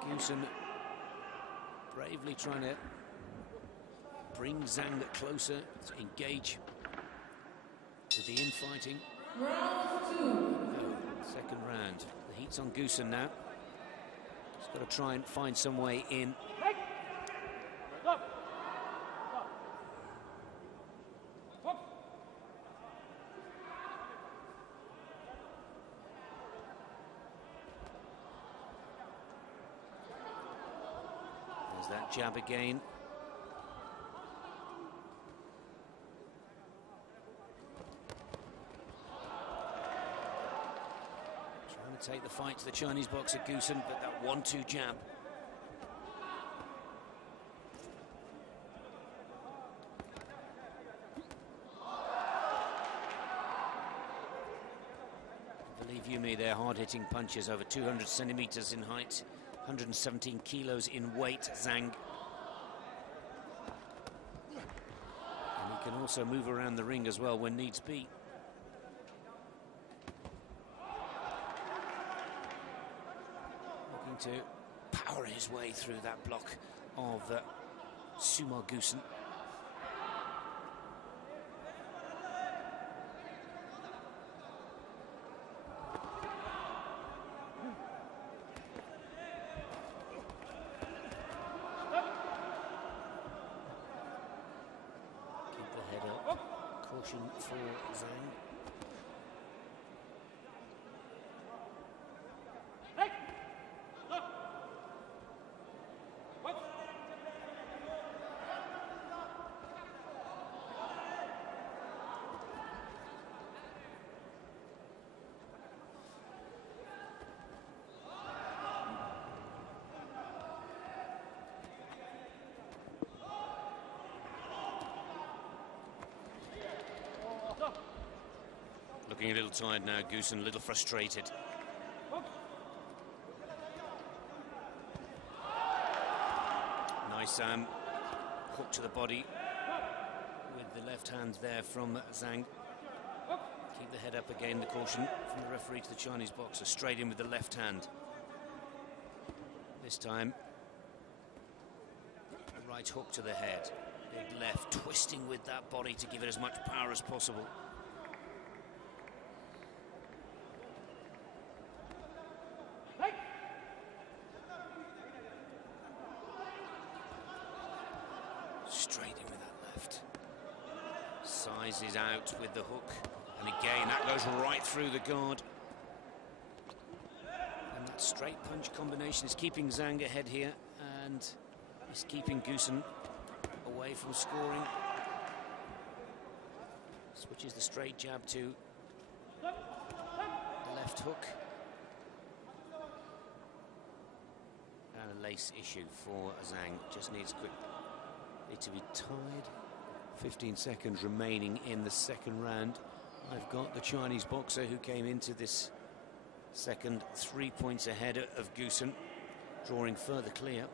Goosen bravely trying to bring Zhang closer to engage with the infighting. Second round. The heat's on Goosen now. He's got to try and find some way in. There's that jab again. Trying to take the fight to the Chinese boxer Goosen, but that 1-2 jab. Believe you me, they're hard-hitting punches, over 200 centimeters in height, 117 kilos in weight, Zhang. And he can also move around the ring as well when needs be. Looking to power his way through that block of Sumar Goosen. Caution for Zhang. Looking a little tired now, Goosen, a little frustrated. Nice hook to the body with the left hand there from Zhang. Keep the head up again, the caution from the referee to the Chinese boxer. Straight in with the left hand. This time, a right hook to the head. Big left, twisting with that body to give it as much power as possible. Straight in with that left. Sizes out with the hook. And again, that goes right through the guard. Straight punch combination is keeping Zhang ahead here, and he's keeping Goosen away from scoring. Switches the straight jab to the left hook. And a lace issue for Zhang. Just needs quickly to be tied. 15 seconds remaining in the second round. I've got the Chinese boxer who came into this second 3 points ahead of Goosen, drawing further clear.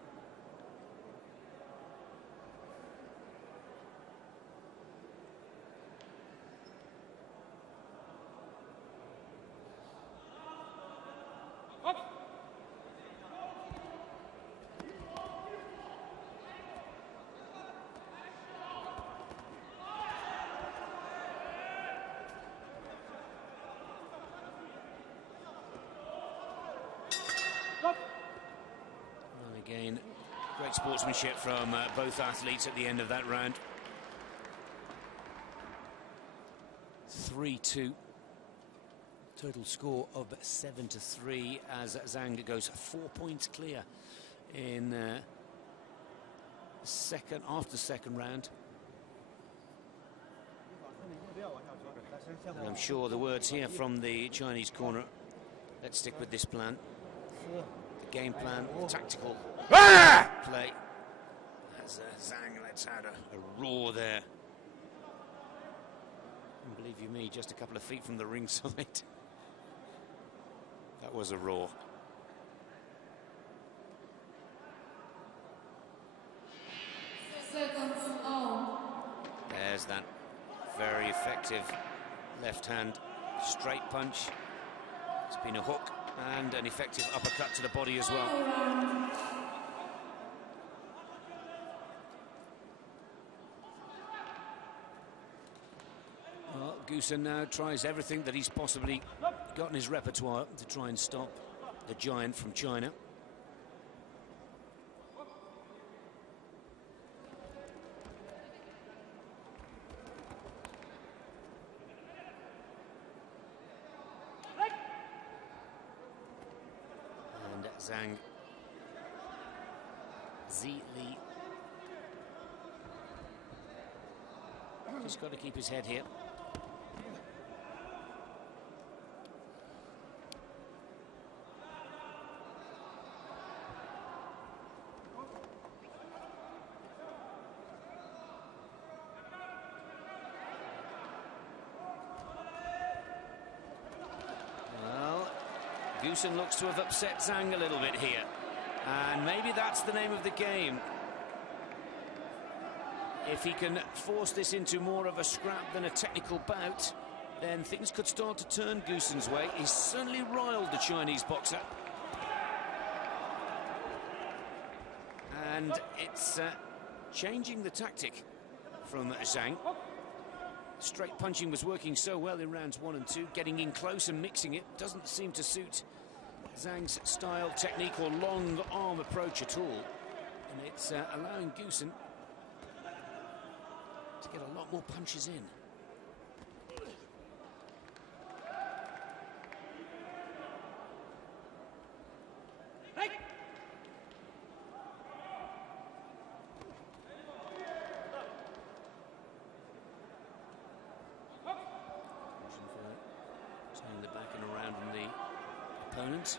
And again, great sportsmanship from both athletes at the end of that round. 3-2. Total score of 7-3 as Zhang goes 4 points clear in after second round. And I'm sure the words here from the Chinese corner, let's stick with this plan. The game plan, the tactical play. As Zhang lets out a roar there. And believe you me, just a couple of feet from the ringside. That was a roar. There's that very effective left hand straight punch. It's been a hook and an effective uppercut to the body as well. Well, Goosen now tries everything that he's possibly got in his repertoire to try and stop the giant from China. And Zhang Zili just got to keep his head here. Goosen looks to have upset Zhang a little bit here, and maybe that's the name of the game. If he can force this into more of a scrap than a technical bout, then things could start to turn Goosen's way. He's certainly riled the Chinese boxer, and it's changing the tactic from Zhang. Straight punching was working so well in rounds 1 and 2. Getting in close and mixing it doesn't seem to suit Zhang's style, technique, or long arm approach at all. And it's allowing Goosen to get a lot more punches in. Turning the back and around from the opponent.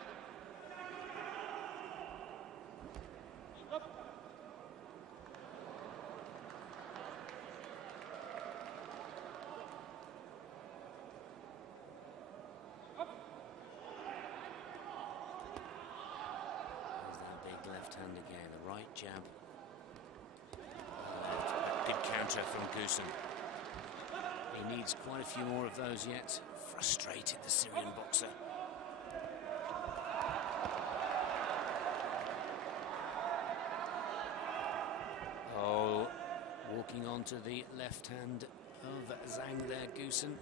There's that big left hand again, the right jab. Good counter from Goosen. He needs quite a few more of those yet. Frustrated, the Syrian boxer. Oh, walking onto the left hand of Zhang there, Goosen.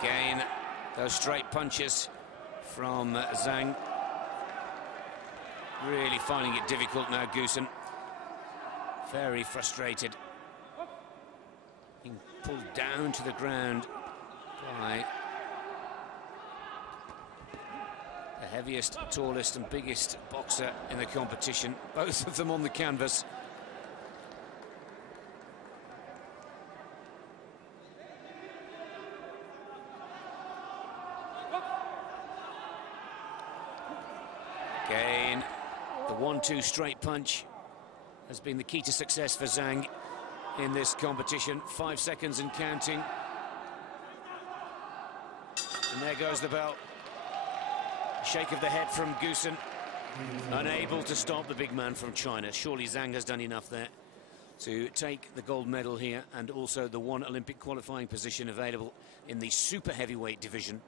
Again, those straight punches from Zhang. Really finding it difficult now, Goosen. Very frustrated. Being pulled down to the ground by the heaviest, tallest and biggest boxer in the competition. Both of them on the canvas. Again, the 1-2 straight punch has been the key to success for Zhang in this competition. 5 seconds and counting. And there goes the bell. Shake of the head from Goosen. Unable to stop the big man from China. Surely Zhang has done enough there to take the gold medal here, and also the one Olympic qualifying position available in the super heavyweight division.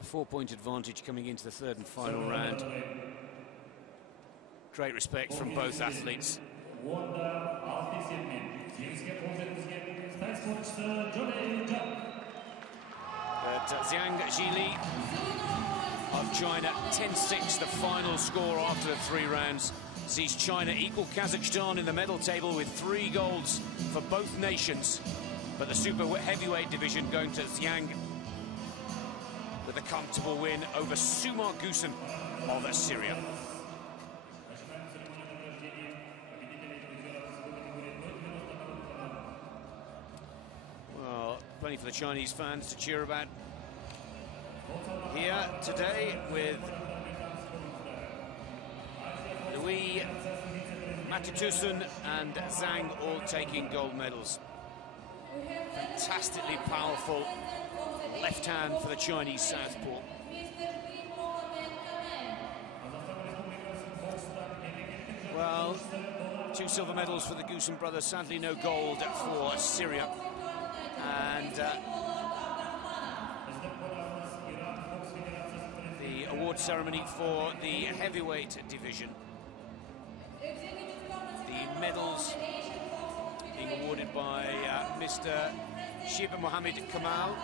A 4-point advantage coming into the third and final round. Great respect from both athletes. But Zhang Zhili of China, 10-6, the final score after the 3 rounds, sees China equal Kazakhstan in the medal table with 3 golds for both nations. But the super heavyweight division going to Zhang with a comfortable win over Sumar Goosen of Syria. Well, plenty for the Chinese fans to cheer about here today, with Louis, Matitusun and Zhang all taking gold medals. Fantastically powerful left hand for the Chinese southpaw. Well, 2 silver medals for the Goosen brothers, sadly no gold for Syria. And the award ceremony for the heavyweight division. The medals being awarded by Mr. Shiba Mohammed Kamal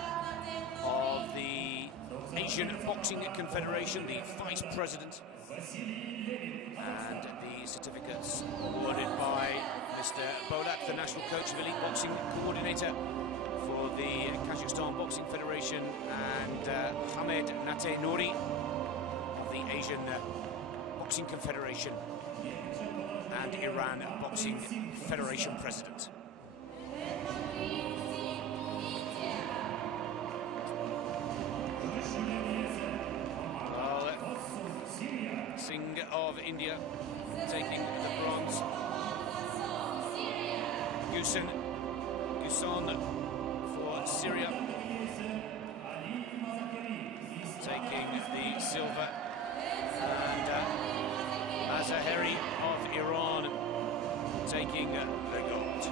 of the Asian Boxing Confederation, the Vice President. And the certificates awarded by Mr. Bolat, the National Coach of Elite Boxing Coordinator for the Kazakhstan Boxing Federation, and Hamed Nate Nouri of the Asian Boxing Confederation and Iran Boxing Federation President. Well, Singh of India taking the bronze. Goosen for Syria taking the silver, and Azaheri of Iran taking the gold.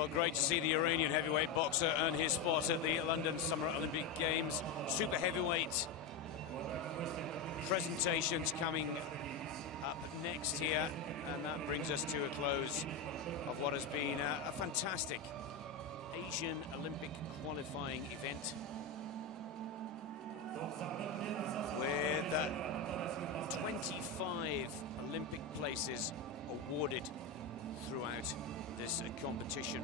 Well, great to see the Iranian heavyweight boxer earn his spot at the London Summer Olympic Games. Super heavyweight presentations coming up next here, and that brings us to a close of what has been a fantastic Asian Olympic qualifying event with 25 Olympic places awarded throughout this competition.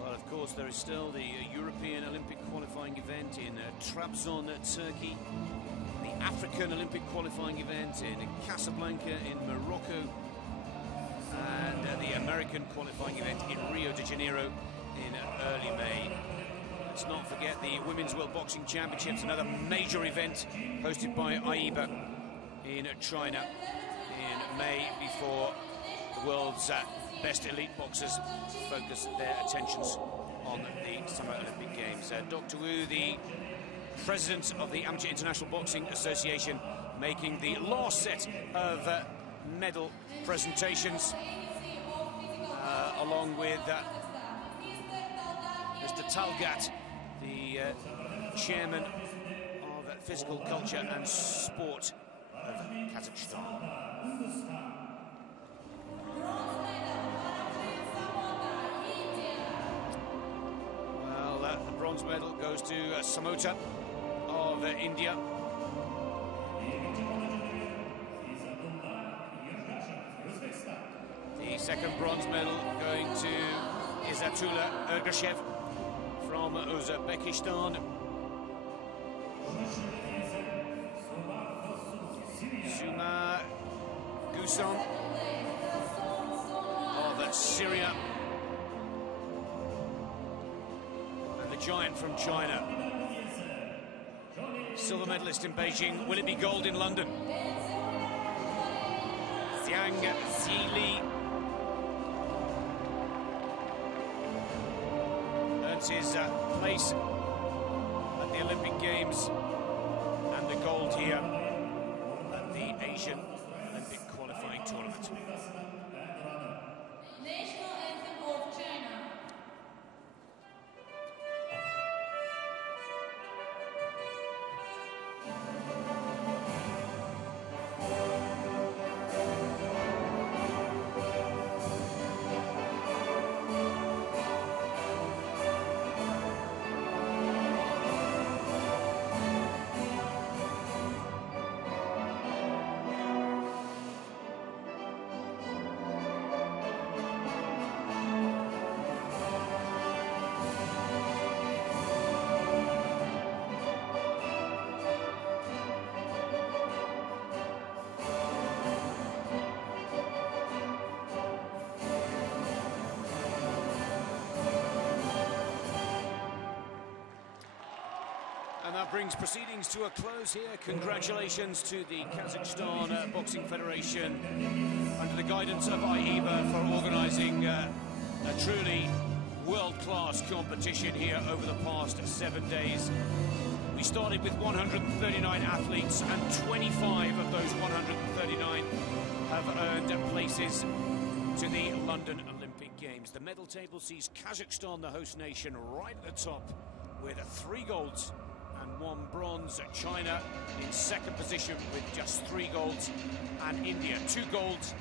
Well, of course, there is still the European Olympic qualifying event in Trabzon, Turkey. The African Olympic qualifying event in Casablanca in Morocco, and the American qualifying event in Rio de Janeiro in early May. Let's not forget the Women's World Boxing Championships, another major event hosted by AIBA in China in May, before the world's best elite boxers focus their attentions on the Summer Olympic Games. Dr. Wu, the President of the Amateur International Boxing Association, making the last set of medal presentations, along with Mr. Talgat, the chairman of Physical Culture and Sport of Kazakhstan. Well, the bronze medal goes to Samota of India. The second bronze medal going to Izzatullah Ergashev from Uzbekistan. Zuma Gusan of Syria. And the giant from China. Silver medalist in Beijing. Will it be gold in London? Zhang Zili earns his place at the Olympic Games and the gold here at the Asian Olympic qualifying tournament. National anthem of China. And that brings proceedings to a close here. Congratulations to the Kazakhstan Boxing Federation, under the guidance of AIBA, for organising a truly world-class competition here over the past 7 days. We started with 139 athletes, and 25 of those 139 have earned places to the London Olympic Games. The medal table sees Kazakhstan, the host nation, right at the top with 3 golds and 1 bronze. China in second position with just 3 golds, and India 2 golds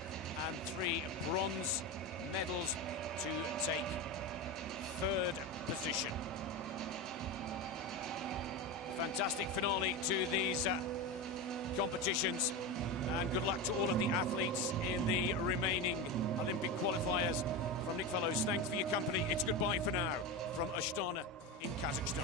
and 3 bronze medals to take third position. Fantastic finale to these competitions, and good luck to all of the athletes in the remaining Olympic qualifiers. From Nick Fellows, thanks for your company. It's goodbye for now from Astana in Kazakhstan.